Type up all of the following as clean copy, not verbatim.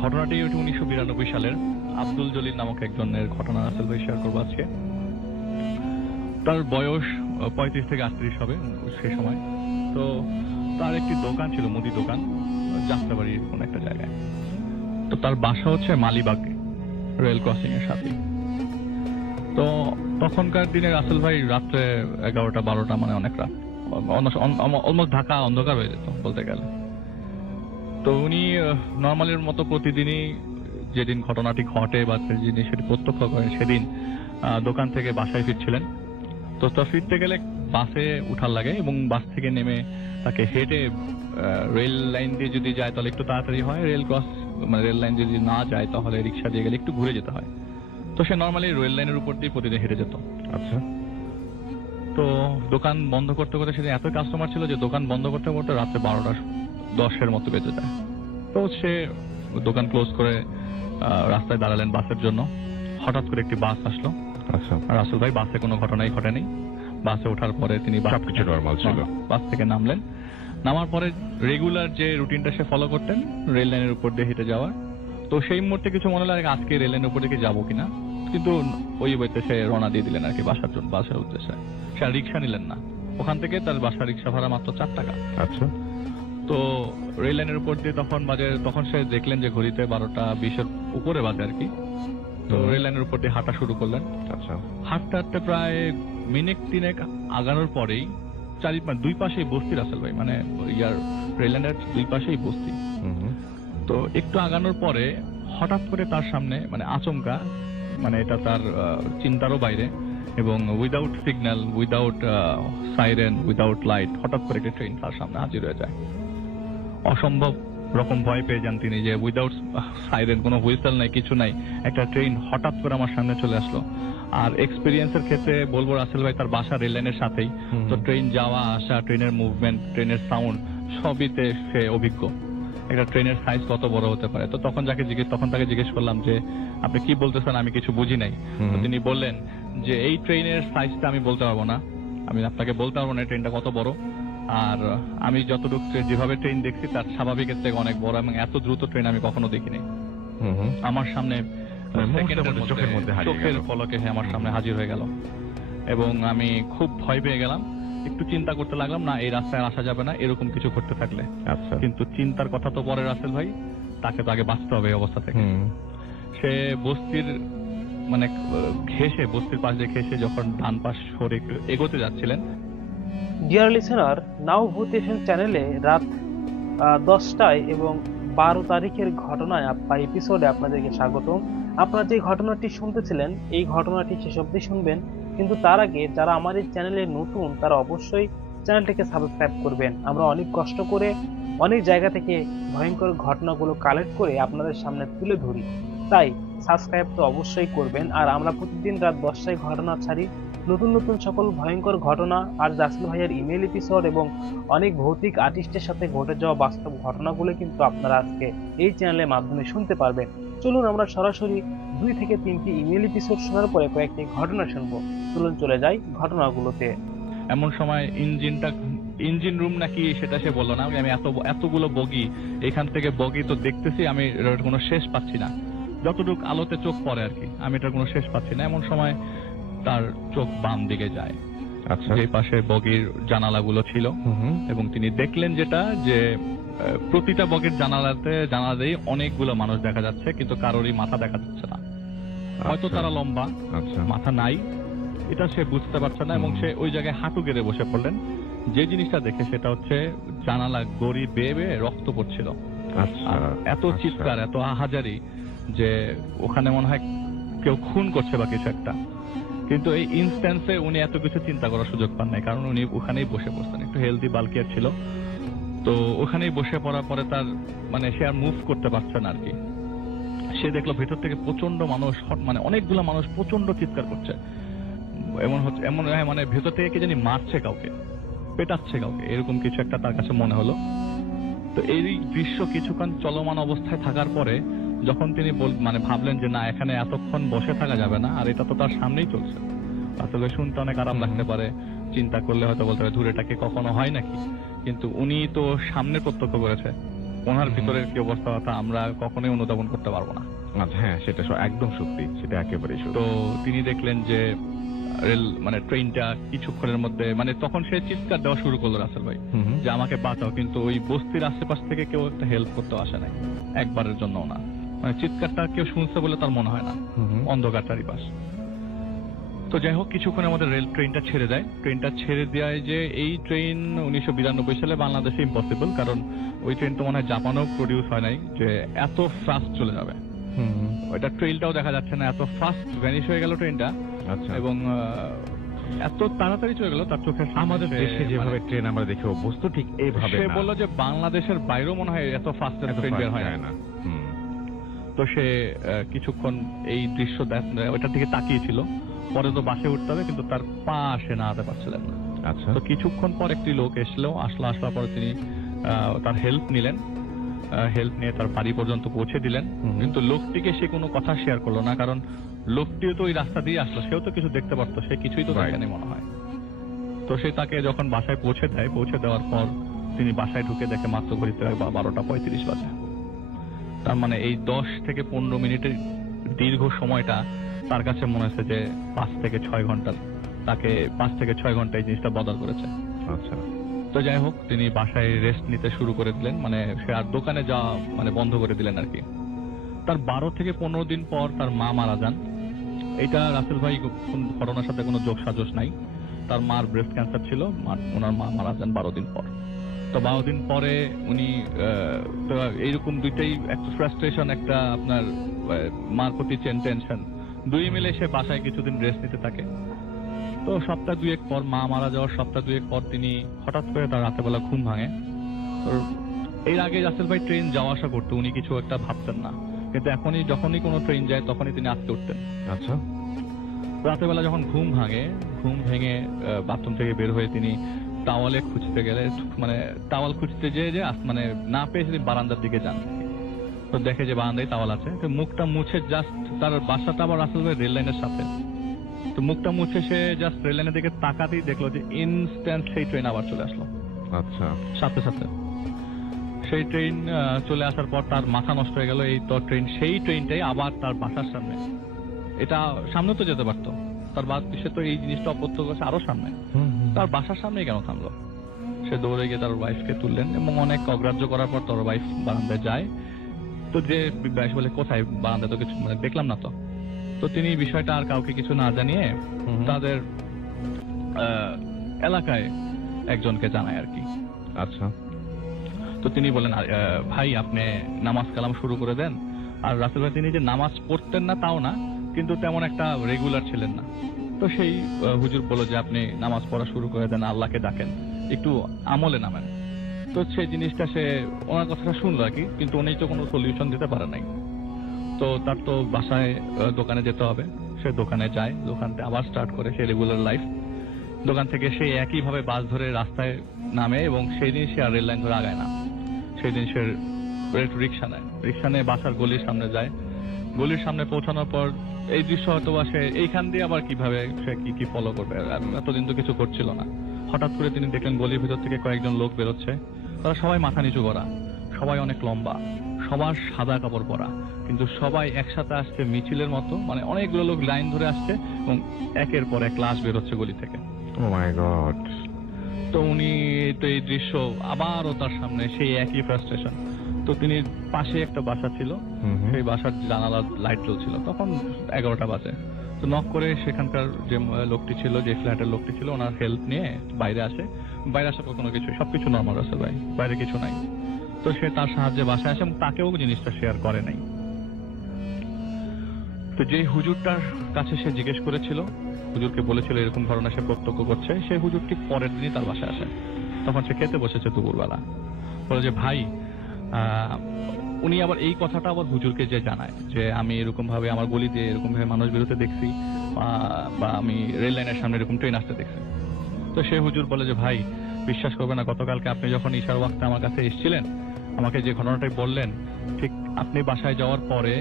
ঘটনাটি 1992 সালের আব্দুল জলিল নামক একজনের ঘটনা রাসেল ভাই শেয়ার করবো আজকে। তার বয়স 35 থেকে 38 হবে সে সময়। তো তার একটি দোকান ছিল, মুদি দোকান, যাত্রাবাড়ির কোন একটা জায়গায়। তো তার বাসা হচ্ছে মালিবাগ রেল ক্রসিং এর সাথে। তো তখনকার দিনে রাসেল ভাই রাত্রে 11টা-12টা, মানে অনেক রাত, অলমোস্ট ঢাকা অন্ধকার হয়ে যেত বলতে গেলে। তো উনি নর্মালের মতো প্রতিদিনই যেদিন ঘটনাটি ঘটে বা যিনি সেটি প্রত্যক্ষ করেন সেদিন দোকান থেকে বাসায় ফিরছিলেন। তো ফিরতে গেলে বাসে উঠার লাগে এবং বাস থেকে নেমে তাকে হেঁটে রেল লাইন দিয়ে যদি যায় তাহলে একটু তাড়াতাড়ি হয়, মানে রেল লাইন যদি না যায় তাহলে রিক্সা দিয়ে গেলে একটু ঘুরে যেতে হয়। তো সে নর্মালি রেল লাইনের উপর দিয়ে প্রতিদিন হেঁটে যেত। আচ্ছা। তো দোকান বন্ধ করতে করতে সেদিন এত কাস্টমার ছিল যে দোকান বন্ধ করতে করতে রাত্রে 12টা-10 মতো বেজে যায়। তো সে দোকান ক্লোজ করে রাস্তায় দাঁড়ালেন বাসের জন্য। হঠাৎ করে একটি বাস আসলো। আচ্ছা। রাসেল ভাই বাসে কোনো ঘটনাই ঘটেনি। বাসে ওঠার পরে তিনি সবকিছু নরমাল ছিল। বাস থেকে নামলেন। নামার পরে রেগুলার যে রুটিনটা সে ফলো করতেন রেল লাইনের উপর দিয়ে হেঁটে যাওয়ার, তো সেই মুহূর্তে কিছু মনে লাগে আজকে রেল লাইনের উপর দিকে যাবো কিনা, কিন্তু ওই বইতে সে রওনা দিয়ে দিলেন আর কি বাসার জন্য, বাসার উদ্দেশ্যে। সে আর রিক্সা নিলেন না। ওখান থেকে তার বাসার রিক্সা ভাড়া মাত্র 4 টাকা। আচ্ছা। তো রেল লাইনের উপর দিয়ে তখন সে দেখলেন যে ঘড়িতে 12টা-20 উপরে বাজে আর কি। তো রেল লাইনের উপর দিয়ে হাঁটা শুরু করলেন। আচ্ছা। হাঁটতে হাঁটতে প্রায় মিনিট 3 আগানোর পরেই দুই পাশেই বস্তি রাসেল ভাই, মানে রেল লাইনের দুই পাশেই বস্তি। তো একটু আগানোর পরে হঠাৎ করে তার সামনে, মানে আচমকা, মানে এটা তার চিন্তারও বাইরে, এবং without signal, without siren, without light, হঠাৎ করে একটা ট্রেন তার সামনে হাজির হয়ে যায়। অসম্ভব রকম ভয় পেয়ে যান তিনি যে উইদাউট সাইরেন, কোনো হুইসেল নাই, কিছু নাই, একটা ট্রেন হঠাৎ করে আমার সামনে চলে আসলো। আর এক্সপিরিয়েন্সের ক্ষেত্রে বলবো রাসেল ভাই তার বাসা রেল লাইনের সাথেই। তো ট্রেন যাওয়া আসা, ট্রেনের মুভমেন্ট, ট্রেনের সাউন্ড সবইতে সে অভিজ্ঞ। একটা ট্রেনের সাইজ কত বড় হতে পারে। তো তখন তাকে জিজ্ঞেস করলাম যে আপনি কি বলতেছেন, আমি কিছু বুঝি নাই। তো তিনি বললেন যে এই ট্রেনের সাইজটা আমি বলতে পারবো না, আমি আপনাকে বলতে পারবো না ট্রেনটা কত বড়। আর আমি যতটুকু যেভাবে ট্রেন দেখছি তার স্বাভাবিকের থেকে অনেক বড়, এবং এত দ্রুত ট্রেন আমি কখনো দেখিনি। আমার সামনে চোখের পলকে আমার সামনে হাজির হয়ে গেল, এবং আমি খুব ভয় পেয়ে গেলাম। একটু চিন্তা করতে লাগলাম, না এই রাস্তায় আসা যাবে না এরকম কিছু করতে থাকলে। কিন্তু চিন্তার কথা তো পরে রাসেল ভাই, তাকে তো আগে বাঁচতে হবে এই অবস্থা থেকে। সে বস্তির মানে বস্তির পাশ দিয়ে ঘেসে যখন ডান পাশ সরে একটু এগোতে যাচ্ছিলেন। ডিয়ার লিসেনার, নাও ভূত এফএম চ্যানেলে রাত 10টায় এবং 12 তারিখের ঘটনায় এপিসোডে আপনাদেরকে স্বাগতম। আপনারা যে ঘটনাটি শুনতেছিলেন এই ঘটনাটি শেষ অবধি শুনবেন, কিন্তু তার আগে যারা আমাদের চ্যানেলে নতুন তারা অবশ্যই চ্যানেলটিকে সাবস্ক্রাইব করবেন। আমরা অনেক কষ্ট করে অনেক জায়গা থেকে ভয়ঙ্কর ঘটনাগুলো কালেক্ট করে আপনাদের সামনে তুলে ধরি, তাই সাবস্ক্রাইব তো অবশ্যই করবেন। আর আমরা প্রতিদিন রাত 10টায় ঘটনা ছাড়ি, নতুন নতুন সকল ভয়ঙ্কর ঘটনা আর রাসেল ভাইয়ের ইমেল এপিসোড এবং অনেক ভৌতিক আর্টিস্টের সাথে ঘটে যাওয়া বাস্তব ঘটনাগুলো কিন্তু আপনারা আজকে এই চ্যানেলের মাধ্যমে শুনতে পারবেন। চলুন আমরা সরাসরি 2 থেকে 3টি ইমেল এপিসোড শোনার পরে কয়েকটি ঘটনা শুনবো। চলুন চলে যাই ঘটনাগুলোতে। এমন সময় ইঞ্জিন রুম নাকি সেটা সে বললো না। আমি এতগুলো বগি, এখান থেকে বগি তো দেখতেছি, আমি এটার কোনো শেষ পাচ্ছি না। যতটুকু আলোতে চোখ পড়ে আর কি, আমি এটার কোনো শেষ পাচ্ছি না। এমন সময় তার চোখ বাম দিকে যায়, যে পাশে বগির জানালাগুলো ছিল, এবং তিনি দেখলেন যেটা যে প্রতিটা বগির জানালাতেই অনেকগুলো মানুষ দেখা যাচ্ছে, কিন্তু কারোরই মাথা দেখা যাচ্ছে না। হয়তো তারা লম্বা, মাথা নাই, এটা সে বুঝতে পারছে না। এবং সে ওই জায়গায় হাঁটু গেড়ে বসে পড়লেন। যে জিনিসটা দেখে সেটা হচ্ছে জানালা গড়ি বেয়ে বেয়ে রক্ত পড়ছিল। এত চিৎকার, এত আহাজারি যে ওখানে মনে হয় কেউ খুন করছে বা কিছু একটা। কিন্তু এই ইনস্ট্যান্সে উনি এত কিছু চিন্তা করার সুযোগ পান নাই, কারণ উনি ওখানেই বসে পড়তেন। একটু হেলদি বাল্কিয়ার ছিল, তো ওখানেই বসে পড়ার পরে তার মানে সে আর মুভ করতে পারছে না আর কি। সে দেখলো ভেতর থেকে প্রচন্ড মানুষ, মানে অনেকগুলো মানুষ প্রচন্ড চিৎকার করছে। এমন মানে ভেতর থেকে কে জানি মারছে কাউকে, পেটাচ্ছে কাউকে, এরকম কিছু একটা তার কাছে মনে হলো। তো এই দৃশ্য কিছুক্ষণ চলমান অবস্থায় থাকার পরে যখন তিনি মানে ভাবলেন যে না, এখানে এতক্ষণ বসে থাকা যাবে না, আর এটা তো তার সামনেই চলছে, আসলে শুনতে অনেক আরাম লাগতে পারে, চিন্তা করলে হয়তো বলতে পারে ধুরেটাকে কখনো হয় নাকি, কিন্তু উনি তো সামনে প্রত্যক্ষ করেছে। ওনার ভিতরের কি অবস্থা তা আমরা কখনোই অনুধাবন করতে পারবো না। আচ্ছা, হ্যাঁ, সেটা একদম সত্যি, সেটা একেবারেই সত্যি। তো তিনি দেখলেন যে রেল মানে ট্রেনটা কিছুক্ষণের মধ্যে মানে তখন সে চিৎকার দেওয়া শুরু করলো রাসেল ভাই যে আমাকে বাঁচাও, কিন্তু ওই বস্তির আশেপাশ থেকে কেউ একটা হেল্প করতে আসে নাই একবারের জন্য না। মানে চিৎকারটা কেউ শুনছে বলে তার মনে হয় না, অন্ধকার চারিপাশ। তো যাই হোক কিছুক্ষণের মধ্যে রেল ট্রেনটা ছেড়ে দেয়। ট্রেনটা ছেড়ে দেয় যে এই ট্রেন 1992 সালে বাংলাদেশে ইম্পসিবল, কারণ ওই ট্রেন তো মনে হয় জাপানেও প্রডিউস হয় নাই যে এত ফাস্ট চলে যাবে। ওইটা ট্রেনটাও দেখা যাচ্ছে না, এত ফাস্ট ভ্যানিশ হয়ে গেল ট্রেনটা। আচ্ছা, এবং এত তাড়াতাড়ি চলে গেল তার চোখের সামনে। আমাদের দেশে যেভাবে ট্রেন আমরা দেখে অভ্যস্ত ঠিক এইভাবে সে না। বললো যে বাংলাদেশের বাইরেও মনে হয় এত ফাস্ট ট্রেন বের হয় না। তো সে কিছুক্ষণ এই দৃশ্য ওইটার দিকে তাকিয়েছিল। পরে তো বাসে উঠতে হবে, কিন্তু তার পা আসে না, আতে পারছিলেন না। আচ্ছা, তো কিছুক্ষণ পর একটি লোক আসার পরে তিনি তার হেল্প নিলেন। হেল্প নিয়ে তার বাড়ি পর্যন্ত পৌঁছে দিলেন। কিন্তু লোকটিকে সে কোনো কথা শেয়ার করলো না, কারণ লোকটিও তো ওই রাস্তা দিয়ে আসলো, সেও তো কিছু দেখতে পারতো, সে কিছুই তো দেখেনি মনে হয়। তো সে তাকে যখন বাসায় পৌঁছে দেওয়ার পর তিনি বাসায় ঢুকে দেখে মাত্র ঘড়িতে 12:35 বাজে। তার মানে এই 10 থেকে 15 মিনিটের দীর্ঘ সময়টা তার কাছে মনে হচ্ছে যে 5 থেকে 6 ঘন্টা, তাকে 5 থেকে 6 ঘন্টা এই জিনিসটা বদল করেছে। আচ্ছা। তো যাই হোক তিনি বাসায় রেস্ট নিতে শুরু করে দিলেন, মানে সে আর দোকানে যাওয়া মানে বন্ধ করে দিলেন আর কি। তার 12 থেকে 15 দিন পর তার মা মারা যান। এটা রাসেল ভাই ঘটনার সাথে কোনো যোগ সাজস নাই। তার মার ব্রেস্ট ক্যান্সার ছিল, ওনার মা মারা যান 12 দিন পর। তো 12 দিন পরে উনি তো এইরকম দুইটাই, একটা ফ্রাস্ট্রেশন, একটা আপনার মার প্রতি টেনশন, দুই মিলে সে বাসায় কিছুদিন রেস্ট নিতে থাকে। তো সপ্তাহ দুয়েক পর, মা মারা যাওয়ার সপ্তাহ দুয়েক পর তিনি হঠাৎ করে তার রাতের বেলা ঘুম ভাঙে। তো এর আগে রাসেল ভাই ট্রেন যাওয়া আসা করতো, উনি কিছু একটা ভাবতেন না, কিন্তু যখনই কোনো ট্রেন যায় তখনই তিনি আটকে উঠতেন। আচ্ছা, রাতের বেলা যখন ঘুম ভেঙে বাথরুম থেকে বের হয়ে তিনি টাওয়ালে খুঁজতে গেলে, মানে টাওয়াল খুঁজতে যে মানে না পেয়ে তিনি বারান্দার দিকে যান। তো দেখে যে বারান্দায় টাওয়াল আছে। তো মুখটা মুছে জাস্ট, তার বাসাটা আবার রাসেল ভাই রেল লাইনের সাথে, তো মুখটা মুছে সে জাস্ট রেল লাইনের দিকে তাকাতেই দেখলো যে ইনস্ট্যান্ট সেই ট্রেন আবার চলে আসলো। আচ্ছা, সাথে সাথে সেই ট্রেন চলে আসার পর তার মাথা নষ্ট হয়ে গেল। এই তো সেই ট্রেনটাই আবার তার বাসার সামনে, এটা সামনে তো যেতে পারতো, তার সে তো এই জিনিসটা অপ্রত্যক্ষ করছে আরো সামনে, তার বাসার সামনে কেন থামলো? সে দৌড়ে গিয়ে তার ওয়াইফকে তুললেন এবং অনেক অগ্রাহ্য করার পর তার ওয়াইফ বারান্দায় যায়। তো যে ওয়াইফ বলে কোথায়, বারান্দায় তো কিছু মানে দেখলাম না। তো তিনি বিষয়টা আর কাউকে কিছু না জানিয়ে তাদের এলাকায় একজনকে জানায় আর কি। আচ্ছা, তো তিনি বলেন ভাই আপনি নামাজ কালাম শুরু করে দেন। আর রাসেল ভাই তিনি যে নামাজ পড়তেন না তাও না, কিন্তু তেমন একটা রেগুলার ছিলেন না। তো সেই হুজুর বলল যে আপনি নামাজ পড়া শুরু করে দেন, আল্লাহকে ডাকেন, একটু আমলে নামেন। তো সেই জিনিসটা সে ওনার কথাটা শুনলো আর কি, কিন্তু উনি তো কোনো সলিউশন দিতে পারে নাই। তো তার তো বাসায় দোকানে যেতে হবে, সে দোকানে যায়, দোকানটা আবার স্টার্ট করে সে রেগুলার লাইফ। দোকান থেকে সে একইভাবে বাস ধরে রাস্তায় নামে এবং সেই দিন সে আর রেল লাইন ধরে আগায় না। সেই দিন সে রিক্সা নেয় বাসার গলির সামনে যায়। গলির সামনে পৌঁছানোর পর এই দৃশ্য হয়তো বা সে এইখান দিয়ে আবার কিভাবে সে কি ফলো করবে, এতদিন তো কিছু করছিল না। হঠাৎ করে তিনি দেখলেন গলির ভিতর থেকে কয়েকজন লোক বেরোচ্ছে। তারা সবাই মাথা নিচু করা, সবাই অনেক লম্বা, সবার সাদা কাপড় পরা, কিন্তু সবাই একসাথে আসছে মিছিলের মতো, মানে অনেকগুলো লোক লাইন ধরে আসছে এবং একের পর এক লাশ বেরোচ্ছে গলি থেকে। ও মাই গড। তো উনি তো এই দৃশ্য আবারও তার সামনে, সেই একই ফ্রাস্ট্রেশন। তো তিনি পাশে একটা বাসা ছিল, সেই বাসার জানালার লাইট জ্বলছিল, তখন 11টা বাজে। তো নক করে সেখানকার যে লোকটি ছিল, যে ফ্ল্যাটের লোকটি ছিল, ওনার হেল্প নিয়ে বাইরে আসার পর কোনো কিছু, সবকিছু নর্মাল আছে ভাই, বাইরে কিছু নাই। তো সে তার সাহায্যে বাসায় আসে এবং তাকেও জিনিসটা শেয়ার করে নাই। তো যে হুজুরটার কাছে সে জিজ্ঞেস করেছিল, হুজুরকে বলেছিল এরকম ঘটনা সে প্রত্যক্ষ করছে, সেই হুজুর ঠিক পরের দিনই তার বাসায় আসে। তখন সে খেতে বসেছে দুপুরবেলা, বলে যে ভাই, উনি আবার এই কথাটা আবার হুজুরকে যে জানায় যে আমি এরকম ভাবে আমার গলি দিয়ে এরকম ভাবে মানুষ বেরোতে দেখছি, বা আমি রেল লাইনের সামনে এরকম ট্রেন আসতে দেখছি। তো সে হুজুর বলে যে ভাই বিশ্বাস করবে না, গতকালকে আপনি যখন ঈশার ওয়াক্তে আমার কাছে এসেছিলেন, আমাকে যে ঘটনাটাই বললেন, ঠিক আপনি বাসায় যাওয়ার পরে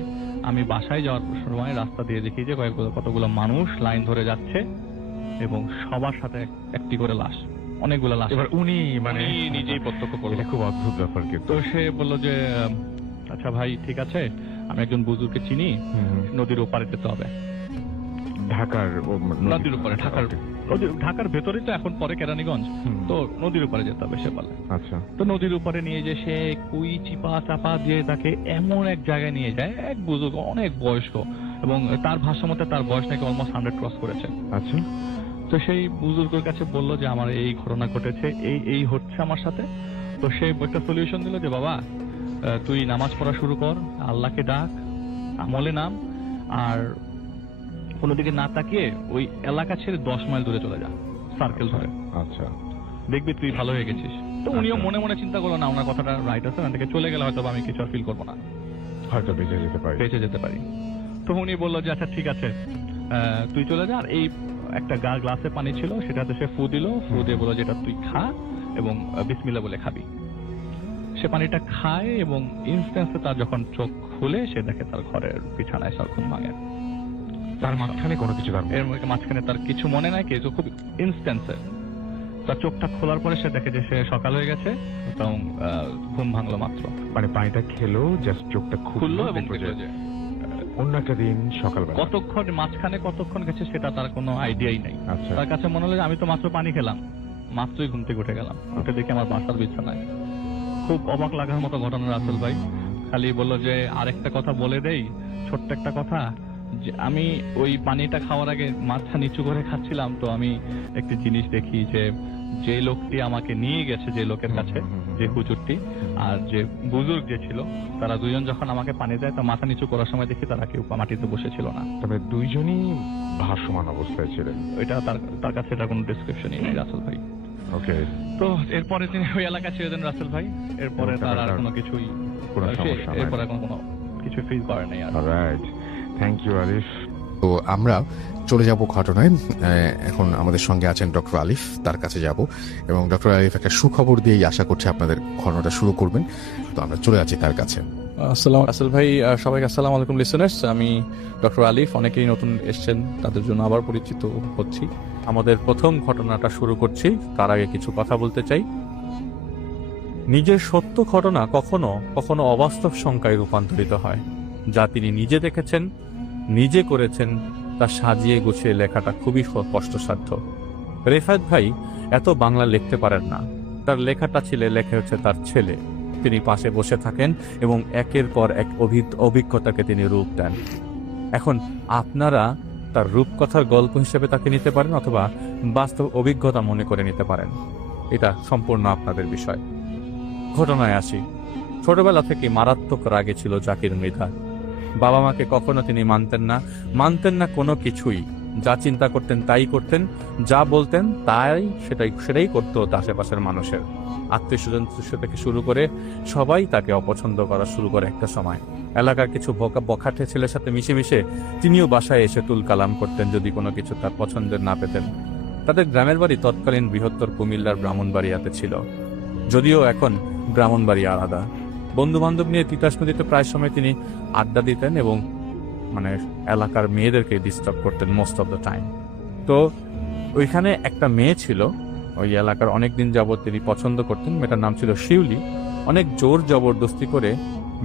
আমি বাসায় যাওয়ার সময় রাস্তা দিয়ে দেখি যে কতগুলো মানুষ লাইন ধরে যাচ্ছে এবং সবার সাথে একটি করে লাশ। অনেকগুলো লাশ। এবার উনি মানে উনি নিজেই প্রত্যক্ষ করলো। এটা খুব অদ্ভুত ব্যাপার কিন্তু। তো সে বলল যে আচ্ছা ভাই ঠিক আছে, আমি একজন বুজুর্গকে চিনি, হুম। নদীর ওপারে যেতে হবে। ঢাকার নদীর উপরে, ঢাকার ভেতরে তো এখন পরে কেরানীগঞ্জ, হুম। তো নদীর উপরে যেতে হবে সে বলে। আচ্ছা। তো নদীর উপরে নিয়ে যে সে কুই চিপা চাপা দিয়ে তাকে এমন এক জায়গায় নিয়ে যায়, এক বুজুর্গ অনেক বয়স্ক, এবং তার ভাষা মতে তার বয়স নাকি অলমোস্ট 100 ক্রস করেছে। আচ্ছা। তো সেই বুজুর্গের কাছে বলল যে আমার এই ঘটনা ঘটেছে, এই এই হচ্ছে আমার সাথে। তো সে একটা সলিউশন দিল যে বাবা তুই নামাজ পড়া শুরু কর, আল্লাহকে ডাক, আমলে নাম, আর কোনো দিকে না তাকিয়ে ওই এলাকা ছেড়ে 10 মাইল দূরে চলে যা, সার্কেল ধরে, আচ্ছা। দেখবি তুই ভালো হয়ে গেছিস। তো উনিও আচ্ছা। মনে মনে চিন্তা করলো না, ওনার কথাটা রাইট আছে, ওখান থেকে চলে গেলে হয়তো আমি কিছু আর ফিল করবো না, হয়তো বেঁচে যেতে পারি। বেঁচে যেতে পারি। তো উনি বললো যে আচ্ছা ঠিক আছে, তুই চলে যা। আর এই একটা গ্লাসে পানি ছিল, সেটাতে সে ফু দিল, ফু দিয়ে বললো যেটা তুই খা এবং বিসমিল্লাহ বলে খাবি। সে পানিটা খায় এবং ইনস্ট্যান্সে তার যখন চোখ খুলে সে দেখে তার ঘরের বিছানায় তার ঘুম ভাঙে। তার মাঝখানে কোনো কিছু এর মাঝখানে তার কিছু মনে নাই, কিছু খুব ইনস্ট্যান্সে তার চোখটা খোলার পরে সে দেখে যে সে সকাল হয়ে গেছে এবং ঘুম ভাঙলো মাত্র। মানে পানিটা খেলো, জাস্ট চোখটা খুললো এবং দেখলো দেখলো যে অন্য একটা দিন সকালবেলা। কতক্ষণ মাঝখানে কতক্ষণ গেছে সেটা তার কোনো আইডিয়াই নাই। আচ্ছা। তার কাছে মনে হলো যে আমি তো মাত্র পানি খেলাম, মাত্রই ঘুম থেকে উঠে গেলাম, উঠে দেখি আমার বাসার বিছানায়। খুব অবাক লাগার মতো ঘটনা রাসেল ভাই। খালি বললো যে আরেকটা কথা বলে দেই, ছোট্ট একটা কথা, যে আমি ওই পানিটা খাওয়ার আগে মাথা নিচু করে খাচ্ছিলাম, তো আমি একটি জিনিস দেখি যে যে লোকটি আমাকে নিয়ে গেছে, যে লোকের কাছে, যে হুজুরটি আর যে বুজুর্গ যে ছিল, তারা দুজন যখন আমাকে পানি দেয় তো মাথা নিচু করার সময় দেখি তারা কেউ মাটিতে বসেছিল না। তবে দুইজনই ভাসমান অবস্থায় ছিলেন। এটা তার কাছে এটা কোনো ডেসক্রিপশনই নেই রাসেল ভাই। ওকে। তো এরপরে তিনি ওই এলাকা ছেড়ে দেন রাসেল ভাই। এরপরে তার আর কোনো কিছুই, কোনো সমস্যা নাই। এরপরে কোনো কিছু ফিল করে নাই আর। Alright, thank you Arif. তো আমরা চলে যাব ঘটনায়। এখন আমাদের সঙ্গে আছেন ডক্টর আলিফ, তার কাছে যাব এবং ডক্টর আলিফ একটা সুখবর দিয়েই আশা করছি আপনাদের ঘটনাটা শুরু করবেন। তো আমরা চলে যাচ্ছি তার কাছে। আসসালাম রাসেল ভাই, সবাইকে আসসালামু আলাইকুম লিসেনার্স। আমি ডক্টর আলিফ, অনেকেই নতুন এসেছেন, তাদের জন্য আবার পরিচিত হচ্ছি। আমাদের প্রথম ঘটনাটা শুরু করছি, তার আগে কিছু কথা বলতে চাই। নিজের সত্য ঘটনা কখনো কখনো অবাস্তব সংখ্যায় রূপান্তরিত হয়, যা তিনি নিজে দেখেছেন, নিজে করেছেন, তা সাজিয়ে গুছিয়ে লেখাটা খুবই কষ্টসাধ্য। রেফায়েত ভাই এত বাংলা লিখতে পারেন না, তার লেখাটা লেখা হচ্ছে তার ছেলে। তিনি পাশে বসে থাকেন এবং একের পর এক অভিজ্ঞতাকে তিনি রূপ দেন। এখন আপনারা তার রূপকথার গল্প হিসেবে তাকে নিতে পারেন অথবা বাস্তব অভিজ্ঞতা মনে করে নিতে পারেন, এটা সম্পূর্ণ আপনাদের বিষয়। ঘটনায় আসি। ছোটবেলা থেকে মারাত্মক রাগে ছিল জাকির মৃধা। বাবা মাকে কখনো তিনি মানতেন না কোনো কিছুই। যা চিন্তা করতেন তাই করতেন, যা বলতেন সেটাই করতে হতো আশেপাশের মানুষের। আত্মীয় স্বজন থেকে শুরু করে সবাই তাকে অপছন্দ করা শুরু করে একটা সময়। এলাকার কিছু বখাটে ছেলের সাথে মিশে তিনিও বাসায় এসে তুল কালাম করতেন যদি কোনো কিছু তার পছন্দের না পেতেন। তাদের গ্রামের বাড়ি তৎকালীন বৃহত্তর কুমিল্লার ব্রাহ্মণবাড়িয়াতে ছিল, যদিও এখন ব্রাহ্মণবাড়িয়া আলাদা। বন্ধু বান্ধব নিয়ে তিতাস নদীতে প্রায় সময় তিনি আড্ডা দিতেন এবং এলাকার মেয়েদেরকে ডিস্টার্ব করতেন মোস্ট অফ দ্য টাইম। তো ওইখানে একটা মেয়ে ছিল, ওই এলাকার অনেকদিন যাবৎ তিনি পছন্দ করতেন। মেয়েটার নাম ছিল শিউলি। অনেক জোর জবরদস্তি করে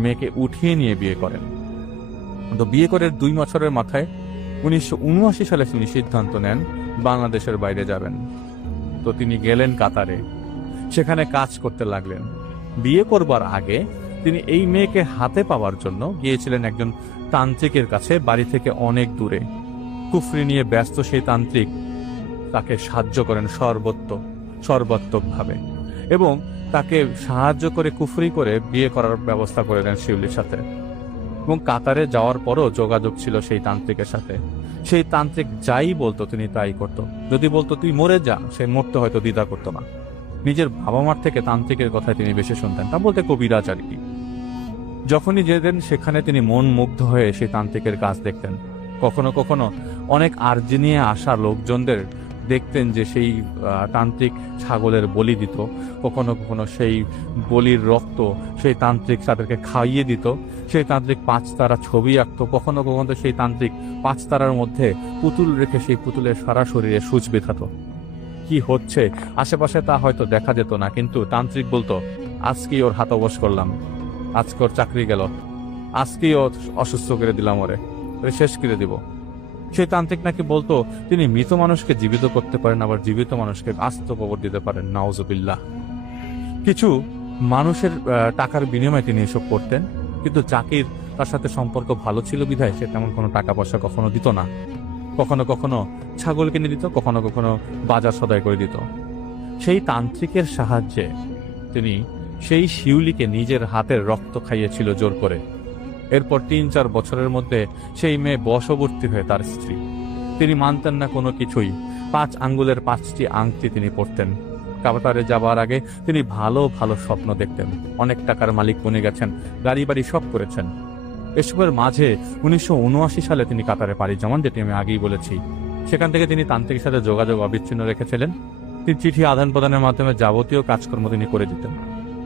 মেয়েকে উঠিয়ে নিয়ে বিয়ে করেন। তো বিয়ে করে 2 বছরের মাথায় 1979 সালে তিনি সিদ্ধান্ত নেন বাংলাদেশের বাইরে যাবেন। তো তিনি গেলেন কাতারে, সেখানে কাজ করতে লাগলেন। বিয়ে করবার আগে তিনি এই মেয়েকে হাতে পাওয়ার জন্য গিয়েছিলেন একজন তান্ত্রিকের কাছে, বাড়ি থেকে অনেক দূরে। কুফরি নিয়ে ব্যস্ত সেই তান্ত্রিক তাকে সাহায্য করেন সর্বাত্মকভাবে এবং তাকে সাহায্য করে কুফরি করে বিয়ে করার ব্যবস্থা করে দেন শিউলির সাথে। এবং কাতারে যাওয়ার পরও যোগাযোগ ছিল সেই তান্ত্রিকের সাথে। সেই তান্ত্রিক যাই বলতো তিনি তাই করত। যদি বলতো তুই মরে যা, সে মরতে হয়তো দ্বিধা করতো না। নিজের বাবা মার থেকে তান্ত্রিকের কথায় তিনি বেশি শুনতেন, তা বলতে কবিরাজ আর কি। যখনই যেতেন সেখানে তিনি মন মুগ্ধ হয়ে সেই তান্ত্রিকের কাজ দেখতেন। কখনো কখনো অনেক আর্জি নিয়ে আসা লোকজনদের দেখতেন যে সেই তান্ত্রিক ছাগলের বলি দিত। কখনো কখনো সেই বলির রক্ত সেই তান্ত্রিক তাদেরকে খাইয়ে দিত। সেই তান্ত্রিক 5 তারা ছবি আঁকত। কখনো কখনো সেই তান্ত্রিক 5 তারার মধ্যে পুতুল রেখে সেই পুতুলের সারা শরীরে সূচ বেঁধাত। কি হচ্ছে আশেপাশে তা হয়তো দেখা যেত না, কিন্তু তান্ত্রিক বলতো আজকেই ওর হাত অবশ করলাম, আজকে ওর চাকরি গেল, আজকেই ও অসুস্থ করে দিলাম, ওরে শেষ করে দিব। সেই তান্ত্রিক নাকি বলতো তিনি মৃত মানুষকে জীবিত করতে পারেন, আবার জীবিত মানুষকে আস্ত কবর দিতে পারেন, নাউজুবিল্লাহ। কিছু মানুষের টাকার বিনিময়ে তিনি এসব করতেন, কিন্তু জাকির তার সাথে সম্পর্ক ভালো ছিল বিধায় সে তেমন কোনো টাকা পয়সা কখনো দিত না। কখনো কখনো ছাগল কিনে দিত, কখনো কখনো বাজার সদাই করে দিত। সেই তান্ত্রিকের সাহায্যে তিনি সেই শিউলিকে নিজের হাতের রক্ত খাইয়েছিল জোর করে। এরপর 3-4 বছরের মধ্যে সেই মেয়ে বশবর্তী হয়ে তার স্ত্রী। তিনি মানতেন না কোনো কিছুই। 5 আঙ্গুলের 5টি আংটি তিনি পরতেন। কাতারে যাবার আগে তিনি ভালো ভালো স্বপ্ন দেখতেন, অনেক টাকার মালিক বনে গেছেন, গাড়ি বাড়ি সব করেছেন। এসবের মাঝে 1979 সালে তিনি কাতারে পাড়ি জমান, যেটি আমি আগেই বলেছি। সেখান থেকে তিনি তান্ত্রিকের সাথে যোগাযোগ অবিচ্ছিন্ন রেখেছিলেন। তিনি চিঠি আদান প্রদানের মাধ্যমে যাবতীয় কাজকর্ম তিনি করে দিতেন।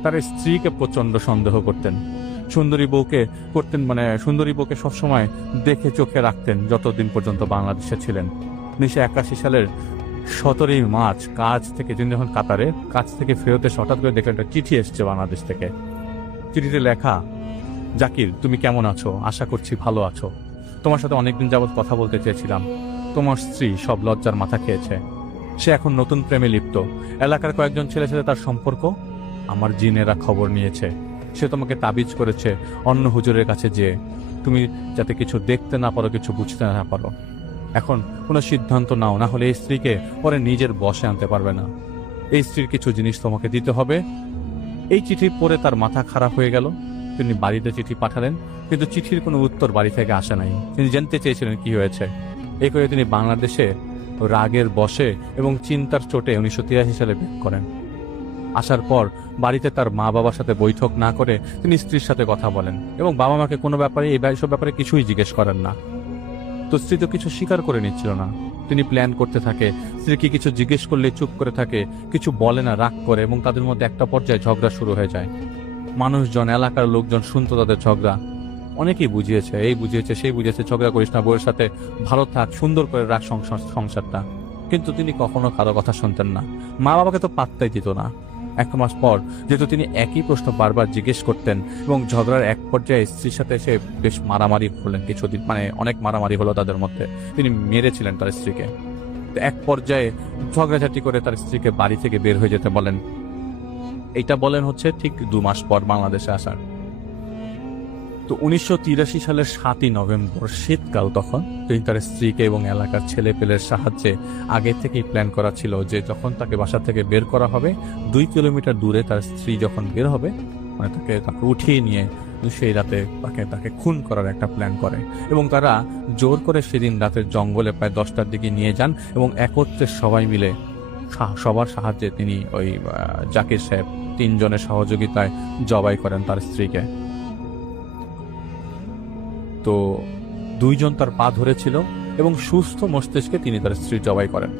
তার স্ত্রীকে প্রচন্ড সন্দেহ করতেন। সুন্দরী বউকে সবসময় দেখে চোখে রাখতেন যতদিন পর্যন্ত বাংলাদেশে ছিলেন। 1981 সালের 17 মার্চ কাজ থেকে তিনি যখন কাতারে কাজ থেকে ফেরত এসে হঠাৎ করে দেখলেন একটা চিঠি এসছে বাংলাদেশ থেকে। চিঠিতে লেখা, জাকির তুমি কেমন আছো, আশা করছি ভালো আছো। তোমার সাথে অনেকদিন যাবৎ কথা বলতে চেয়েছিলাম। তোমার স্ত্রী সব লজ্জার মাথা খেয়েছে, সে এখন নতুন প্রেমে লিপ্ত। এলাকার কয়েকজন ছেলের সাথে তার সম্পর্ক, আমার জিনেরা খবর নিয়েছে। সে তোমাকে তাবিজ করেছে অন্য হুজুরের কাছে যে তুমি যাতে কিছু দেখতে না পারো, কিছু বুঝতে না পারো। এখন কোনো সিদ্ধান্ত নাও, না হলে এই স্ত্রীকে পরে নিজের বশে আনতে পারবে না। এই স্ত্রীর কিছু জিনিস তোমাকে দিতে হবে। এই চিঠি পড়ে তার মাথা খারাপ হয়ে গেল। তিনি বাড়িতে চিঠি পাঠালেন, কিন্তু চিঠির কোনো উত্তর বাড়ি থেকে আসে নাই। তিনি জানতে চেয়েছিলেন কি হয়েছে। এই করে তিনি বাংলাদেশে রাগের বশে এবং চিন্তার চোটে 1983 সালে বের করেন। আসার পর বাড়িতে তার মা বাবার সাথে বৈঠক না করে তিনি স্ত্রীর সাথে কথা বলেন এবং বাবা মাকে কোনো ব্যাপারে এইসব ব্যাপারে কিছুই জিজ্ঞেস করেন না। তো স্ত্রী তো কিছু স্বীকার করে নিচ্ছিল না। তিনি প্ল্যান করতে থাকে, স্ত্রীকে কিছু জিজ্ঞেস করলে চুপ করে থাকে, কিছু বলে না, রাগ করে, এবং তাদের মধ্যে একটা পর্যায়ে ঝগড়া শুরু হয়ে যায়। মানুষজন, এলাকার লোকজন শুনতো তাদের ঝগড়া। অনেকেই বুঝিয়েছে, এই বুঝিয়েছে, সেই বুঝিয়েছে, ঝগড়া করিস না, বউয়ের সাথে ভালো থাক, সুন্দর করে রাখ সংসারটা। কিন্তু তিনি কখনো কারো কথা শুনতেন না। মা বাবাকে তো পাত্তাই দিত না। 1 মাস পর যেহেতু তিনি একই প্রশ্ন বারবার জিজ্ঞেস করতেন এবং ঝগড়ার এক পর্যায়ে স্ত্রীর সাথে এসে বেশ মারামারি করলেন কিছুদিন, অনেক মারামারি হলো তাদের মধ্যে। তিনি মেরেছিলেন তার স্ত্রীকে। এক পর্যায়ে ঝগড়াঝাটি করে তার স্ত্রীকে বাড়ি থেকে বের হয়ে যেতে বলেন। এইটা বলেন হচ্ছে ঠিক 2 মাস পর বাংলাদেশে আসার। তো 1983 সালের 7ই নভেম্বর, শীতকাল তখন, তিনি তার স্ত্রীকে এবং এলাকার ছেলে পেলের সাহায্যে আগে থেকেই প্ল্যান করা ছিল যে যখন তাকে বাসা থেকে বের করা হবে, 2 কিলোমিটার দূরে তার স্ত্রী যখন বের হবে, তাকে উঠিয়ে নিয়ে সেই রাতে তাকে খুন করার একটা প্ল্যান করে এবং তারা জোর করে সেদিন রাতের জঙ্গলে প্রায় 10টার দিকে নিয়ে যান এবং একত্রে সবাই মিলে সবার সাহায্যে তিনি ওই জাকির সাহেব 3 জনের সহযোগিতায় জবাই করেন তার স্ত্রীকে। তো 2 জন তার পা ধরেছিল এবং সুস্থ মস্তিষ্কে তিনি তার স্ত্রী জবাই করেন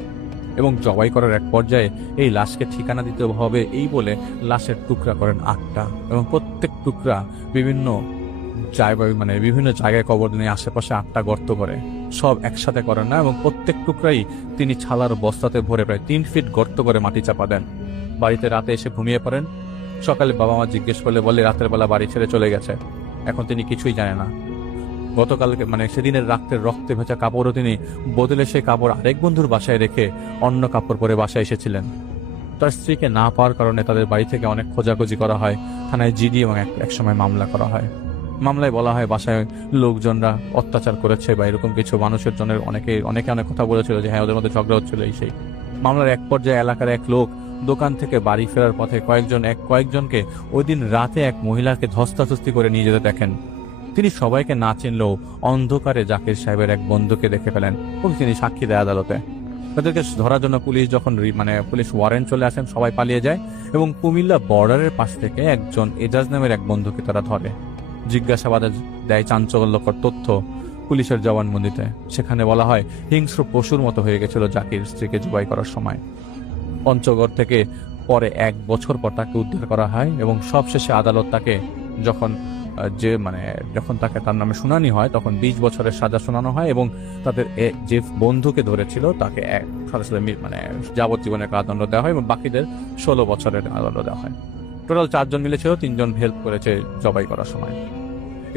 এবং জবাই করার এক পর্যায়ে এই লাশকে ঠিকানা দিতে হবে এই বলে লাশের টুকরা করেন 8টা এবং প্রত্যেক টুকরা বিভিন্ন জায়গায় কবর দিয়ে আশেপাশে 8টা গর্ত করে। সব একসাথে করেন না এবং প্রত্যেক টুকরাই তিনি ছালার বস্তাতে ভরে প্রায় 3 ফিট গর্ত করে মাটি চাপা দেন। বাড়িতে রাতে এসে ঘুমিয়ে পড়েন। সকালে বাবা মা জিজ্ঞেস করলে বলে রাতের বেলা বাড়ি ছেড়ে চলে গেছে, এখন তিনি কিছুই জানে না। গতকালকে সেদিনের রাতের রক্তে ভেজা কাপড়ও তিনি বদলে সে কাপড় আরেক বন্ধুর বাসায় রেখে অন্য কাপড় পরে বাসায় এসেছিলেন। তার স্ত্রীকে না পাওয়ার কারণে তাদের বাড়ি থেকে অনেক খোঁজাখুঁজি করা হয়, থানায় জিডি এবং একসময় মামলা করা হয়। মামলায় বলা হয় বাসায় লোকজনরা অত্যাচার করেছে বা এরকম কিছু, মানুষের জন্য অনেকে অনেক কথা বলেছিল যে হ্যাঁ ওদের মধ্যে ঝগড়া হচ্ছিল এই সেই। মামলার এক পর্যায়ে এলাকার এক লোক দোকান থেকে বাড়ি ফেরার পথে কয়েকজনকে ওই দিন রাতে এক মহিলাকে ধস্তাধস্তি করে নিয়ে যেতে দেখেন। তিনি সবাইকে না চিনলেও অন্ধকারে জাকির সাহেবের এক বন্ধুকে দেখে ফেলেন এবং তিনি সাক্ষী দেয় আদালতে। তাদেরকে ধরার জন্য পুলিশ যখন পুলিশ ওয়ারেন্ট চলে আসেন, সবাই পালিয়ে যায় এবং কুমিল্লা বর্ডারের পাশ থেকে একজন এজাজ নামের এক বন্ধুকে তারা ধরে। জিজ্ঞাসাবাদে দেয় চাঞ্চল্যকর তথ্য পুলিশের জবানবন্দিতে। সেখানে বলা হয় হিংস্র পশুর মতো হয়ে গেছিল জাকির স্ত্রীকে জবাই করার সময়। পঞ্চগড় থেকে পরে 1 বছর পর তাকে উদ্ধার করা হয় এবং সবশেষে আদালত তাকে যখন যে মানে যখন তাকে তার নামে শুনানি হয় তখন 20 বছরের সাজা শোনানো হয় এবং তাদের যে বন্ধুকে ধরেছিল তাকে সাথে সাথে মানে যাবজ্জীবনের কারাদণ্ড দেওয়া হয় এবং বাকিদের 16 বছরের কারাদণ্ড দেওয়া হয়। টোটাল 4 জন মিলে ছিল, 3 জন হেল্প করেছে জবাই করার সময়।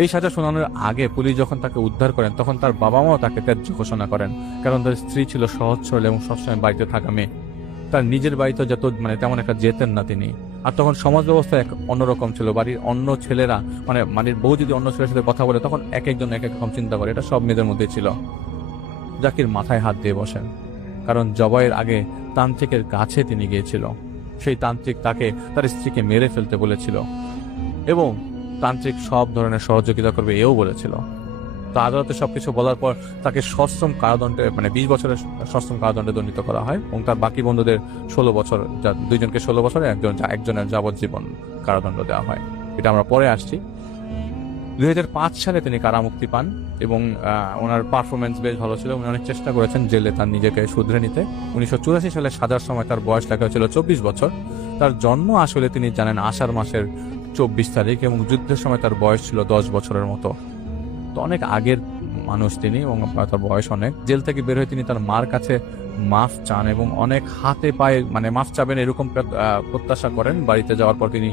এই সাজা শোনানোর আগে পুলিশ যখন তাকে উদ্ধার করেন তখন তার বাবা মাও তাকে ত্যায্য ঘোষণা করেন, কারণ তার স্ত্রী ছিল সহজ সরল এবং সবসময় বাড়িতে থাকা মেয়ে। তার নিজের বাড়িতে যত মানে তেমন একটা যেতেন না তিনি। আর তখন সমাজ ব্যবস্থা এক অন্যরকম ছিল, বাড়ির অন্য ছেলেরা মানে বাড়ির বউ যদি অন্য ছেলের সাথে কথা বলে তখন এক একজন এক এক রকম চিন্তা করে, এটা সব মেয়েদের মধ্যে ছিল। জাকির মাথায় হাত দিয়ে বসেন, কারণ জবাইয়ের আগে তান্ত্রিকের কাছে তিনি গিয়েছিল। সেই তান্ত্রিক তাকে তার স্ত্রীকে মেরে ফেলতে বলেছিল এবং তান্ত্রিক সব ধরনের সহযোগিতা করবে এও বলেছিল। তো আদালতে সবকিছু বলার পর তাকে সশ্রম কারাদণ্ডে মানে 20 বছরের সশ্রম কারাদণ্ডে দণ্ডিত করা হয় এবং তার বাকি বন্ধুদের 16 বছর, 2জনকে 16 বছর, একজনের যাবজ্জীবন কারাদণ্ড দেওয়া হয়। এটা আমরা পরে আসছি। 2005 সালে তিনি কারামুক্তি পান এবং ওনার পারফরমেন্স বেশ ভালো ছিল। উনি অনেক চেষ্টা করেছেন জেলে তার নিজেকে শুধরে নিতে। 1984 সালে সাজার সময় তার বয়স লেখা হয়েছিল 24 বছর। তার জন্ম আসলে তিনি জানেন আষাঢ় মাসের 24 তারিখ এবং যুদ্ধের সময় তার বয়স ছিল 10 বছরের মতো। তো অনেক আগের মানুষ তিনি এবং তার বয়স অনেক। জেল থেকে বের হয়ে তিনি তার মার কাছে মাফ চান এবং অনেক হাতে পায়ে মানে মাফ চাবেন এরকম প্রত্যাশা করেন। বাড়িতে যাওয়ার পর তিনি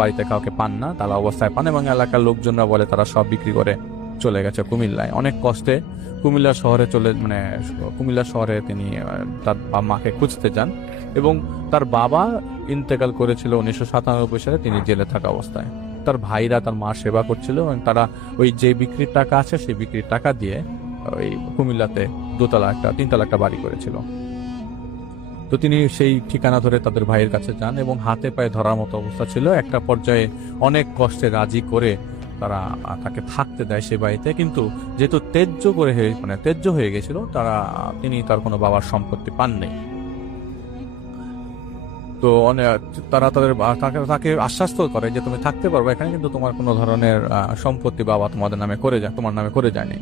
বাড়িতে কাউকে পান না, তালা অবস্থায় পান এবং এলাকার লোকজনরা বলে তারা সব বিক্রি করে চলে গেছে কুমিল্লায়। অনেক কষ্টে কুমিল্লা শহরে তিনি তার মাকে খুঁজতে যান এবং তার বাবা ইন্তেকাল করেছিল 1997 সালে তিনি জেলে থাকা অবস্থায়। তার ভাইরা তার মা সেবা করছিল এবং তারা ওই যে বিক্রির টাকা আছে সেই বিক্রির টাকা দিয়ে ওই কুমিল্লাতে 3তলা একটা বাড়ি করেছিল। তো তিনি সেই ঠিকানা ধরে তাদের ভাইয়ের কাছে যান এবং হাতে পায়ে ধরার মতো অবস্থা ছিল। একটা পর্যায়ে অনেক কষ্টে রাজি করে তারা তাকে থাকতে দেয় সে বাড়িতে, কিন্তু যেহেতু ত্যায্য হয়ে গেছিল তিনি তার কোনো বাবার সম্পত্তি পাননি। তো তারা তাকে আশ্বাস করে যে তুমি থাকতে পারবে এখানে, কিন্তু তোমার কোনো ধরনের সম্পত্তি বাবা তোমার নামে করে যায়নি।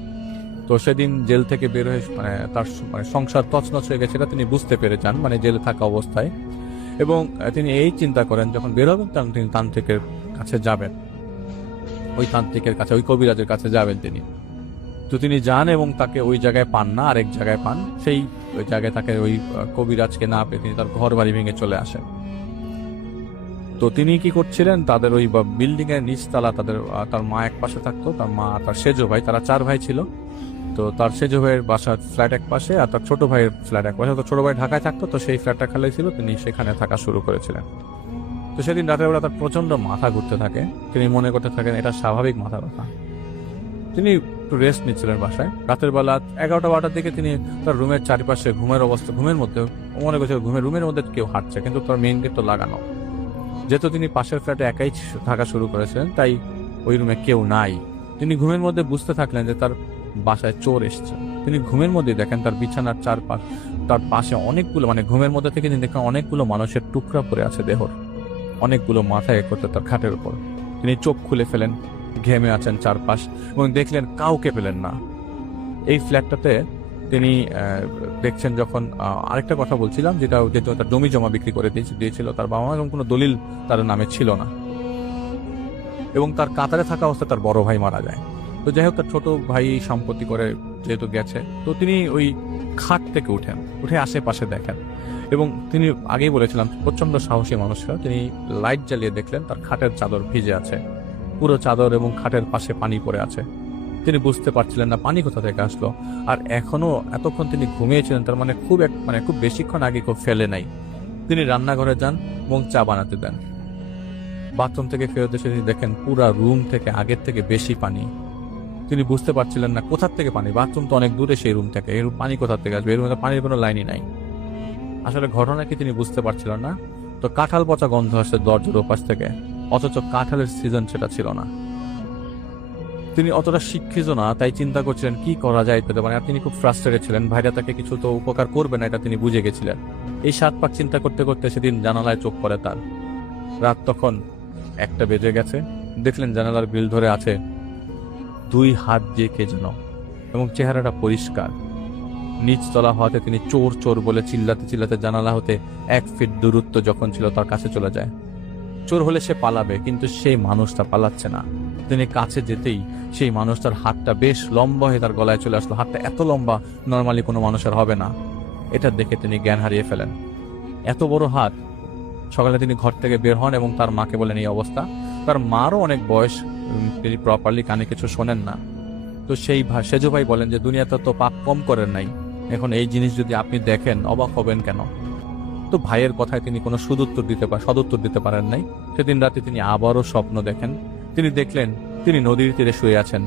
তো সেদিন জেল থেকে বের হয়ে তার সংসার তছনছ হয়ে গেছে তিনি বুঝতে পেরে যান, জেলে থাকা অবস্থায়। এবং তিনি এই চিন্তা করেন যখন বের হবেন তখন তিনি তান্ত্রিকের কাছে যাবেন, ওই তান্ত্রিকের কাছে, ওই কবিরাজের কাছে যাবেন তিনি। তো তিনি যান এবং তাকে ওই জায়গায় পান না, আরেক জায়গায় পান। ওই জায়গায় তাকে ওই কবিরাজকে না পেয়ে তিনি তার ঘর বাড়ি ভেঙে চলে আসেন। তো তিনি কি করছিলেন, তাদের ওই বিল্ডিং এর নিচতলা তার মা এক পাশে থাকতো, তার মা তার সেজো ভাই, তারা 4 ভাই ছিল। তো তার সেজো ভাইয়ের বাসার ফ্ল্যাট এক পাশে আর তার ছোট ভাইয়ের ফ্ল্যাট এক পাশে। তো ছোট ভাই ঢাকায় থাকতো, তো সেই ফ্ল্যাটটা খালি ছিল, তিনি সেখানে থাকা শুরু করেছিলেন। তো সেদিন রাতের বেলা তার প্রচন্ড মাথা ঘুরতে থাকে, তিনি মনে করতে থাকেন এটা স্বাভাবিক মাথা ব্যথা। তিনি একটু রেস্ট নিচ্ছিলেন বাসায়। রাতের বেলা 11টা-12টার দিকে তিনি তার রুমের চারিপাশে ঘুমের মধ্যে মনে করছে রুমের মধ্যে কেউ হাঁটছে, কিন্তু তার মেইন গেট তো লাগানো। যেহেতু তিনি পাশের ফ্ল্যাটে একাই থাকা শুরু করেছিলেন তাই ওই রুমে কেউ নাই। তিনি ঘুমের মধ্যে বুঝতে থাকলেন যে তার বাসায় চোর এসছে। তিনি ঘুমের মধ্যে দেখেন তার বিছানার তার পাশে অনেকগুলো ঘুমের মধ্যে থেকে তিনি দেখেন অনেকগুলো মানুষের টুকরা পড়ে আছে দেহর, অনেকগুলো মাথায় করতে তার খাটের উপর। তিনি চোখ খুলে ফেলেন, ঘেমে আছেন চারপাশ এবং দেখলেন কাউকে পেলেন না। এই ফ্ল্যাটটাতে তিনি দেখছেন যখন আরেকটা কথা বলছিলাম, যেহেতু তার জমি জমা বিক্রি করে দিয়েছিল তার বাবা মা এবং কোনো দলিল তার নামে ছিল না এবং তার কাতারে থাকা অবস্থায় তার বড় ভাই মারা যায়। তো যাই হোক তার ছোট ভাই সম্পত্তি করে যেহেতু গেছে, তো তিনি ওই খাট থেকে উঠে আশেপাশে দেখেন এবং তিনি আগেই বলেছিলাম প্রচন্ড সাহসী মানুষরা। তিনি লাইট জ্বালিয়ে দেখলেন তার খাটের চাদর ভিজে আছে, পুরো চাদর এবং খাটের পাশে পানি পড়ে আছে। তিনি বুঝতে পারছিলেন না পানি কোথা থেকে আসলো। আর এতক্ষণ তিনি ঘুমিয়েছিলেন, তার খুব বেশিক্ষণ আগে কেউ ফেলে নাই। তিনি রান্নাঘরে যান এবং চা বানাতে দেন। বাথরুম থেকে ফেরত এসে তিনি দেখেন পুরা রুম থেকে আগের থেকে বেশি পানি। তিনি বুঝতে পারছিলেন না কোথার থেকে পানি, বাথরুম তো অনেক দূরে সেই রুম থেকে, এই পানি কোথা থেকে আসবে, এর মধ্যে পানির কোনো লাইনই নাই। আসলে ঘটনা কি তিনি বুঝতে পারছিলেন না। তো কাঁঠাল পচা গন্ধ আসছে দরজার ওপাশ থেকে, অথচ কাঁঠালের সিজন সেটা ছিল না। তিনি অতটা শিক্ষিত না, তাই চিন্তা করছিলেন কি করা যায় পেতে পারে। আর তিনি খুব ফ্রাস্ট্রেটেড ছিলেন, ভাইরা তাকে কিছু তো উপকার করবে না এটা তিনি বুঝে গেছিলেন। এই 7 পাক চিন্তা করতে করতে সেদিন জানালায় চোখ পড়ে তার। রাত তখন 1টা বেজে গেছে। দেখলেন জানালার গ্রিল ধরে আছে 2 হাত দিয়ে কে যেন এবং চেহারাটা পরিষ্কার। নিচতলা হওয়াতে তিনি চোর চোর বলে চিল্লাতে জানালা হতে 1 ফিট দূরত্ব যখন ছিল তার কাছে চলে যায়। চোর হলে সে পালাবে, কিন্তু সেই মানুষটা পালাচ্ছে না, তিনি কাছে যেতেই সেই মানুষটার হাতটা বেশ লম্বা হয়ে তার গলায় চলে আসলো। হাতটা এত লম্বা নর্মালি কোনো মানুষের হবে না। এটা দেখে তিনি জ্ঞান হারিয়ে ফেলেন। এত বড় হাত। সকালে তিনি ঘর থেকে বের হন এবং তার মাকে বলেন এই অবস্থা। তার মারও অনেক বয়স, তিনি প্রপারলি কানে কিছু শোনেন না। তো সেই সেজো ভাই বলেন যে দুনিয়াতে তো পাপ কম করেন নাই, এখন এই জিনিস যদি আপনি দেখেন অবাক হবেন কেন? তো ভাইয়ের কথায় তিনি কোনো সদুত্তর দিতে পারেন নাই। সেদিন রাতে তিনি আবারও স্বপ্ন দেখেন। তিনি দেখলেন তিনি নদীর তীরে শুয়ে আছেন।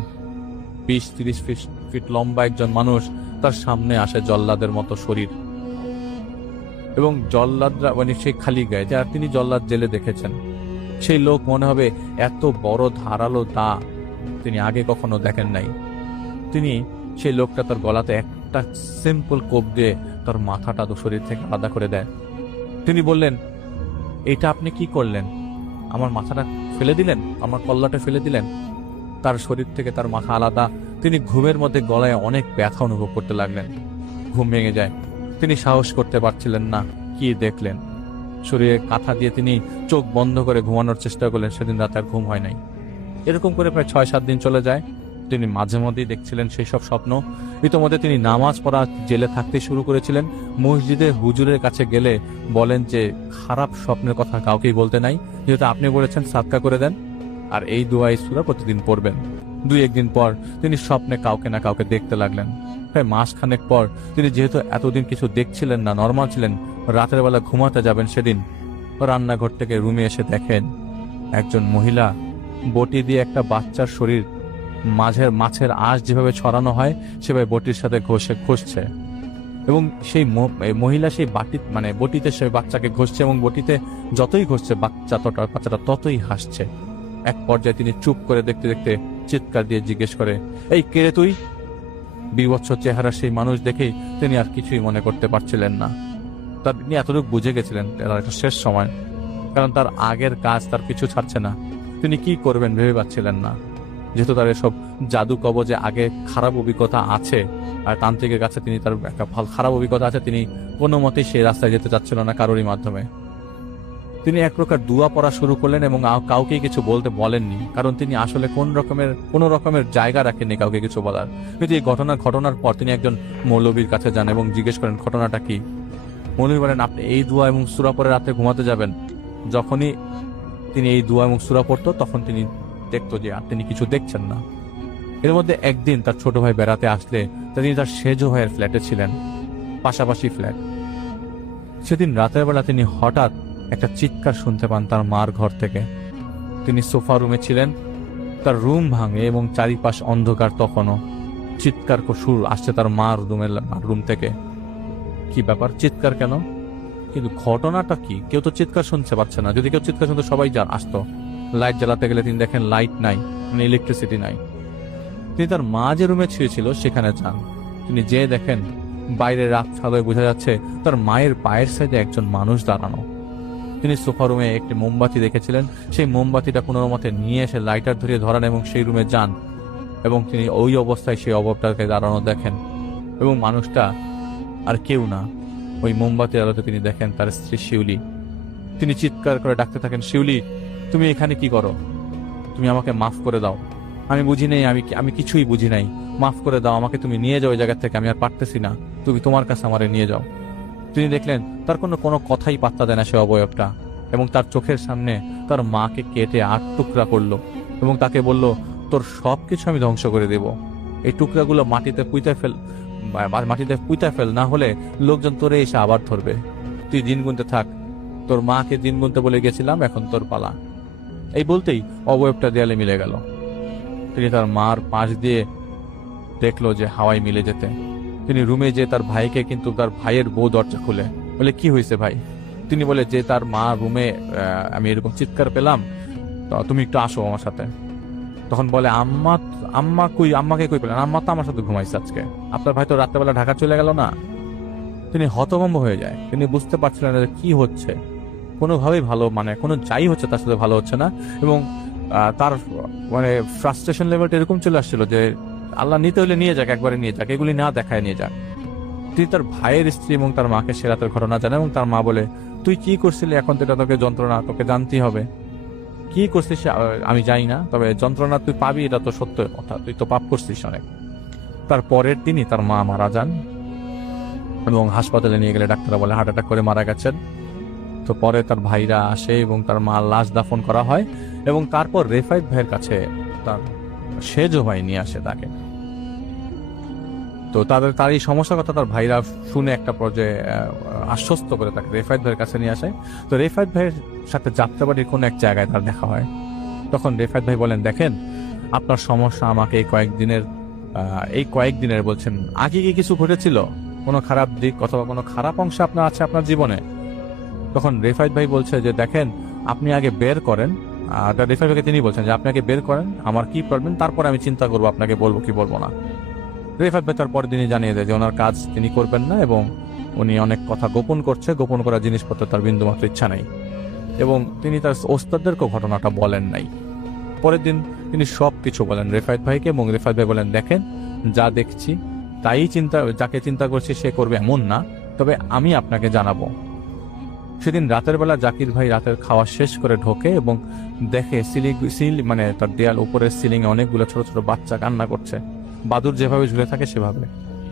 20-30 ফিট লম্বা একজন মানুষ তার সামনে আসে, জল্লাদের মতো শরীর, এবং জল্লাদরা মানে সেই খালি গায়ে, যা তিনি জল্লাদ জেলে দেখেছেন। সেই লোক মনে হবে এত বড় ধারালো দা তিনি আগে কখনো দেখেন নাই। তিনি সেই লোকটা তার গলাতে একটা সিম্পল কোপ দিয়ে তার মাথাটা তো শরীর থেকে আলাদা করে দেয়। তিনি বললেন, এটা আপনি কি করলেন? আমার মাথাটা ফেলে দিলেন, আমার কল্লাটা ফেলে দিলেন। তার শরীর থেকে তার মাথা আলাদা। তিনি ঘুমের মধ্যে গলায় অনেক ব্যথা অনুভব করতে লাগলেন। ঘুম ভেঙে যায়। তিনি সাহস করতে পারছিলেন না। কি দেখলেন? শরীরে কাঁথা দিয়ে তিনি চোখ বন্ধ করে ঘুমানোর চেষ্টা করলেন। সেদিন রাতে আর ঘুম হয় নাই। এরকম করে প্রায় 6-7 দিন চলে যায়। তিনি মাঝে মধ্যেই দেখছিলেন সেই সব স্বপ্ন। ইতোমধ্যে তিনি নামাজ পড়া জেলে থাকতে শুরু করেছিলেন। মসজিদে হুজুরের কাছে গেলে বলেন যে খারাপ স্বপ্নের কথা কাউকেই বলতে নাই, যেহেতু আপনি বলেছেন সাদকা করে দেন, আর এই দোয়া এই সূরা প্রতিদিন পড়বেন। 2-1 দিন পর তিনি স্বপ্নে কাউকে না কাউকে দেখতে লাগলেন। প্রায় মাসখানেক পর তিনি যেহেতু এতদিন কিছু দেখছিলেন না, নর্মাল ছিলেন, রাতের বেলা ঘুমাতে যাবেন সেদিন রান্নাঘর থেকে রুমে এসে দেখেন একজন মহিলা বটি দিয়ে একটা বাচ্চার শরীর মাছের আঁশ যেভাবে ছড়ানো হয় সেভাবে বটির সাথে ঘষছে, এবং সেই মহিলা সেই বটিতে সে বাচ্চাকে ঘষছে, এবং বটিতে যতই ঘষছে বাচ্চাটা ততই হাসছে। এক পর্যায়ে তিনি চুপ করে দেখতে দেখতে চিৎকার দিয়ে জিজ্ঞেস করে, এই কে রে তুই? বিভৎস চেহারা সেই মানুষ দেখেই তিনি আর কিছুই মনে করতে পারছিলেন না। তিনি এতটুকু বুঝে গেছিলেন তার একটা শেষ সময়, কারণ তার আগের কাজ তার কিছু ছাড়ছে না। তিনি কি করবেন ভেবে পাচ্ছিলেন না। যেহেতু তার এসব জাদু কবজে আগে খারাপ অভিজ্ঞতা আছে, আর তান্ত্রিকের কাছে তিনি তার একটা খারাপ অভিজ্ঞতা আছে, তিনি কোনো মতেই সেই রাস্তায় যেতে চাচ্ছিল না কারোরই মাধ্যমে। তিনি এক প্রকার দোয়া পড়া শুরু করলেন এবং কাউকেই কিছু বলতে বলেননি, কারণ তিনি আসলে কোন রকমের জায়গা রাখেননি কাউকে কিছু বলার। কিন্তু এই ঘটনার পর তিনি একজন মৌলবীর কাছে যান এবং জিজ্ঞেস করেন ঘটনাটা কি। মৌলবী বলেন, আপনি এই দোয়া এবং সূরা পড়ে রাতে ঘুমাতে যাবেন। যখনই তিনি এই দোয়া এবং সূরা পড়তো তখন তিনি দেখতো যে আর তিনি কিছু দেখছেন না। এর মধ্যে একদিন তার ছোট ভাই বেড়াতে আসলে তিনি তার সেজো ভাইয়ের ফ্ল্যাটে ছিলেন, পাশাপাশি ফ্ল্যাট। সেদিন রাতের বেলা তিনি হঠাৎ একটা চিৎকার শুনতে পান তার মার ঘর থেকে। তিনি সোফা রুমে ছিলেন, তার রুম ভাঙে এবং চারিপাশ অন্ধকার। তখনও চিৎকার সুর আসছে তার মার রুম থেকে। কি ব্যাপার, চিৎকার কেন? কিন্তু ঘটনাটা কি? কেউ তো চিৎকার শুনতে পাচ্ছে না। যদি কেউ চিৎকার শুনতো সবাই আসতো। লাইট জ্বালাতে গেলে তিনি দেখেন লাইট নাই, মানে ইলেকট্রিসিটি নাই। তিনি তার মা যে রুমে ছিল সেখানে যান। তিনি যেয়ে দেখেন বাইরে রাত আলোয় বোঝা যাচ্ছে তার মায়ের পায়ের সাইডে একজন মানুষ দাঁড়ানো। তিনি সোফা রুমে একটি মোমবাতি দেখেছিলেন। সেই মোমবাতিটা কোনো মতে নিয়ে এসে লাইটার ধরিয়ে ধরান এবং সেই রুমে যান, এবং তিনি ওই অবস্থায় সেই অবতারকে দাঁড়ানো দেখেন, এবং মানুষটা আর কেউ না, ওই মোমবাতির আলোতে তিনি দেখেন তার স্ত্রী শিউলি। তিনি চিৎকার করে ডাকতে থাকেন, শিউলি তুমি এখানে কি করো? তুমি আমাকে মাফ করে দাও, আমি বুঝি নাই, আমি কিছুই বুঝি নাই, মাফ করে দাও আমাকে, তুমি নিয়ে যাও ওই জায়গা থেকে, আমি আর পারতেছি না, তুমি তোমার কাছে আমারে নিয়ে যাও। তিনি দেখলেন তার কোনো কথাই পাত্তা দেয় না সে অবয়বটা, এবং তার চোখের সামনে তার মাকে কেটে 8 টুকরা করলো এবং তাকে বলল, তোর সবকিছু আমি ধ্বংস করে দেব, এই টুকরাগুলো মাটিতে পুঁতে ফেল, না হলে লোকজন তোরে এসে আবার ধরবে। তুই দিন গুনতে থাক, তোর মাকে দিন গুনতে বলে গেছিলাম, এখন তোর পালা। এই বলতেই অবয়বটা দেয়ালে মিলে গেল। তিনি তার মার পাশ দিয়ে দেখলো যে হাওয়ায় মিলে যেতে। তিনি রুমে যে তার ভাইকে, কিন্তু তার ভাইয়ের বউ দরজা খুলে বলে, কি হয়েছে ভাই? তিনি বলে যে তার মা রুমে, আমি এরকম চিৎকার পেলাম, তুমি একটু আসো আমার সাথে। তখন বলে, আম্মাকে কই পেলেন? আম্মা তো আমার সাথে ঘুমাইছে আজকে, আপনার ভাই তো রাত্রেবেলা ঢাকা চলে গেল না। তিনি হতভম্ব হয়ে যায়। তিনি বুঝতে পারছিলেন না কি হচ্ছে, কোনোভাবেই ভালো, কোনো যাই হচ্ছে তার সাথে ভালো হচ্ছে না, এবং তার ফ্রাস্ট্রেশন লেভেলটা এরকম চলে আসছিল যে আল্লাহ নিতে হলে নিয়ে যাক, একবারে নিয়ে যাক, এগুলি না দেখায় নিয়ে যাক। তিনি তার ভাইয়ের স্ত্রী এবং তার মাকে সে রাতের ঘটনা জানান, এবং তার মা বলে, তুই কি করছিলি? এখন তো এটা তোকে যন্ত্রণা, তোকে জানতেই হবে। কি করছিস আমি জানি না, তবে যন্ত্রণা তুই পাবি, এটা তো সত্য কথা, তুই তো পাপ করছিস অনেক। তার পরের দিনই তার মা মারা যান এবং হাসপাতালে নিয়ে গেলে ডাক্তাররা বলে হার্ট অ্যাটাক করে মারা গেছেন। তো পরে তার ভাইরা আসে এবং তার মা লাশ দাফন করা হয় এবং তারপর রেফায়েত ভাইয়ের কাছে তার সেজো ভাই নিয়ে আসে তাকে। তো তার এই সমস্যার কথা তার ভাইরা শুনে একটা পর্যায়ে আশ্বস্ত করে তাকে রেফায়েত ভাইয়ের কাছে নিয়ে আসে। তো রেফায়েত ভাইয়ের সাথে যাত্রাবাড়ির কোনো এক জায়গায় তার দেখা হয়। তখন রেফায়েত ভাই বলেন, দেখেন আপনার সমস্যা আমাকে এই কয়েকদিনের বলছেন, আগে কি কিছু ঘটেছিল, কোনো খারাপ দিক অথবা কোনো খারাপ অংশ আপনার আছে আপনার জীবনে? তখন রেফায়েত ভাই বলছে যে দেখেন আপনি আগে বের করেন, রেফায়েত ভাইকে তিনি বলছেন যে আপনি আগে বের করেন আমার কি প্রবলেম, তারপরে আমি চিন্তা করবো আপনাকে বলবো কি বলবো না। রেফায়েত ভাই তার পরের দিনই জানিয়ে দেয় যে ওনার কাজ তিনি করবেন না এবং উনি অনেক কথা গোপন করছে, গোপন করা জিনিসপত্র তার বিন্দুমাত্র ইচ্ছা নেই এবং তিনি তার ওস্তাদদেরকেও ঘটনাটা বলেন নাই। পরের দিন তিনি সব কিছু বলেন রেফায়েত ভাইকে এবং রেফায়েত ভাই বলেন, দেখেন যা দেখছি তাই যাকে চিন্তা করছি সে করবে এমন না, তবে আমি আপনাকে জানাবো। সেদিন রাতের বেলা জাকির ভাই রাতের খাওয়া শেষ করে ঢোকে এবং দেখে মানে তার দেয়াল উপরের সিলিং এ অনেকগুলো ছোট ছোট বাচ্চা কান্না করছে, বাদুর যেভাবে ঝুলে থাকে সেভাবে,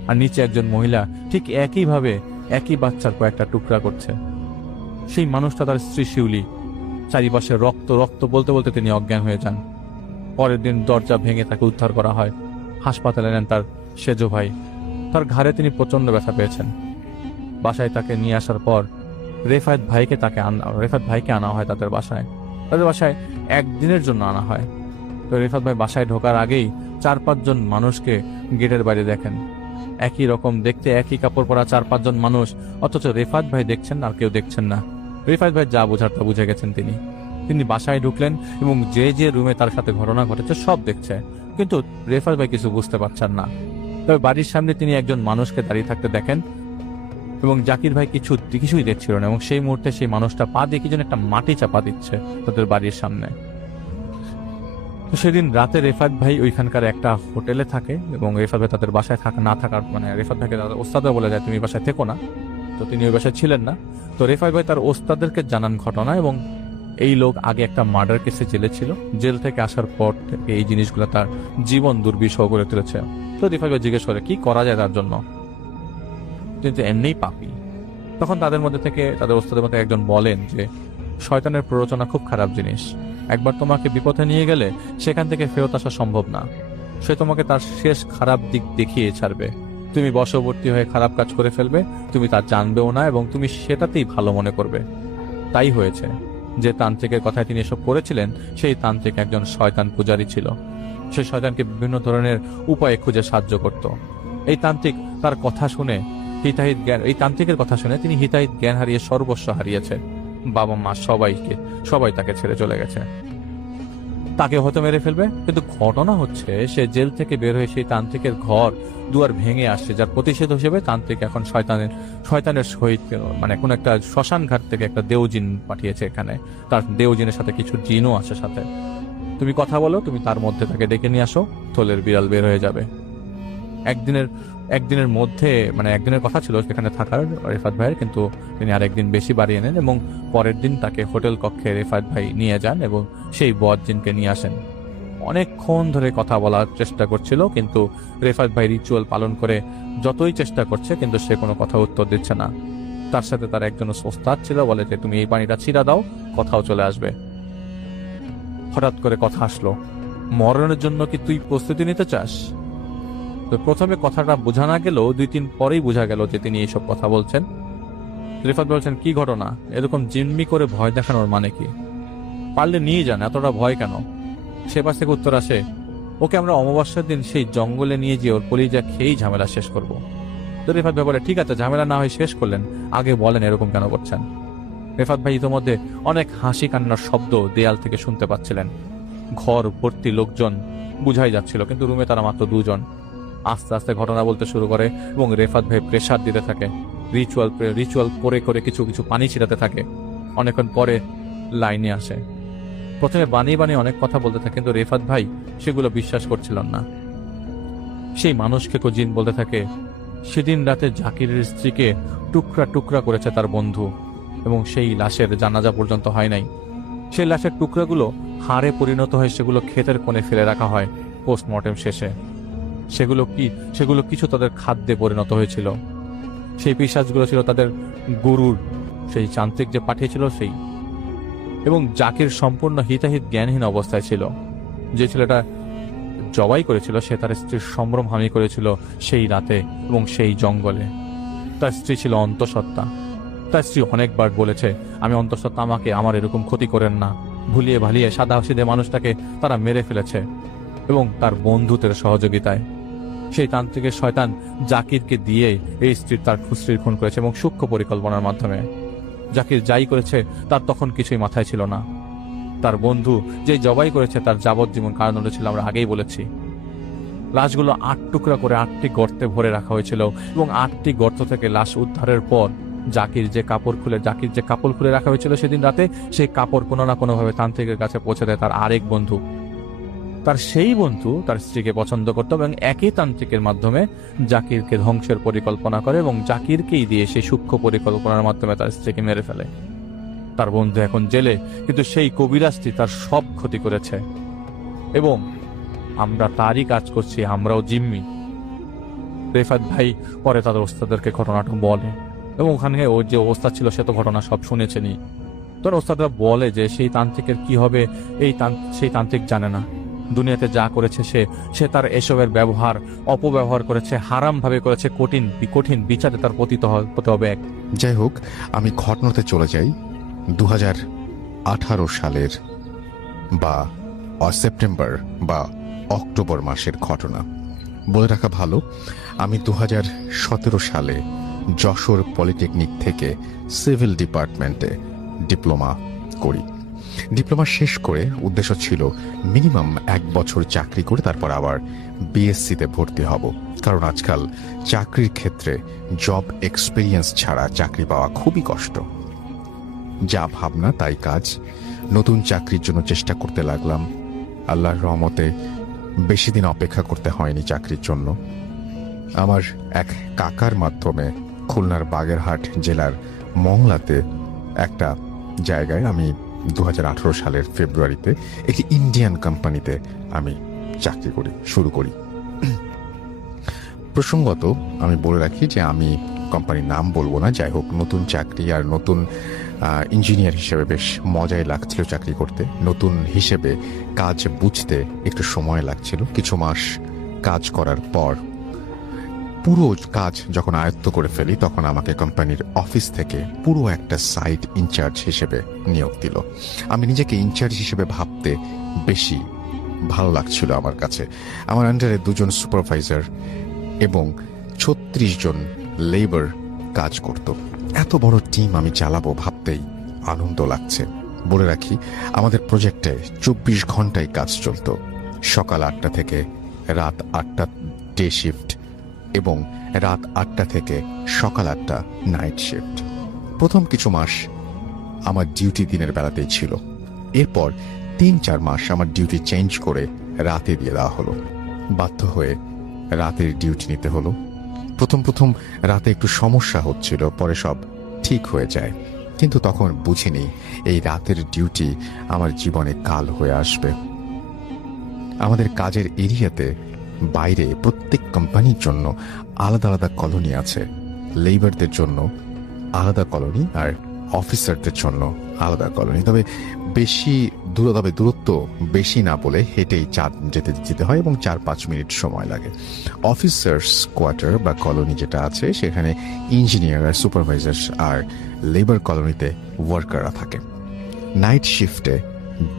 আর নিচে একজন মহিলা ঠিক একইভাবে একই বাচ্চার কয়েকটা টুকরা করছে। সেই মানুষটা তার স্ত্রী শিউলি। চারিপাশে রক্ত রক্ত বলতে বলতে তিনি অজ্ঞান হয়ে যান। পরের দিন দরজা ভেঙে তাকে উদ্ধার করা হয়, হাসপাতালে নেন তার সেজো ভাই। তার ঘাড়ে তিনি প্রচন্ড ব্যথা পেয়েছেন। বাসায় তাকে নিয়ে আসার পর রেফায়েত ভাইকে আনা হয় তাদের বাসায় একদিনের জন্য আনা হয়। তো রেফায়েত ভাই বাসায় ঢোকার আগেই 4-5 জন মানুষকে গেটের বাইরে দেখেন, একই রকম দেখতে, একই কাপড় পরা 4-5 জন মানুষ, অথচ রেফায়েত ভাই দেখছেন আর কেউ দেখছেন না। রেফায়েত ভাই যা বোঝার তা বুঝে গেছেন। তিনি বাসায় ঢুকলেন এবং যে যে রুমে তার সাথে ঘটনা ঘটেছে সব দেখছে, কিন্তু রেফায়েত ভাই কিছু বুঝতে পারছেন না। তবে বাড়ির সামনে তিনি একজন মানুষকে দাঁড়িয়ে থাকতে দেখেন এবং জাকির ভাই কিছুই দেখছিল না এবং সেই মুহূর্তে সেই মানুষটা পা দিয়ে কি যেন একটা মাটি চাপা দিচ্ছে তাদের বাড়ির সামনে। তো সেদিন রাতে রেফায়েত ভাই ওইখানকার একটা হোটেলে থাকে এবং রেফায়েত ভাই তাদের বাসায় না থাকার মানে রেফায়েত ভাইকে ওস্তাদরা বলে যায় তুমি বাসায় থেকো না, তো তিনি ওই বাসায় ছিলেন না। তো রেফায়েত ভাই তার ওস্তাদদেরকে জানান ঘটনা এবং এই লোক আগে একটা মার্ডার কেসে জেলে ছিল, জেল থেকে আসার পর থেকে এই জিনিসগুলো তার জীবন দুর্বিষহ করে তুলেছে। তো রেফায়েত ভাই জিজ্ঞেস করে কি করা যায় তার জন্য, কিন্তু এমনিই পাপী। তখন তাদের মধ্যে থেকে তাদের ওস্তাদের মধ্যে একজন বলেন যে শয়তানের প্ররোচনা খুব খারাপ জিনিস, একবার তোমাকে বিপথে নিয়ে গেলে সেখান থেকে ফেরত আসা সম্ভব না। সে তোমাকে তার শেষ খারাপ দিক দেখিয়ে ছাড়বে, তুমি বশবর্তী হয়ে খারাপ কাজ করে ফেলবে, তুমি তা জানবেও না এবং তুমি সেটাতেই ভালো মনে করবে। তাই হয়েছে, যে তান্ত্রিকের কথায় তিনি এসব করেছিলেন সেই তান্ত্রিক একজন শয়তান পূজারী ছিল। সে শয়তানকে বিভিন্ন ধরনের উপায়ে খুঁজে সাহায্য করত। এই তান্ত্রিকের কথা শুনে তিনি হিতাহিত জ্ঞান হারিয়ে সর্বস্ব হারিয়েছে। বাবা মা সবাই তাকে ছেড়ে চলে গেছে, তাকে হয়তো মেরে ফেলবে। কিন্তু ঘটনা হচ্ছে সে জেল থেকে বের হয়ে সেই তান্ত্রিকের ঘর দুয়ার ভেঙে আসছে, যার প্রতিষেধ হিসেবে তান্ত্রিক এখন শয়তানের সহিত মানে কোন একটা শ্মশান ঘাট থেকে একটা দেওজিন পাঠিয়েছে এখানে। তার দেওজিনের সাথে কিছু জিনও আছে সাথে। তুমি কথা বলো, তুমি তার মধ্যে তাকে ডেকে নিয়ে আসো, থলের বিড়াল বের হয়ে যাবে। একদিনের মধ্যে মানে একদিনের কথা ছিল সেখানে থাকার রেফায়েত ভাইয়ের, কিন্তু তিনি আরেকদিন বেশি বাড়িয়ে নেন এবং পরের দিন তাকে হোটেল কক্ষে রেফায়েত ভাই নিয়ে যান এবং সেই বদজিনকে নিয়ে আসেন। অনেকক্ষণ ধরে কথা বলার চেষ্টা করছিল, কিন্তু রেফায়েত ভাই রিচুয়াল পালন করে যতই চেষ্টা করছে কিন্তু সে কোনো কথা উত্তর দিচ্ছে না। তার সাথে তার একজন ওস্তাদ ছিল, বলে যে তুমি এই পানিটা ছিঁড়া দাও, কথাও চলে আসবে। হঠাৎ করে কথা আসলো, মরণের জন্য কি তুই প্রস্তুতি নিতে চাস? তো প্রথমে কথাটা বোঝা না গেলেও 2-3 পরেই বোঝা গেল যে তিনি এইসব কথা বলছেন। রিফাত বলছেন কি ঘটনা, এরকম জিম্মি করে ভয় দেখানোর মানে কি? পারলে নিয়ে যান, এতটা ভয় কেন? সে পাশ থেকে উত্তর আসে, ওকে আমরা অমাবস্যার দিন সেই জঙ্গলে নিয়ে গিয়ে ওর কলিজা খেয়েই ঝামেলা শেষ করব। তো রিফাত ভাই বলে ঠিক আছে, ঝামেলা না হয় শেষ করলেন, আগে বলেন এরকম কেন করছেন? রিফাত ভাই ইতিমধ্যে অনেক হাসি কান্নার শব্দ দেয়াল থেকে শুনতে পাচ্ছিলেন। ঘর ভর্তি লোকজন বুঝাই যাচ্ছিল, কিন্তু রুমে তারা মাত্র 2 জন। আস্তে আস্তে ঘটনা বলতে শুরু করে এবং রেফাত ভাই প্রেসার দিতে থাকে, রিচুয়াল করে করে কিছু কিছু পানি ছিটাতে থাকে। অনেকক্ষণ পরে লাইনে আসে। প্রথমে বানিয়ে বানিয়ে অনেক কথা বলতে থাকে, কিন্তু রেফাত ভাই সেগুলো বিশ্বাস করছিলেন না। সেই মানুষকে জিন বলতে থাকে, সেদিন রাতে জাকিরের স্ত্রীকে টুকরা টুকরা করেছে তার বন্ধু এবং সেই লাশের জানাজা পর্যন্ত হয় নাই। সেই লাশের টুকরাগুলো হাড়ে পরিণত হয়ে সেগুলো ক্ষেতের কোণে ফেলে রাখা হয় পোস্টমর্টেম শেষে। সেগুলো কিছু তাদের খাদ্যে পরিণত হয়েছিল। সেই পিশাচগুলো ছিল তাদের গুরুর, সেই যান্ত্রিক যে পাঠিয়েছিল সেই। এবং জাকির সম্পূর্ণ হিতাহিত জ্ঞানহীন অবস্থায় ছিল। যে ছেলেটা জবাই করেছিল সে তার স্ত্রীর সম্ভ্রমহানি করেছিল সেই রাতে এবং সেই জঙ্গলে। তার স্ত্রী ছিল অন্তঃসত্ত্বা। তার স্ত্রী অনেকবার বলেছে, আমি অন্তঃসত্ত্বা, আমাকে আমার এরকম ক্ষতি করেন না। ভুলিয়ে ভালিয়ে সাদাসিধে মানুষটাকে তারা মেরে ফেলেছে এবং তার বন্ধুদের সহযোগিতায়। সেই তান্ত্রিকের শয়তান জাকিরকে দিয়ে এই স্ত্রীর তার স্ত্রীর খুন করেছে এবং সূক্ষ্ম পরিকল্পনার মাধ্যমে। জাকির যাই করেছে তার তখন কিছুই মাথায় ছিল না। তার বন্ধু যে জবাই করেছে তার যাবজ্জীবন কারাদণ্ড ছিল, আমরা আগেই বলেছি। লাশগুলো 8 টুকরা করে 8টি গর্তে ভরে রাখা হয়েছিল এবং 8টি গর্ত থেকে লাশ উদ্ধারের পর জাকির যে কাপড় খুলে রাখা হয়েছিল সেদিন রাতে, সেই কাপড় কোনো না কোনোভাবে তান্ত্রিকের কাছে পৌঁছে দেয় তার আরেক বন্ধু। তার সেই বন্ধু তার স্ত্রীকে পছন্দ করত এবং একই তান্ত্রিকের মাধ্যমে জাকিরকে ধ্বংসের পরিকল্পনা করে এবং জাকিরকেই দিয়ে সেই সূক্ষ্ম পরিকল্পনার মাধ্যমে তার স্ত্রীকে মেরে ফেলে। তার বন্ধু এখন জেলে, কিন্তু সেই কবিরাজটি তার সব ক্ষতি করেছে এবং আমরা তারই কাজ করছি, আমরাও জিম্মি। রেফাত ভাই পরে তাদের ওস্তাদেরকে ঘটনাটা বলে এবং ওখানে ওর যে অবস্থা ছিল সে তো ঘটনা সব শুনেছেনি। তোর ওস্তাদরা বলে যে সেই তান্ত্রিকের কি হবে সেই তান্ত্রিক জানে না। দুনিয়াতে যা করেছে সে তার এসবের অপব্যবহার করেছে, হারাম ভাবে করেছে, কঠিন বিচারে তার পতিত হতে হবে। যাই হোক, আমি ঘটনাতে চলে যাই 2018 সালের বা সেপ্টেম্বর বা অক্টোবর মাসের ঘটনা। বলে রাখা ভালো, আমি 2017 সালে যশোর পলিটেকনিক থেকে সিভিল ডিপার্টমেন্টে ডিপ্লোমা করি। ডিপ্লোমা শেষ করে উদ্দেশ্য ছিল মিনিমাম 1 বছর চাকরি করে তারপর আবার বিএসসিতে ভর্তি হব, কারণ আজকাল চাকরির ক্ষেত্রে জব এক্সপিরিয়েন্স ছাড়া চাকরি পাওয়া খুবই কষ্ট। যা ভাবনা তাই কাজ। নতুন চাকরির জন্য চেষ্টা করতে লাগলাম। আল্লাহর রহমতে বেশি দিন অপেক্ষা করতে হয়নি চাকরির জন্য। আমার এক কাকার মাধ্যমে খুলনার বাগেরহাট জেলার মংলাতে একটা জায়গায় আমি 2018 সালের ফেব্রুয়ারিতে একটি ইন্ডিয়ান কোম্পানিতে আমি চাকরি শুরু করি। প্রসঙ্গত আমি বলে রাখি যে আমি কোম্পানির নাম বলবো না। যাই হোক, নতুন চাকরি আর নতুন ইঞ্জিনিয়ার হিসেবে বেশ মজাই লাগছিল চাকরি করতে। নতুন হিসেবে কাজ বুঝতে একটু সময় লাগছিল। কিছু মাস কাজ করার পর পুরো কাজ যখন আয়ত্ত করে ফেলি তখন আমাকে কোম্পানির অফিস থেকে পুরো একটা সাইট ইনচার্জ হিসেবে নিয়োগ দিল। আমি নিজেকে ইনচার্জ হিসেবে ভাবতে বেশি ভালো লাগছিল আমার কাছে। আমার আন্ডারে 2 জন সুপারভাইজার এবং 36 জন লেবার কাজ করত। এত বড় টিম আমি চালাবো ভাবতেই আনন্দ লাগছে। বলে রাখি, আমাদের প্রজেক্টে 24 ঘন্টায় কাজ চলত। সকাল 8টা থেকে রাত 8টা ডে শিফট এবং রাত 8টা থেকে সকাল 8টা নাইট শিফট। প্রথম কিছু মাস আমার ডিউটি দিনের বেলাতেই ছিল। এরপর 3-4 মাস আমার ডিউটি চেঞ্জ করে রাতে দিয়ে দেওয়া হলো। বাধ্য হয়ে রাতের ডিউটি নিতে হলো। প্রথম রাতে একটু সমস্যা হচ্ছিল, পরে সব ঠিক হয়ে যায়, কিন্তু তখন বুঝিনি এই রাতের ডিউটি আমার জীবনে কাল হয়ে আসবে। আমাদের কাজের এরিয়াতে বাইরে প্রত্যেক কোম্পানির জন্য আলাদা আলাদা কলোনি আছে। লেবারদের জন্য আলাদা কলোনি আর অফিসারদের জন্য আলাদা কলোনি। তবে দূরত্ব বেশি না বলে হেঁটেই যেতে হয় এবং 4-5 মিনিট সময় লাগে। অফিসার্স কোয়ার্টার বা কলোনি যেটা আছে সেখানে ইঞ্জিনিয়ার আর সুপারভাইজার আর লেবার কলোনিতে ওয়ার্কাররা থাকে। নাইট শিফটে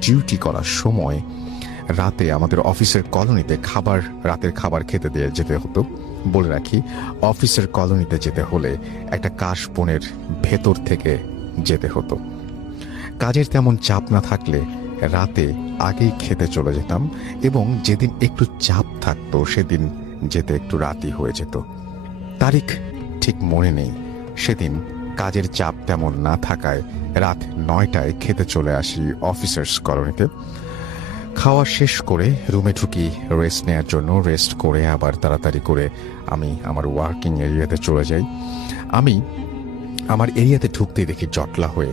ডিউটি করার সময় রাতে আমাদের অফিসের কলোনিতে রাতের খাবার খেতে দিয়ে যেতে হতো। বলে রাখি, অফিসের কলোনিতে যেতে হলে একটা কাশবনের ভেতর থেকে যেতে হতো। কাজের তেমন চাপ না থাকলে রাতে আগেই খেতে চলে যেতাম এবং যেদিন একটু চাপ থাকতো সেদিন যেতে একটু রাতই হয়ে যেত। তারিখ ঠিক মনে নেই। সেদিন কাজের চাপ তেমন না থাকায় রাত 9টায় খেতে চলে আসি অফিসার্স কলোনিতে। খাওয়া শেষ করে রুমে ঢুকি রেস্ট নেওয়ার জন্য। রেস্ট করে আবার তাড়াতাড়ি করে আমি আমার ওয়ার্কিং এরিয়াতে চলে যাই। আমি আমার এরিয়াতে ঢুকতেই দেখি জটলা হয়ে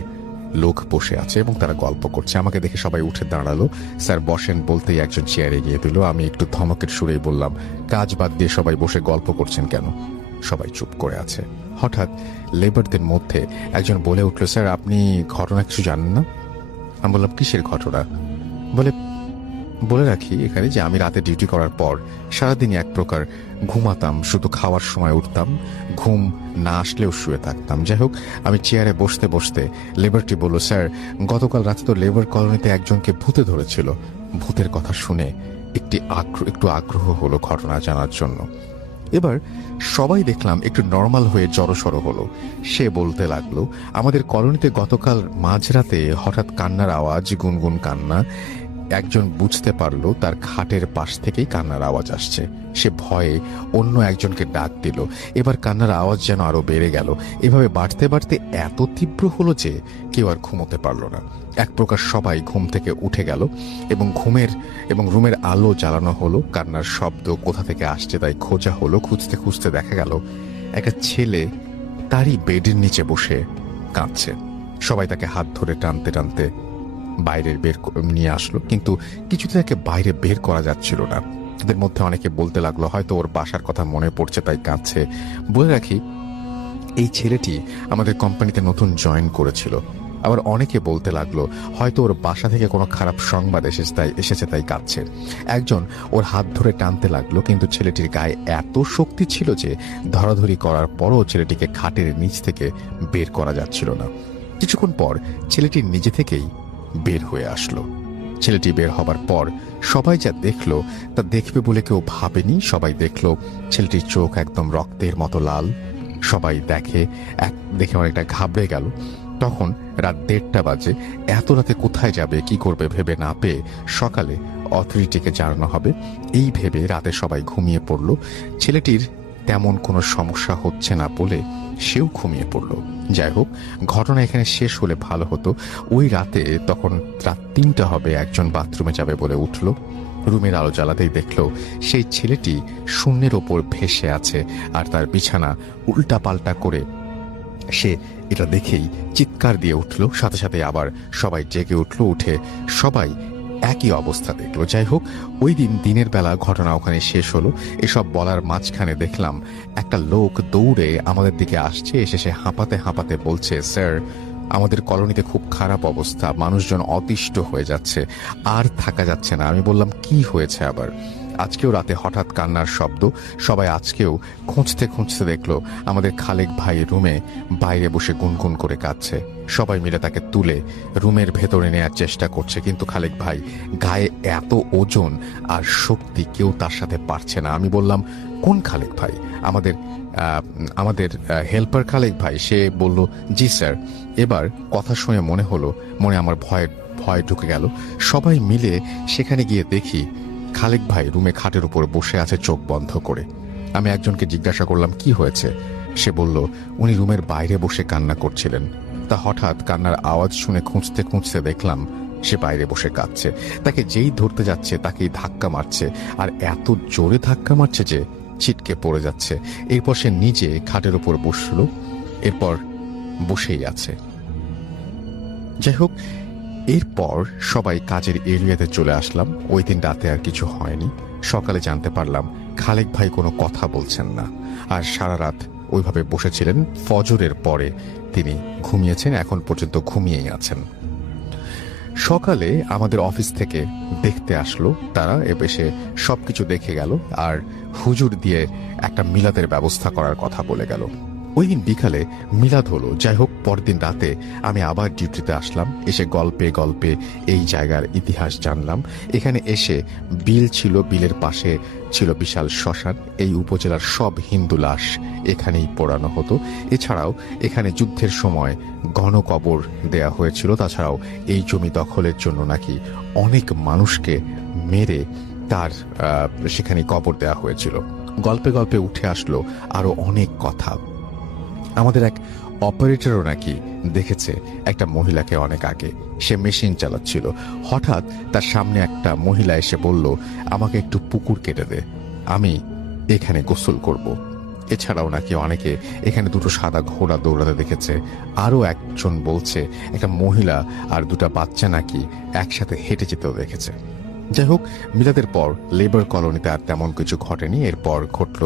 লোক বসে আছে এবং তারা গল্প করছে। আমাকে দেখে সবাই উঠে দাঁড়ালো। স্যার বসেন বলতেই একজন চেয়ারে গিয়ে দিল। আমি একটু ধমকের সুরেই বললাম, কাজ বাদ দিয়ে সবাই বসে গল্প করছেন কেন? সবাই চুপ করে আছে। হঠাৎ লেবারদের মধ্যে একজন বলে উঠল, স্যার আপনি ঘটনা কিছু জানেন না? আমি বললাম, কিসের ঘটনা? বলে রাখি এখানে যে আমি রাতে ডিউটি করার পর সারাদিনই এক প্রকার ঘুমাতাম, শুধু খাওয়ার সময় উঠতাম, ঘুম না আসলেও শুয়ে থাকতাম। যাই হোক, আমি চেয়ারে বসতে বসতে লেবারটি বলল, স্যার গতকাল রাতে তো লেবার কলোনিতে একজনকে ভূতে ধরেছিল। ভূতের কথা শুনে একটু আগ্রহ হলো ঘটনা জানার জন্য। এবার সবাই দেখলাম একটু নর্মাল হয়ে জড়সড় হলো। সে বলতে লাগলো, আমাদের কলোনিতে গতকাল মাঝরাতে হঠাৎ কান্নার আওয়াজ, গুনগুন কান্না। একজন বুঝতে পারলো তার খাটের পাশ থেকেই কান্নার আওয়াজ আসছে। সে ভয়ে অন্য একজনকে ডাক দিল। এবার কান্নার আওয়াজ যেন আরো বেড়ে গেল। এভাবে বাড়তে বাড়তে এত তীব্র হলো যে কেউ আর ঘুমোতে পারলো না। এক প্রকার সবাই ঘুম থেকে উঠে গেল এবং রুমের আলো জ্বালানো হলো। কান্নার শব্দ কোথা থেকে আসছে তাই খোঁজা হলো। খুঁজতে খুঁজতে দেখা গেল একটা ছেলে তারই বেডের নিচে বসে কাঁদছে। সবাই তাকে হাত ধরে টানতে টানতে বাইরে নিয়ে আসলো, কিন্তু কিছুতে তাকে বাইরে বের করা যাচ্ছিল না। তাদের মধ্যে অনেকে বলতে লাগলো, হয়তো ওর বাসার কথা মনে পড়ছে তাই কাঁদছে। বলে রাখি, এই ছেলেটি আমাদের কোম্পানিতে নতুন জয়েন করেছিল। আবার অনেকে বলতে লাগলো, হয়তো ওর বাসা থেকে কোনো খারাপ সংবাদ এসেছে তাই কাঁদছে। একজন ওর হাত ধরে টানতে লাগলো, কিন্তু ছেলেটির গায়ে এত শক্তি ছিল যে ধরাধরি করার পরও ছেলেটিকে খাটের নিচ থেকে বের করা যাচ্ছিল না। কিছুক্ষণ পর ছেলেটি নিজে থেকেই বের হয়ে আসলো। ছেলেটি বের হবার পর সবাই যা দেখলো তা দেখবে বলে কেউ ভাবেনি। সবাই দেখলো ছেলেটির চোখ একদম রক্তের মতো লাল। সবাই দেখে অনেকটা ঘাবড়ে গেল। তখন রাত 1:30 বাজে। এত রাতে কোথায় যাবে, কি করবে ভেবে না পেয়ে সকালে অথরিটিকে জানানো হবে এই ভেবে রাতে সবাই ঘুমিয়ে পড়ল। ছেলেটির তেমন কোনো সমস্যা হচ্ছে না বলে সেও ঘুমিয়ে পড়ল। যাই হোক, ঘটনা এখানে শেষ হলে ভালো হতো। ওই রাতে তখন রাত 3টা হবে, একজন বাথরুমে যাবে বলে উঠল। রুমের আলো জ্বালাতেই দেখল সেই ছেলেটি শূন্যের ওপর ভেসে আছে আর তার বিছানা উল্টা পাল্টা করে। সে এটা দেখেই চিৎকার দিয়ে উঠল। সাথে সাথে আবার সবাই জেগে উঠল। উঠে সবাই একই অবস্থা দেখলো। যাই হোক, ওই দিনের বেলা ঘটনা ওখানে শেষ হলো। এসব বলার মাঝখানে দেখলাম একটা লোক দৌড়ে আমাদের দিকে আসছে। এসে সে হাঁপাতে হাঁপাতে বলছে, স্যার আমাদের কলোনিতে খুব খারাপ অবস্থা, মানুষজন অতিষ্ঠ হয়ে যাচ্ছে, আর থাকা যাচ্ছে না। আমি বললাম, কি হয়েছে আবার? আজকেও রাতে হঠাৎ কান্নার শব্দ। সবাই আজকেও খুঁজতে খুঁজতে দেখলো আমাদের খালেক ভাই রুমে বাইরে বসে গুনগুন করে কাঁদছে। সবাই মিলে তাকে তুলে রুমের ভেতরে নেওয়ার চেষ্টা করছে, কিন্তু খালেক ভাই গায়ে এত ওজন আর শক্তি, কেউ তার সাথে পারছে না। আমি বললাম, কোন খালেক ভাই? আমাদের হেল্পার খালেক ভাই। সে বলল, জি স্যার। এবার কথা শুনে মনে আমার ভয় ঢুকে গেল। সবাই মিলে সেখানে গিয়ে দেখি খালেক ভাই রুমে খাটের উপর বসে আছে চোখ বন্ধ করে। আমি একজনকে জিজ্ঞাসা করলাম, কি হয়েছে? সে বলল, উনি রুমের বাইরে বসে কান্না করছিলেন। তা হঠাৎ কান্নার আওয়াজ শুনে খুঁজতে খুঁজতে দেখলাম সে বাইরে বসে কাঁদছে। তাকে যেই ধরতে যাচ্ছে তাকেই ধাক্কা মারছে, আর এত জোরে ধাক্কা মারছে যে ছিটকে পড়ে যাচ্ছে। এরপর সে নিজে খাটের উপর বসলো, এরপর বসেই আছে। যাই হোক, এরপর সবাই কাজের এরিয়াতে চলে আসলাম। ওই দিন রাতে আর কিছু হয়নি। সকালে জানতে পারলাম খালেক ভাই কোনো কথা বলছেন না, আর সারা রাত ওইভাবে বসেছিলেন। ফজরের পরে তিনি ঘুমিয়েছেন, এখন পর্যন্ত ঘুমিয়েই আছেন। সকালে আমাদের অফিস থেকে দেখতে আসলো তারা, এসে সবকিছু দেখে গেল আর হুজুর দিয়ে একটা মিলাদের ব্যবস্থা করার কথা বলে গেল। ওই দিন বিকালে মিলাদ হলো। যাই হোক, পরদিন রাতে আমি আবার ডিউটিতে আসলাম। এসে গল্পে গল্পে এই জায়গার ইতিহাস জানলাম। এখানে এসে বিল ছিল, বিলের পাশে ছিল বিশাল শ্মশান। এই উপজেলার সব হিন্দু লাশ এখানেই পোড়ানো হতো। এছাড়াও এখানে যুদ্ধের সময় গণকবর দেয়া হয়েছিল। তাছাড়াও এই জমি দখলের জন্য নাকি অনেক মানুষকে মেরে তার সেখানে কবর দেয়া হয়েছিল। গল্পে গল্পে উঠে আসলো আরো অনেক কথা। আমাদের এক অপারেটরও নাকি দেখেছে একটা মহিলাকে অনেক আগে। সে মেশিন চালাচ্ছিল। হঠাৎ তার সামনে একটা মহিলা এসে বলল, আমাকে একটু পুকুর কেটে দে, আমি এখানে গোসল করব। এছাড়াও নাকি অনেকে এখানে দুটো সাদা ঘোড়া দৌড়াতে দেখেছে। আরও একজন বলছে একটা মহিলা আর দুটো বাচ্চা নাকি একসাথে হেঁটে যেতেও দেখেছে। যাই হোক, মিলাদের পর লেবার কলোনিতে আর তেমন কিছু ঘটেনি। এরপর ঘটল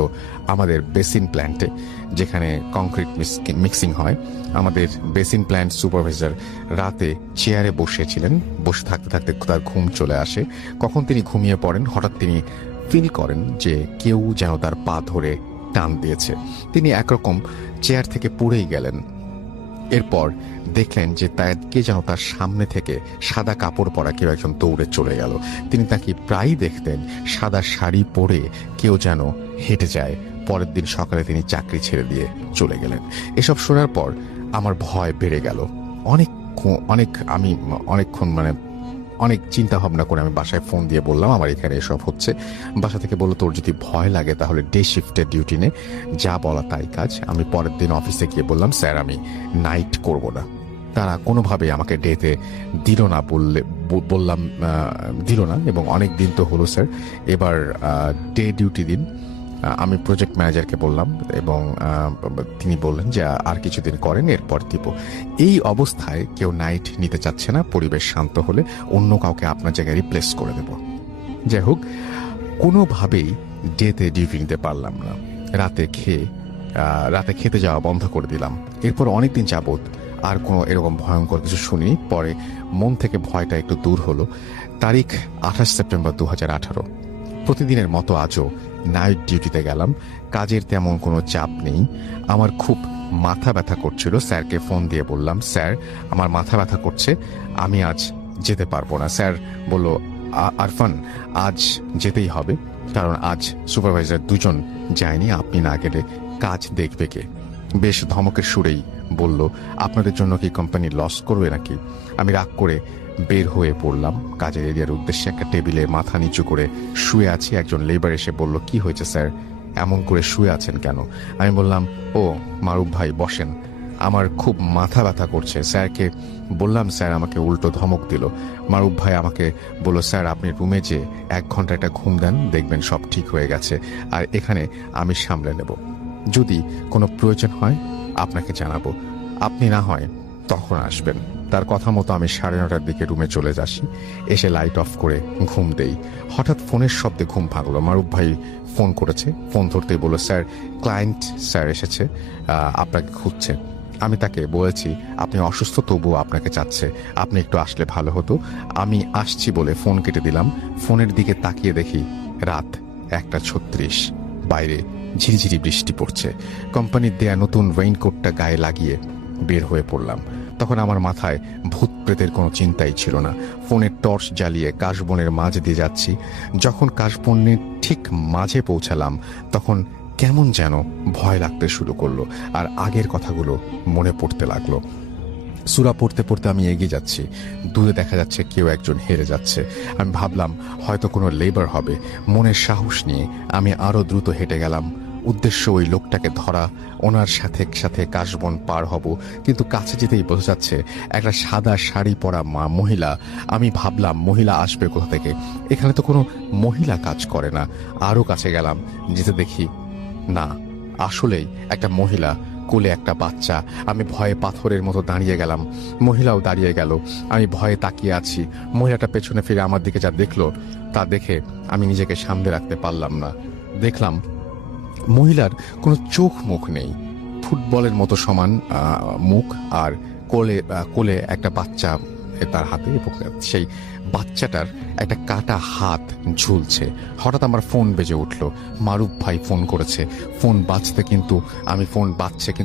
আমাদের বেসিন প্ল্যান্টে, যেখানে কংক্রিট মিক্সিং হয়। আমাদের বেসিন প্ল্যান্ট সুপারভাইজার রাতে চেয়ারে বসেছিলেন। বসে থাকতে থাকতে তার ঘুম চলে আসে। কখন তিনি ঘুমিয়ে পড়েন, হঠাৎ তিনি ফিল করেন যে কেউ যেন তার পা ধরে টান দিয়েছে। তিনি একরকম চেয়ার থেকে পড়েই গেলেন। এরপর দেখলেন যে কে যেন তার সামনে থেকে সাদা কাপড় পরা কেউ একজন দৌড়ে চলে গেল। তিনি তাকে প্রায়ই দেখতেন সাদা শাড়ি পরে কেউ যেন হেঁটে যায়। পরের দিন সকালে তিনি চাকরি ছেড়ে দিয়ে চলে গেলেন। এসব শোনার পর আমার ভয় বেড়ে গেল। অনেক চিন্তা ভাবনা করে আমি বাসায় ফোন দিয়ে বললাম আমার এখানে এসব হচ্ছে। বাসা থেকে বললো, তোর যদি ভয় লাগে তাহলে ডে শিফটের ডিউটি নে, যা বলা তাই কাজ। আমি পরের দিন অফিসে গিয়ে বললাম, স্যার আমি নাইট করব না। তারা কোনোভাবে আমাকে ডেতে দিল না, দিল না। এবং অনেক দিন তো হলো স্যার, এবার ডে ডিউটি দিন। আমি প্রজেক্ট ম্যানেজারকে বললাম এবং তিনি বললেন যে আর কিছুদিন করেন, এরপর দিব। এই অবস্থায় কেউ নাইট নিতে চাচ্ছে না। পরিবেশ শান্ত হলে অন্য কাউকে আপনার জায়গায় রিপ্লেস করে দেব। যাই হোক, কোনোভাবেই ডেতে ডিউটি নিতে পারলাম না। রাতে খেতে যাওয়া বন্ধ করে দিলাম। এরপর অনেকদিন যাবৎ আর কোনো এরকম ভয়ঙ্কর কিছু শুনিনি। পরে মন থেকে ভয়টা একটু দূর হলো। তারিখ 28 সেপ্টেম্বর 2018। প্রতিদিনের মতো আজও নাইট ডিউটিতে গেলাম। কাজের তেমন কোনো চাপ নেই। আমার খুব মাথা ব্যথা করছিল। স্যারকে ফোন দিয়ে বললাম, স্যার আমার মাথা ব্যথা করছে, আমি আজ যেতে পারবো না। স্যার বলল, আরফান আজ যেতেই হবে, কারণ আজ সুপারভাইজার দুজন যায়নি, আপনি না গেলে কাজ দেখবে কে? বেশ ধমকের সুরেই বলল, আপনাদের জন্য কি কোম্পানি লস করবে নাকি? আমি রাগ করে বের হয়ে পড়লাম। কাজের এরিয়ার উদ্দেশ্যে একটা টেবিলে মাথা নিচু করে শুয়ে আছি। একজন লেবার এসে বলল, কি হয়েছে স্যার, এমন করে শুয়ে আছেন কেন? আমি বললাম, ও মারুফ ভাই বসেন, আমার খুব মাথা ব্যথা করছে। স্যারকে বললাম, স্যার আমাকে উল্টো ধমক দিল। মারুফ ভাই আমাকে বলল, স্যার আপনি রুমে যে 1 ঘন্টা একটা ঘুম দেন, দেখবেন সব ঠিক হয়ে গেছে, আর এখানে আমি সামলে নেব। যদি কোনো প্রয়োজন হয় আপনাকে জানাবো, আপনি না হয় তখন আসবেন। তার কথা মতো আমি 9:30টার দিকে রুমে চলে যাচ্ছি। এসে লাইট অফ করে ঘুম দেই। হঠাৎ ফোনের শব্দে ঘুম ভাঙলো। মারুফ ভাই ফোন করেছে। ফোন ধরতেই বলল, স্যার ক্লায়েন্ট স্যার এসেছে, আপনাকে খুঁজছে। আমি তাকে বলেছি আপনি অসুস্থ, তবুও আপনাকে চাচ্ছে, আপনি একটু আসলে ভালো হতো। আমি আসছি বলে ফোন কেটে দিলাম। ফোনের দিকে তাকিয়ে দেখি রাত 1:36। বাইরে ঝিরিঝিরি বৃষ্টি পড়ছে। কোম্পানির দেয়া নতুন রেইনকোটটা গায়ে লাগিয়ে বের হয়ে পড়লাম। তখন আমার মাথায় ভূত প্রেতের কোনো চিন্তাই ছিল না। ফোনের টর্চ জ্বালিয়ে কাশবনের মাঝ দিয়ে যাচ্ছি। যখন কাশবনের ঠিক মাঝে পৌঁছালাম তখন কেমন যেন ভয় লাগতে শুরু করলো, আর আগের কথাগুলো মনে পড়তে লাগলো। সূরা পড়তে পড়তে আমি এগিয়ে যাচ্ছি। দূরে দেখা যাচ্ছে কেউ একজন হেরে যাচ্ছে। আমি ভাবলাম হয়তো কোনো লেবার হবে। মনের সাহস নিয়ে আমি আরো দ্রুত হেঁটে গেলাম। উদ্দেশ্য ওই লোকটাকে ধরা, ওনার সাথে সাথে কাশবন পার হব। কিন্তু কাছে যেতেই বোঝা যাচ্ছে একটা সাদা শাড়ি পরা মহিলা। আমি ভাবলাম মহিলা আসবে কোথা থেকে, এখানে তো কোনো মহিলা কাজ করে না। আরো কাছে গেলাম, যেতে দেখি না, আসলেই একটা মহিলা, কোলে একটা বাচ্চা। আমি ভয়ে পাথরের মতো দাঁড়িয়ে গেলাম। মহিলাও দাঁড়িয়ে গেল। আমি ভয়ে তাকিয়ে আছি। মহিলাটা পেছনে ফিরে আমার দিকে যা দেখলো তা দেখে আমি নিজেকে সামনে রাখতে পারলাম না। দেখলাম মহিলার কোনো চোখ মুখ নেই, ফুটবলের মতো সমান মুখ, আর কোলে একটা বাচ্চা তার হাতে, এবং সেই বাচ্চাটার একটা কাটা হাত ঝুলছে। হঠাৎ আমার ফোন বেজে উঠল। মারুফ ভাই ফোন করেছে। ফোন বাজছে কিন্তু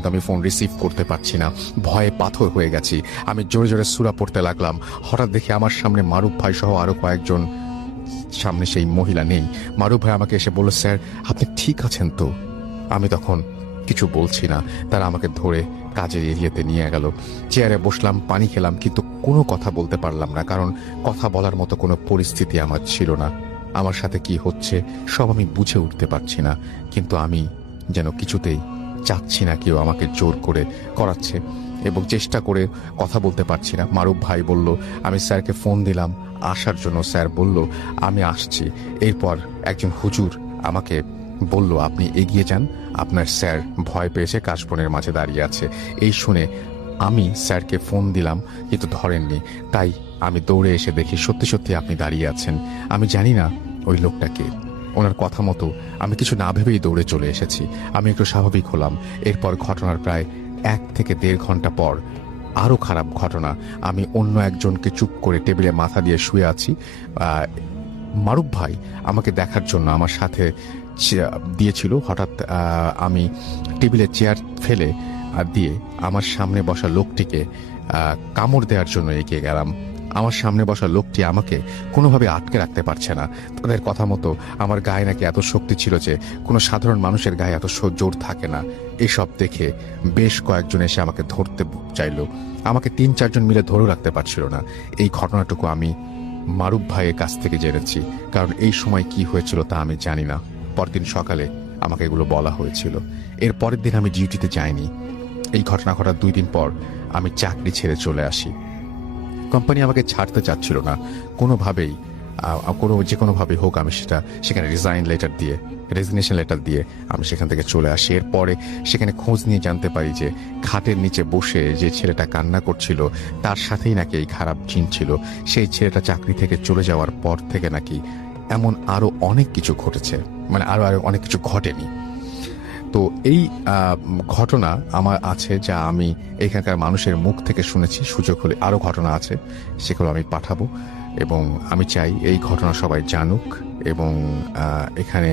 আমি ফোন রিসিভ করতে পারছি না। ভয়ে পাথর হয়ে গেছি। আমি জোরে জোরে সূরা পড়তে লাগলাম। হঠাৎ দেখি আমার সামনে মারুফ ভাই সহ আরো কয়েকজন। সামনে সেই মহিলা নেই। মারুফ ভাই আমাকে এসে বলল, স্যার আপনি ঠিক আছেন তো? আমি তখন কিছু বলছি না। তারা আমাকে ধরে কাজের এরিয়াতে নিয়ে গেল। চেয়ারে বসলাম, পানি খেলাম, কিন্তু কোনো কথা বলতে পারলাম না, কারণ কথা বলার মতো কোনো পরিস্থিতি আমার ছিল না। আমার সাথে কি হচ্ছে সব আমি বুঝে উঠতে পারছি না, কিন্তু আমি যেন কিছুতেই চাচ্ছি না কেউ আমাকে জোর করে করাচ্ছে, এবং চেষ্টা করে কথা বলতে পারছি না। মারুফ ভাই বলল, আমি স্যারকে ফোন দিলাম আসার জন্য। স্যার বলল আমি আসছি। এরপর একজন হুজুর আমাকে বলল, আপনি এগিয়ে যান, আপনার স্যার ভয় পেয়েছে, কাশবনের মাঝে দাঁড়িয়ে আছে। এই শুনে আমি স্যারকে ফোন দিলাম, কিন্তু ধরেননি। তাই আমি দৌড়ে এসে দেখি সত্যি সত্যি আপনি দাঁড়িয়ে আছেন। আমি জানি না ওই লোকটা কে। ওনার কথা মতো আমি কিছু না ভেবেই দৌড়ে চলে এসেছি। আমি একটু স্বাভাবিক হলাম। এরপর ঘটনার প্রায় 1 থেকে 1.5 ঘন্টা পর আরও খারাপ ঘটনা। আমি অন্য একজনকে চুপ করে টেবিলে মাথা দিয়ে শুয়ে আছি। মারুফ ভাই আমাকে দেখার জন্য আমার সাথে দিয়েছিল। হঠাৎ আমি টেবিলে চেয়ার ফেলে দিয়ে আমার সামনে বসা লোকটিকে কামড় দেওয়ার জন্য এগিয়ে গেলাম। আমার সামনে বসা লোকটি আমাকে কোনোভাবে আটকে রাখতে পারছে না। তাদের কথা মতো আমার গায়ে নাকি এত শক্তি ছিল যে কোনো সাধারণ মানুষের গায়ে এত জোর থাকে না। এসব দেখে বেশ কয়েকজন এসে আমাকে ধরতে চাইল। আমাকে 3-4 জন মিলে ধরেও রাখতে পারছিল না। এই ঘটনাটুকু আমি মারুফ ভাইয়ের কাছ থেকে জেনেছি, কারণ এই সময় কি হয়েছিল তা আমি জানি না। পরদিন সকালে আমাকে এগুলো বলা হয়েছিল। এর পরের দিন আমি ডিউটিতে যাইনি। এই ঘটনা ঘটার 2 দিন পর আমি চাকরি ছেড়ে চলে আসি। কোম্পানি আমাকে ছাড়তে চাচ্ছিল না কোনোভাবেই। যে কোনোভাবে হোক আমি সেখানে রেজিগনেশন লেটার দিয়ে আমি সেখান থেকে চলে আসি। এরপরে সেখানে খোঁজ নিয়ে জানতে পারি যে খাটের নিচে বসে যে ছেলেটা কান্না করছিল তার সাথেই নাকি এই খারাপ জিন ছিল। সেই ছেলেটা চাকরি থেকে চলে যাওয়ার পর থেকে নাকি এমন আরো অনেক কিছু ঘটেছে, মানে আরো অনেক কিছু ঘটেনি। তো এই ঘটনা আমার আছে যা আমি এখানকার মানুষের মুখ থেকে শুনেছি। সুযোগ হলে আরো ঘটনা আছে, সেগুলো আমি পাঠাবো এবং আমি চাই এই ঘটনা সবাই জানুক। এবং এখানে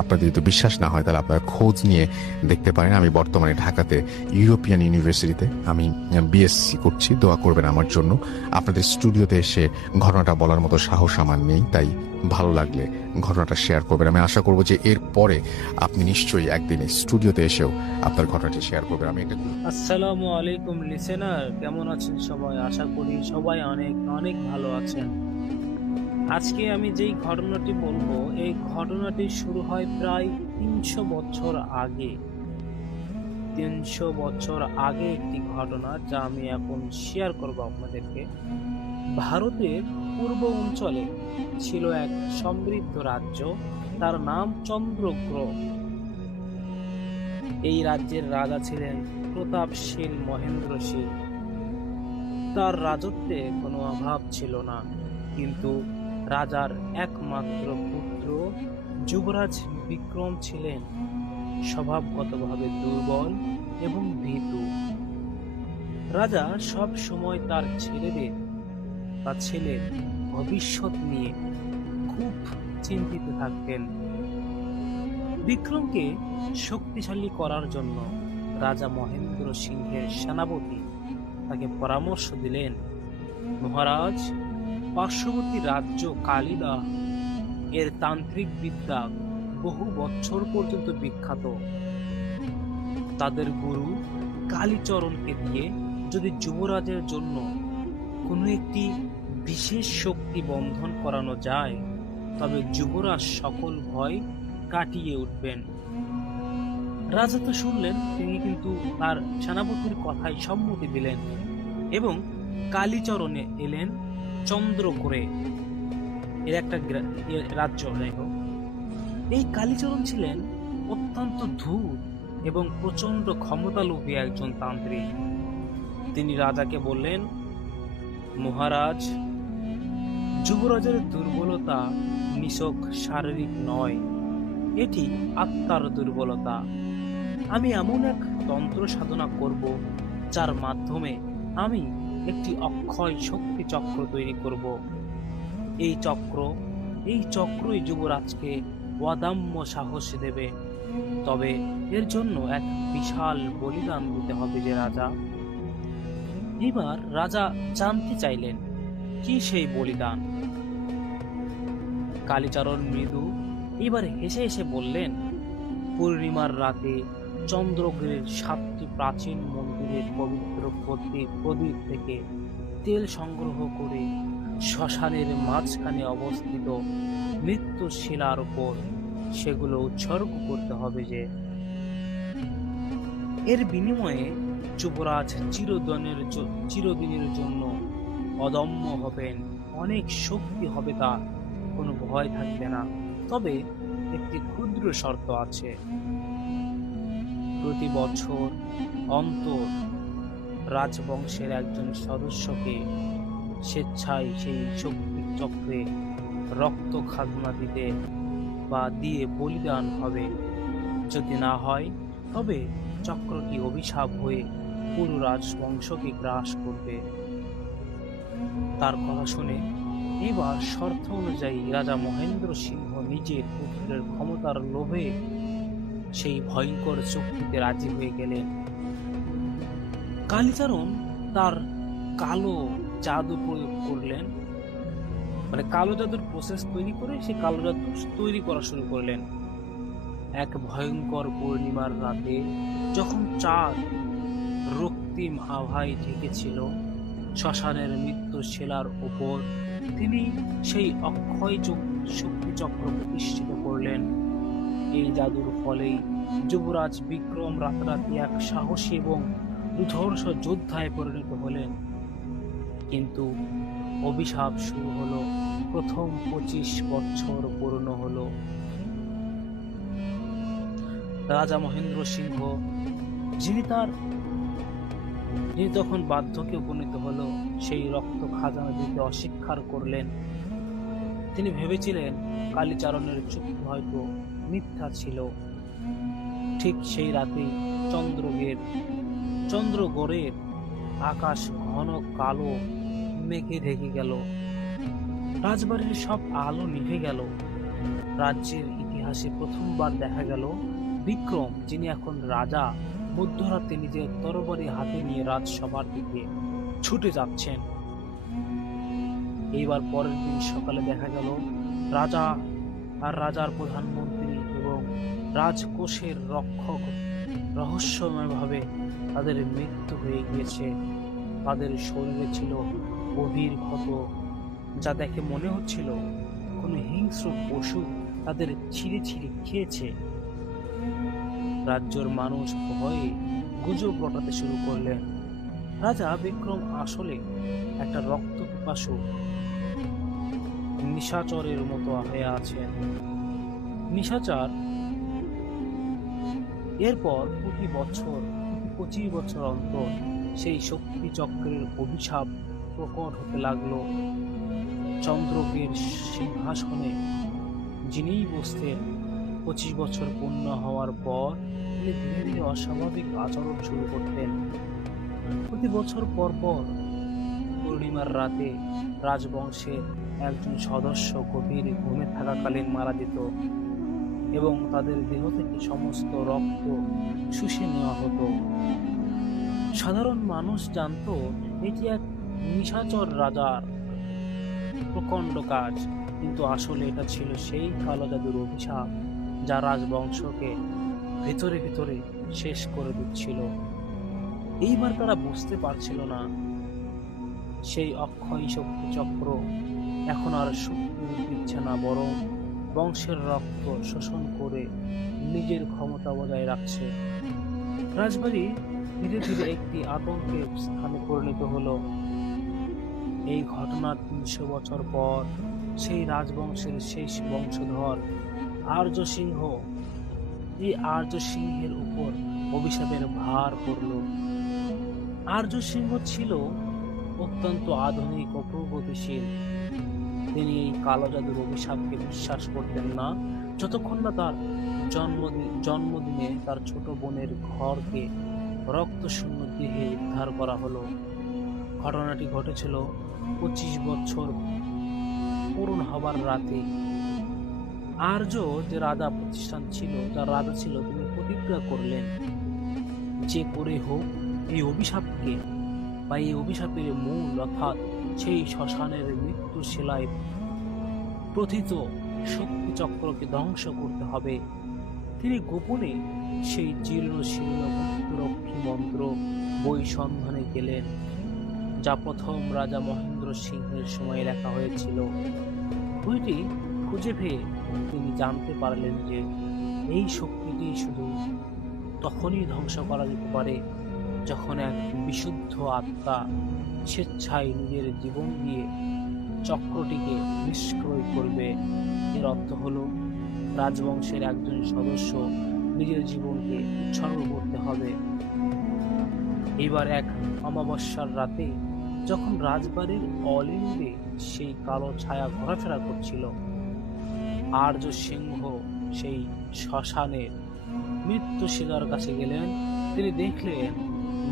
আপনাদের যদি বিশ্বাস না হয় তাহলে আপনারা খোঁজ নিয়ে দেখতে পারেন। আমি বর্তমানে ঢাকাতে ইউরোপিয়ান ইউনিভার্সিটিতে আমি বিএসসি করছি। দোয়া করবেন আমার জন্য। আপনাদের স্টুডিওতে এসে ঘটনাটা বলার মতো সাহস আমার নেই, তাই ভালো লাগলে ঘটনাটা শেয়ার করবেন। আমি আশা করবো যে এর পরে আপনি নিশ্চয়ই একদিন স্টুডিওতে এসেও আপনার ঘটনাটি শেয়ার করবেন। আমি এটা আসসালামু আলাইকুম লিসেনার, কেমন আছেন সবাই? আশা করি সবাই অনেক অনেক ভালো আছেন। আজকে আমি যেই ঘটনাটি বলবো, এই ঘটনাটি শুরু হয় প্রায় 300 বছর আগে। 300 বছর আগে একটি ঘটনা যা আমি এখন শেয়ার করব আপনাদেরকে। ভারতের পূর্ব অঞ্চলে ছিল এক সমৃদ্ধ রাজ্য, তার নাম চন্দ্রগ্রহ। এই রাজ্যের রাজা ছিলেন প্রতাপশীল মহেন্দ্র সিং। তার রাজত্বে কোনো অভাব ছিল না, কিন্তু রাজার একমাত্র পুত্র যুবরাজ বিক্রম ছিলেন স্বভাবগতভাবে দুর্বল এবং ভীতু। রাজা সব সময় তার ছেলের ভবিষ্যৎ নিয়ে খুব চিন্তিত থাকতেন। বিক্রমকে শক্তিশালী করার জন্য রাজা মহেন্দ্র সিংহের সেনাপতি তাকে পরামর্শ দিলেন, মহারাজ, পার্শ্ববর্তী রাজ্য কালিদা এর তান্ত্রিক বিদ্যা বহু বছর পর্যন্ত বিখ্যাত। তাদের গুরু কালীচরণকে দিয়ে যদি যুবরাজের জন্য কোনো একটি বিশেষ শক্তি বন্ধন করানো যায়, তবে যুবরাজ সকল ভয় কাটিয়ে উঠবেন। রাজা তো শুনলেন, তিনি কিন্তু তার সেনাপতির কথায় সম্মতি দিলেন এবং কালীচরণে এলেন চন্দ্রগ্রহে। এর একটা রাজ্য। এই কালীচরণ ছিলেন অত্যন্ত ধূর এবং প্রচন্ড ক্ষমতালোভী একজন তান্ত্রিক। তিনি রাজাকে বললেন, মহারাজ, যুবরাজের দুর্বলতা নিছক শারীরিক নয়, এটি আত্মার দুর্বলতা। আমি এমন এক তন্ত্র সাধনা করব যার মাধ্যমে আমি একটি অক্ষয় শক্তি চক্র তৈরি করব। এই চক্রই যুবরাজকে অদম্য সাহস দেবে। তবে এর জন্য এক বিশাল বলিদান দিতে হবে যে রাজা। এবার রাজা জানতে চাইলেন, কি সেই বলিদান? কালীচরণ মৃদু এবার হেসে হেসে বললেন, পূর্ণিমার রাতে চন্দ্রগ্রহের 7টি প্রাচীন মন্দিরের পবিত্র প্রদীপ থেকে তেল সংগ্রহ করে শ্মশানের মাঝখানে অবস্থিত মৃত্যু শিলার উপর সেগুলো উৎসর্গ করতে হবে যে। এর বিনিময়ে যুবরাজ চিরদিনের জন্য অদম্য হবেন, অনেক শক্তি হবে, তার কোনো ভয় থাকবে না। তবে একটি ক্ষুদ্র শর্ত আছে। প্রতি বছর অন্তর রাজবংশের একজন সদস্যকে স্বেচ্ছায় সেই শক্তি চক্রে রক্ত খাজনা দিতে বা দিয়ে বলিদান হবে। যদি না হয় তবে চক্রটি অভিশাপ হয়ে পুরো রাজবংশকে গ্রাস করবে। তার কথা শুনে এবার শর্ত অনুযায়ী রাজা মহেন্দ্র সিংহ নিজের পুত্রের ক্ষমতার লোভে সেই ভয়ঙ্কর চুক্তিতে রাজি হয়ে গেলেন। কালীচরণ তার কালো জাদু প্রয়োগ করলেন, মানে কালো জাদুর প্রসেস তৈরি করে সেই কালো জাদু তৈরি করা শুরু করলেন। এক ভয়ঙ্কর পূর্ণিমার রাতে যখন চাঁদ রক্তিম আভায় ঢেকেছিল শ্মশানের মৃত্যু শিলার উপর, তিনি সেই অক্ষয় শক্তি চক্র প্রতিষ্ঠিত করলেন। এই জাদুর ফলেই যুবরাজ বিক্রম রাতারাতি এক সাহসী এবং দুর্ধর্ষ যোদ্ধায় পরিণত হলেন। কিন্তু অভিশাপ শুরু হলো প্রথম 25 বছর পূর্ণ হলো। রাজা মহেন্দ্র সিংহ যিনি তখন বার্ধক্যে উপনীত হলো, সেই রক্ত খাজনা দিতে অস্বীকার করলেন। তিনি ভেবেছিলেন কালীচরণের চুক্তি হয়তো মিথ্যা ছিল। ঠিক সেই রাতেই চন্দ্রগড়ের আকাশ ঘন কালো মেঘে ঢেকে গেল। রাজবাড়ির সব আলো নিভে গেল। রাজ্যের ইতিহাসে প্রথমবার দেখা গেল বিক্রম, যিনি এখন রাজা, মধ্যরাতে নিজের তরবারি হাতে নিয়ে রাজসভার দিকে ছুটে যাচ্ছেন। এইবার পরের দিন সকালে দেখা গেল রাজা আর রাজার প্রধানমন্ত্রী এবং রাজকোষের রক্ষক রহস্যময়ভাবে তাদের মৃত্যু হয়ে গিয়েছে। তাদের শরীরে ছিল গভীর ক্ষত, যা দেখে মনে হচ্ছিল কোনো হিংস্র পশু তাদের ছিঁড়ে ছিঁড়ে খেয়েছে। রাজ্যের মানুষ ভয়ে গুজব রটাতে শুরু করলেন রাজা বিক্রম আসলে একটা রক্ত পিপাসু নিশাচরের মতো হয়ে আছেন। নিশাচর এরপর প্রতি বছর 25 বছর অন্তর সেই শক্তি চক্রের অভিশাপ প্রকট হতে লাগলো। চন্দ্রকের সিংহাসনে যিনিই বসতেন 25 বছর পূর্ণ হওয়ার পর তিনি ধীরে ধীরে অস্বাভাবিক আচরণ শুরু করতেন। প্রতি বছর পর পর পূর্ণিমার রাতে রাজবংশের একজন সদস্য গভীর ঘুমে থাকাকালীন মারা যেত এবং তাদের দেহ থেকে সমস্ত রক্ত শুষে নেওয়া হতো। সাধারণ মানুষ জানতো এটি এক নিশাচর রাজার প্রকাণ্ড কাজ, কিন্তু আসলে এটা ছিল সেই কালো জাদুর অভিশাপ যা রাজবংশকে ভেতরে ভেতরে শেষ করে দিচ্ছিল। এইবার তারা বুঝতে পারছিল না সেই অক্ষয় শক্তি চক্র এখন আর শক্তি দিচ্ছে না, বরং বংশের রক্ত শোষণ করে নিজের ক্ষমতা বজায় রাখছে। রাজবাড়ি ধীরে ধীরে একটি আতঙ্কের স্থানে পরিণত হলো। এই ঘটনার 300 বছর পর সেই রাজবংশের শেষ বংশধর আর্য সিংহ, এই আর্য সিংহের উপর অভিশাপের ভার পড়ল। আর্য সিংহ ছিল অত্যন্ত আধুনিক ও প্রগতিশীল। তিনি এই কালো জাদুর অভিশাপকে বিশ্বাস করতেন না যতক্ষণ না তার জন্মদিনে তার ছোট বোনের ঘরকে রক্তশূন্য দেহে উদ্ধার করা হলো। ঘটনাটি ঘটেছিল 25 বছর পূরণ হবার রাতে। আর্য যে রাজা প্রতিষ্ঠান ছিল, যার রাজা ছিল, তিনি প্রতিজ্ঞা করলেন যে করে হোক এই অভিশাপকে বা এই অভিশাপের মূল অর্থাৎ সেই শ্মশানের মৃত্যু শিলায় প্রথিত শক্তি চক্রকে ধ্বংস করতে হবে। তিনি গোপনে সেই জীর্ণ শীর্ণ মুক্তরক্ষী মন্ত্র বই সন্ধানে গেলেন, যা প্রথম রাজা মহেন্দ্র সিংহের সময় লেখা হয়েছিল। বইটি খুঁজে পেয়ে তিনি জানতে পারলেন যে এই শক্তিটি শুধু তখনই ধ্বংস করা যেতে পারে যখন এক বিশুদ্ধ আত্মা স্বেচ্ছায় নিজের জীবন দিয়ে চক্রটিকে নিষ্ক্রিয় করবে। এর অর্থ হলো রাজবংশের একজন সদস্য নিজের জীবনকে উৎসর্গ করতে হবে। এবার এক অমাবস্যার রাতে যখন রাজবাড়ির অলিন্দে সেই কালো ছায়া ঘোরাফেরা করছিল, আর্য সিংহ সেই শ্মশানের মৃত্যু শিলার কাছে গেলেন। তিনি দেখলেন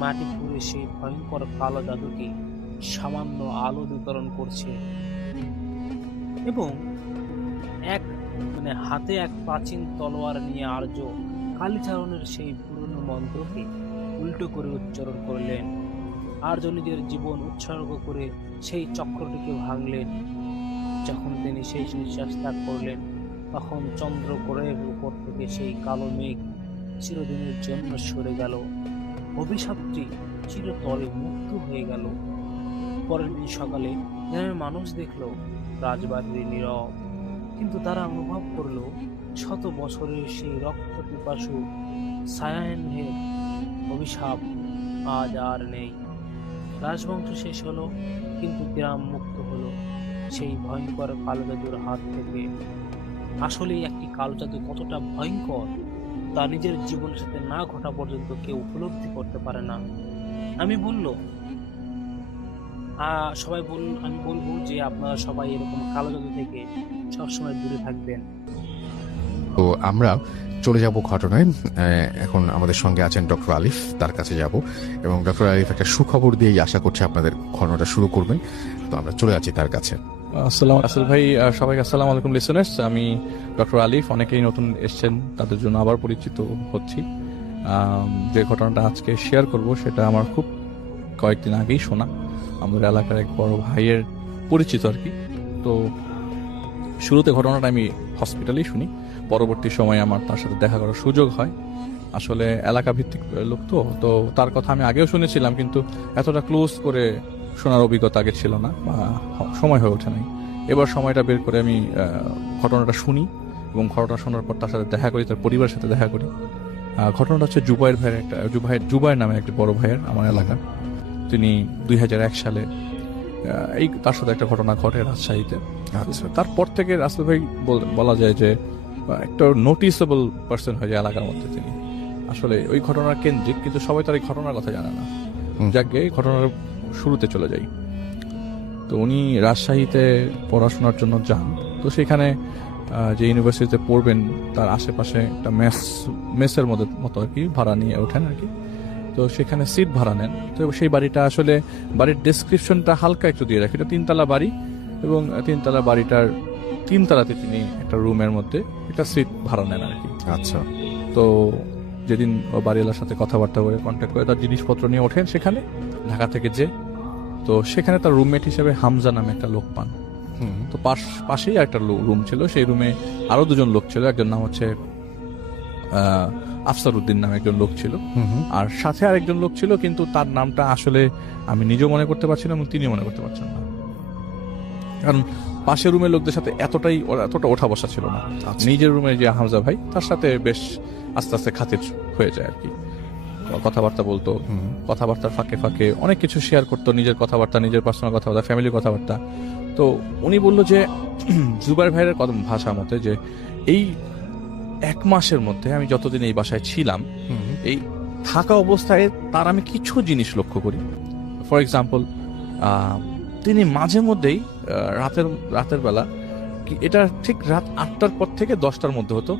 মাটি পুড়ে সেই ভয়ঙ্কর কালো জাদুটি সামান্য আলো বিতরণ করছে এবং হাতে এক প্রাচীন তলোয়ার নিয়ে আর্য কালীচারণের সেই পুরনো মন্ত্রকে উল্টো করে উচ্চারণ করলেন। আর্য নিজের জীবন উৎসর্গ করে সেই চক্রটিকে ভাঙলেন। যখন তিনি সেই নিঃশ্বাস ত্যাগ করলেন, তখন চন্দ্রকোণের উপর থেকে সেই কালো মেঘ চিরদিনের জন্য সরে গেল। অভিশাপটি চিরতরে মুক্ত হয়ে গেল। পরের দিন সকালে গ্রামের মানুষ দেখল রাজবাড়ির নীরব, কিন্তু তারা অনুভব করলো শত বছরের সেই রক্ত পিপাসু সায়াহ্নের অভিশাপ আজ আর নেই। রাজবংশ শেষ হলো, কিন্তু গ্রাম মুক্ত হলো সেই ভয়ঙ্কর কালো জাদুর হাত থেকে। আসলে একটি কালো জাদু কতটা ভয়ঙ্কর তা নিজের জীবনের সাথে না ঘটা পর্যন্ত কেউ উপলব্ধি করতে পারে না। আমি বলবো যে আপনারা সবাই এরকম কালো জাদু থেকে সবসময় দূরে থাকবেন। তো আমরা চলে যাব ঘটনায়। এখন আমাদের সঙ্গে আছেন ডক্টর আলিফ, তার কাছে যাব এবং ডক্টর আলিফ একটা সুখবর দিয়েই আশা করছি আপনাদের ঘটনাটা শুরু করবেন। তো আমরা চলে যাচ্ছি তার কাছে। আসল ভাই, সবাইকে আসসালামু আলাইকুম লিসেনার্স। আমি ডক্টর আলিফ, অনেকেই নতুন এসছেন তাদের জন্য আবার পরিচিত হচ্ছি। যে ঘটনাটা আজকে শেয়ার করব সেটা আমার খুব কয়েকদিন আগেই শোনা, আমাদের এলাকার এক বড় ভাইয়ের পরিচিত আর কি। তো শুরুতে ঘটনাটা আমি হসপিটালেই শুনি, পরবর্তী সময়ে আমার তার সাথে দেখা করার সুযোগ হয়। আসলে এলাকা ভিত্তিক লোক তো তার কথা আমি আগেও শুনেছিলাম, কিন্তু এতটা ক্লোজ করে শোনার অভিজ্ঞতা আগে ছিল না বা সময় হয়ে ওঠে নাই। এবার সময়টা বের করে আমি ঘটনাটা শুনি এবং ঘটনা শোনার পর তার সাথে দেখা করি, তার পরিবারের সাথে দেখা করি। ঘটনাটা হচ্ছে জুবাইর নামে একটা বড় ভাইয়ের আমার এলাকার। তিনি 2001 সালে তার সাথে একটা ঘটনা ঘটে রাজশাহীতে। আচ্ছা, তারপর থেকে রাসেল ভাই বলা যায় যে একটা নোটিসেবল পার্সন হয়ে যায় এলাকার মধ্যে। তিনি আসলে ওই ঘটনার কেন্দ্রিক, কিন্তু সবাই তার এই ঘটনার কথা জানে না। যাকে ঘটনার শুরুতে চলে যাই, তো উনি রাজশাহীতে পড়াশোনার জন্য যান। তো সেখানে যে ইউনিভার্সিটিতে পড়বেন তার আশেপাশে একটা মেসের মতো আর কি ভাড়া নিয়ে ওঠেন আর কি। তো সেখানে সিট ভাড়া নেন। তো সেই বাড়িটা আসলে বাড়ির ডেসক্রিপশনটা হালকা একটু দিয়ে রাখি। এটা 3 তলা বাড়ি এবং 3 তলা বাড়িটার 3 তলাতে তিনি একটা রুমের মধ্যে একটা সিট ভাড়া নেন আর কি। আচ্ছা। তো যেদিন বাড়িওয়ালার সাথে কথাবার্তা করে কন্ট্যাক্ট করে তার জিনিসপত্র নিয়ে ওঠেন সেখানে ঢাকা থেকে তো সেখানে তার রুমমেট হিসেবে হামজা নামে একটা লোক পান। তো পাশেই একটা রুম ছিল, সেই রুমে আরো 2জন লোক ছিল। একজন নাম হচ্ছে আফসার উদ্দিন নামে একজন লোক ছিল, আর সাথে আরেকজন লোক ছিল, কিন্তু তার নামটা আসলে আমি নিজেও মনে করতে পারছি না এবং তিনিও মনে করতে পারছেন না, কারণ পাশের রুমের লোকদের সাথে এতটা ওঠা বসা ছিল না। নিজের রুমে যে হামজা ভাই, তার সাথে বেশ আস্তে আস্তে খাতির হয়ে যায় আর কি। কথাবার্তা বলতো, কথাবার্তার ফাঁকে ফাঁকে অনেক কিছু শেয়ার করতো, নিজের কথাবার্তা, নিজের পার্সোনাল কথাবার্তা, ফ্যামিলির কথাবার্তা। তো উনি বললো যে জুবাইর ভাইয়ের ভাষা মতে যে এই 1 মাসের মধ্যে আমি যতদিন এই বাসায় ছিলাম, এই থাকা অবস্থায় তার আমি কিছু জিনিস লক্ষ্য করি। ফর এক্সাম্পল, তিনি মাঝে মধ্যেই রাতের বেলা, এটা ঠিক রাত 8টার পর থেকে 10টার মধ্যে হতো,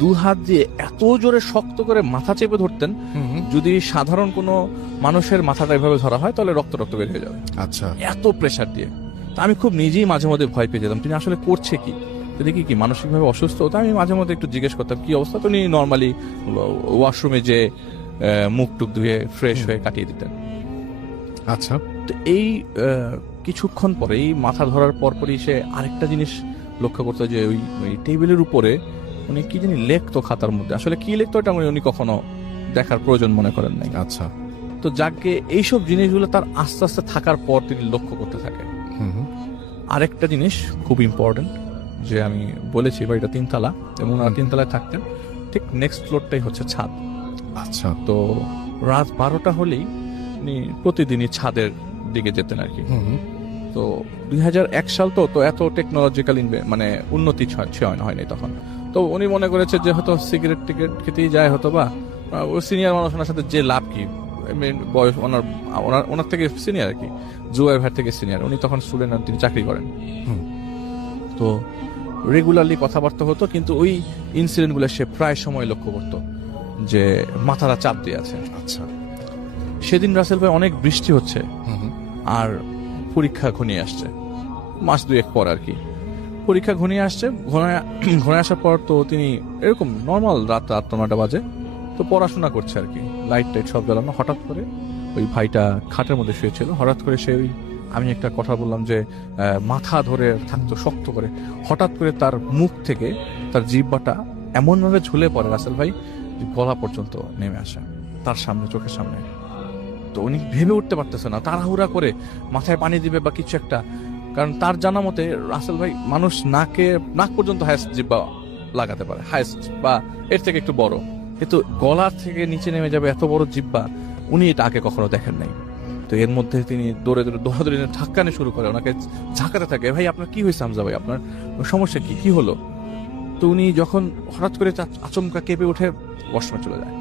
2 হাত দিয়ে এত জোরে শক্ত করে মাথা চেপে ধরতেন, যদি সাধারণ কোনো মানুষের মাথাটা এভাবে ধরা হয় তাহলে রক্ত বের হয়ে যাবে। আচ্ছা, এত প্রেসার দিয়ে। তা আমি খুব নিজেই মাঝে মধ্যে ভয় পেয়ে যেতাম, তিনি আসলে করছে কি, দেখি কি মানসিকভাবে অসুস্থ হতো। আমি মাঝে মধ্যে একটু জিজ্ঞেস করতাম কি অবস্থা। তো উনি নর্মালি ওয়াশরুমে যে মুখ টুক ধুয়ে ফ্রেশ হয়ে কাটিয়ে দিতেন। আচ্ছা। তো এই কিছুক্ষণ পরে, এই মাথা ধরার পরপরই সে আরেকটা জিনিস লক্ষ্য করতো যে ওই টেবিলের উপরে উনি কি জানি লিখতো খাতার মধ্যে। আসলে কি লিখতো এটা উনি কখনো দেখার প্রয়োজন মনে করেন নাই। আচ্ছা। তো যাকে এইসব জিনিসগুলো তার আস্তে আস্তে থাকার পর তিনি লক্ষ্য করতে থাকে। আরেকটা জিনিস খুব ইম্পর্টেন্ট, যে আমি বলেছি বাড়িটা 3 তলা এবং 3 তলায় থাকতেন, ঠিক নেক্সট ফ্লোরটাই হচ্ছে ছাদ। আচ্ছা। তো রাত 12টা হলেই উনি প্রতিদিনই ছাদের দিকে যেতেন আর কি। তো 2001 সাল তো এত টেকনোলজিক্যাল উন্নতি হয়নি তখন। তো তো উনি মনে করেছে যে হয়তো সিগারেট টিকেট খেতেই যায়, হয়তো বা ও সিনিয়র মানুষ, ওনার সাথে যে লাভ কি, বয়স ওনার থেকে সিনিয়র আর কি, জুয়ের ভাই থেকে সিনিয়র, উনি তখন স্টুডেন্ট আর তিনি চাকরি করেন। হুম। তো রেগুলারলি কথাবার্তা হতো, কিন্তু ওই ইনসিডেন্ট গুলো সে প্রায় সময় লক্ষ্য করতো যে মাথাটা চাপ দিয়ে আছে। আচ্ছা। সেদিন রাসেল ভাই অনেক বৃষ্টি হচ্ছে হুম হুম। আর পরীক্ষা ঘনিয়ে আসছে, মাস দুয়েক পর আর কি। পরীক্ষা ঘনিয়ে আসছে, ঘনিয়ে আসার পর তো তিনি এরকম নর্মাল রাত 8-9টা বাজে, তো পড়াশোনা করছে আর কি, লাইট টাইট সব জ্বালানো। হঠাৎ করে ওই ভাইটা খাটের মধ্যে শুয়েছিল, হঠাৎ করে সে ওই, আমি একটা কথা বললাম যে মাথা ধরে থাকতো শক্ত করে, হঠাৎ করে তার মুখ থেকে তার জিহ্বাটা এমনভাবে ঝুলে পড়ে রাসেল ভাই, যে গলা পর্যন্ত নেমে আসে তার সামনে, চোখের সামনে। তো উনি ভেবে উঠতে পারতেছে না, তাড়াহুড়া করে মাথায় পানি দিবে বা কিছু একটা, কারণ তার জানা মতে রাসেল ভাই মানুষ নাক পর্যন্ত হায়েস্ট জিহ্বা লাগাতে পারে, হায়েস্ট বা এর থেকে একটু বড়, কিন্তু গলা থেকে নিচে নেমে যাবে এত বড় জিহ্বা উনি এটা আগে কখনো দেখেন নাই। তো এর মধ্যে তিনি দৌড়াদৌড়ি ধাক্কানে শুরু করে, ওনাকে ঝাঁকাতে থাকে, ভাই আপনার কি হয়েছে হামজা ভাই, আপনার সমস্যা কি হলো? তো উনি যখন হঠাৎ করে আচমকা কেঁপে উঠে ওয়াশরুমে চলে যায়।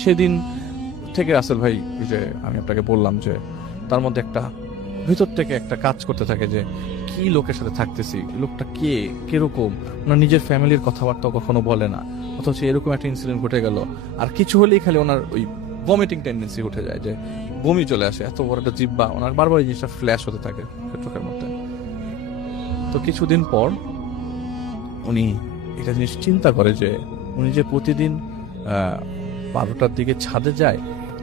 সেদিন থেকে রাসেল ভাই, যে আমি আপনাকে বললাম যে তার মধ্যে একটা ভিতর থেকে একটা কাজ করতে থাকে যে কি লোকের সাথে থাকতেছি, লোকটা কে, কিরকম, ওনার নিজের ফ্যামিলির কথাবার্তা কখনো বলে না, অথচ এরকম একটা ইনসিডেন্ট ঘটে গেল, আর কিছু হলেই খালি ওনার ওই ভমিটিং টেন্ডেন্সি উঠে যায়, যে বমি চলে আসে, এত বড় একটা জিহ্বা, ওনার বারবার এই জিনিসটা ফ্ল্যাশ হতে থাকে চোখের মধ্যে। তো কিছুদিন পর উনি একটা জিনিস চিন্তা করে যে উনি যে প্রতিদিন 12টার দিকে ছাদে যায়,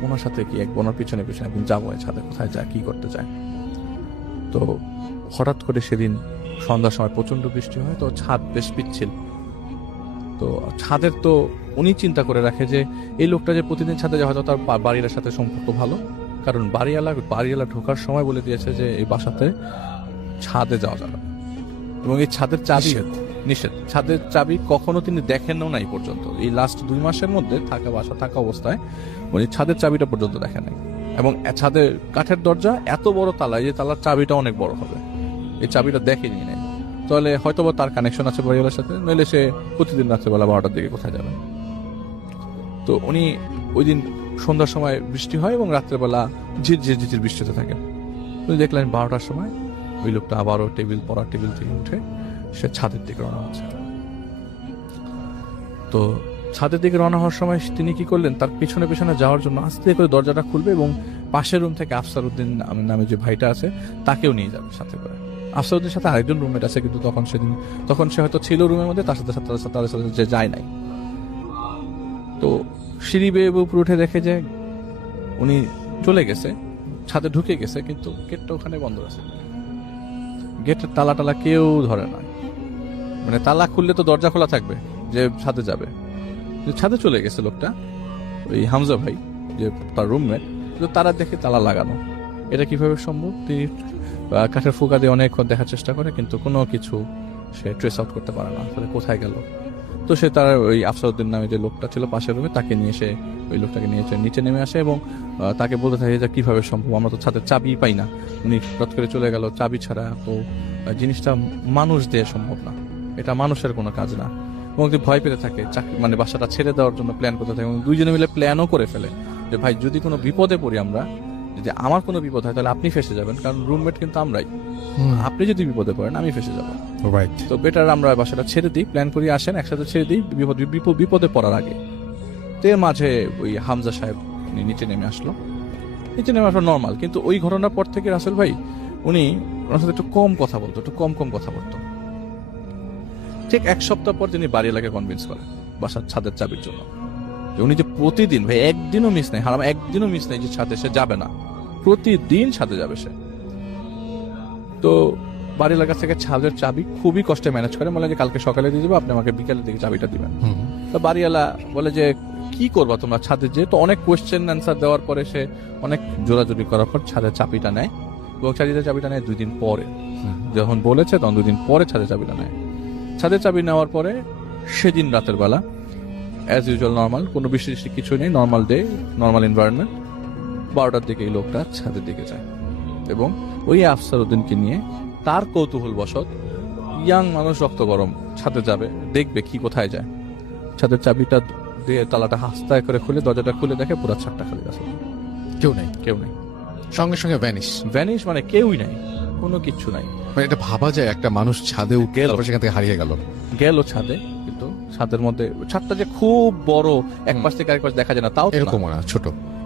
ওনার সাথে কি ওনার পিছনে একদিন যাবো ছাদে, কোথায় যায়, কি করতে যায়। তো হঠাৎ করে সেদিন সন্ধ্যার সময় প্রচন্ড বৃষ্টি হয়, তো ছাদ বেশ পিচ্ছিল। তো ছাদের তো উনি চিন্তা করে রাখে যে এই লোকটা যে প্রতিদিন ছাদে যায়, হয়তো তার বাড়ির সাথে সম্পর্ক ভালো, কারণ বাড়িওয়ালা ঢোকার সময় বলে দিয়েছে যে এই বাসাতে ছাদে যাওয়া যাবে, এবং এই ছাদের চাবি নিষেধ, ছাদের চাবি কখনো তিনি দেখেনও নাই পর্যন্ত। এই লাস্ট 2 মাসের মধ্যে থাকা অবস্থায় উনি ছাদের চাবিটা পর্যন্ত দেখেন নাই, এবং ছাদের কাঠের দরজা এত বড় তালা, যে তালার চাবিটা অনেক বড় হবে, এই চাবিটা দেখেনি নাই। তাহলে হয়তো বা তার কানেকশন আছে বাড়িওয়ালার সাথে, নইলে সে প্রতিদিন রাত্রেবেলা 12টার দিকে কোথায় যাবে। তো উনি ওই দিন সন্ধ্যার সময় বৃষ্টি হয় এবং রাত্রেবেলা ঝিরঝির বৃষ্টি হতে থাকে। উনি দেখলেন 12টার সময় ওই লোকটা আবারও পড়ার টেবিল থেকে উঠে সে ছাদের দিকে রওনা হচ্ছে। তো ছাদের দিকে রওনা হওয়ার সময় তিনি কি করলেন, তার পিছনে যাওয়ার জন্য আস্তে করে দরজাটা খুলবে এবং পাশের রুম থেকে আফসার উদ্দিন নামে যে ভাইটা আছে তাকেও নিয়ে যাবে সাথে করে। আফসার উদ্দিনের সাথে আরেকজন রুমমেট আছে, কিন্তু তখন সে হয়তো ছিল রুমের মধ্যে, তার সাথে যে যায় নাই। তো সিঁড়ি বেয়ে উপরে উঠে দেখে যে উনি চলে গেছে, ছাদে ঢুকে গেছে, কিন্তু গেটটা ওখানে বন্ধ আছে, গেটের তালা কেউ ধরে না, মানে তালা খুললে তো দরজা খোলা থাকবে যে ছাদে যাবে। ছাদে চলে গেছে লোকটা, ওই হামজা ভাই যে তার রুমমেট, কিন্তু তারা দেখে তালা লাগানো। এটা কিভাবে সম্ভব? তিনি কাঠের ফুকা দিয়ে অনেকক্ষণ দেখার চেষ্টা করে, কিন্তু কোনো কিছু সে ট্রেস আউট করতে পারে না, তাহলে কোথায় গেল। তো সে তার ওই আফসারউদ্দিন নামে যে লোকটা ছিল পাশের রুমে, তাকে নিয়ে সে ওই লোকটাকে নিয়ে নিচে নেমে আসে এবং তাকে বলতে থাকে যে কিভাবে সম্ভব, আমরা তো ছাদের চাবি পাই না, উনি হঠাৎ করে চলে গেল চাবি ছাড়া, তো জিনিসটা মানুষ দিয়ে সম্ভব না, এটা মানুষের কোনো কাজ না। এবং ভয় পেতে থাকে, মানে বাসাটা ছেড়ে দেওয়ার জন্য প্ল্যান করতে থাকে, এবং দুইজনে মিলে প্ল্যানও করে ফেলে যে ভাই যদি কোনো বিপদে পড়ি আমরা, যদি আমার কোনো বিপদ হয় তাহলে আপনি ফেসে যাবেন, কারণ রুমমেট কিন্তু আমরাই, আপনি যদি বিপদে পড়েন আমি ফেসে যাবো, তো বেটার আমরা বাসাটা ছেড়ে দিই, প্ল্যান করি, আসেন একসাথে ছেড়ে দিই বিপদে পড়ার আগে। তো এর মাঝে ওই হামজা সাহেব নিচে নেমে আসলো নর্মাল, কিন্তু ওই ঘটনার পর থেকে রাসেল ভাই উনি ওনার সাথে একটু কম কথা বলতো, একটু কম কথা বলতো। ঠিক 1 সপ্তাহ পর তিনি বাড়িওয়ালাকে কনভিন্স করেন বাসার ছাদের চাবির জন্য, উনি যে প্রতিদিন, ভাই একদিনও মিস নেই, হারাম একদিনও মিস নেই যে ছাদে সে যাবে না, প্রতিদিন ছাদে যাবে সে। তো বাড়িওয়ালার কাছ থেকে ছাদের চাবি খুবই কষ্টে ম্যানেজ করে, বলে যে কালকে সকালে দিয়ে দেবো, আপনি আমাকে বিকালের দিকে চাবিটা দিবেন। তো বাড়িওয়ালা বলে যে কি করবা তোমরা ছাদে, যে তো অনেক কোয়েশ্চেন অ্যান্সার দেওয়ার পরে সে অনেক জোরাজোরি করার পর ছাদের চাবিটা নেয়, এবং ছাদের চাবিটা নেয় 2 দিন পরে, যখন বলেছে তখন 2 দিন পরে ছাদের চাবিটা নেয়। ছাদের চাবি নেওয়ার পরে সেদিন রাতের বেলা অ্যাজ ইউজুয়াল নর্মাল, কোনো বৃষ্টি কিছু নেই, নর্মাল ডে, নর্মাল এনভায়রনমেন্ট, 12টার দিকে এই লোকটা ছাদের দিকে যায় এবং ওই আফসার উদ্দিনকে নিয়ে তার কৌতূহল বশত, ইয়াং মানুষ রক্ত গরম, ছাদে যাবে, দেখবে কি কোথায় যায়। ছাদের চাবিটা দিয়ে তালাটা হাস্তায় করে খুলে দরজাটা খুলে দেখে পুরো ছাদটা খালি আছে, কেউ নেই, কেউ নেই। সঙ্গে সঙ্গে ভ্যানিশ। ভ্যানিশ মানে কেউই নাই, কোনো কিচ্ছু নাই। মানে এটা ভাবা যায় একটা মানুষ ছাদে উঠে গেল। তারপর সেখান থেকে হারিয়ে গেল। গেল ছাদে, কিন্তু ছাদের মধ্যে ছাদটা যে খুব বড়, এক পাশ থেকে আরেক পাশ দেখা যায় না, তাও তো না। এরকম না, ছোট।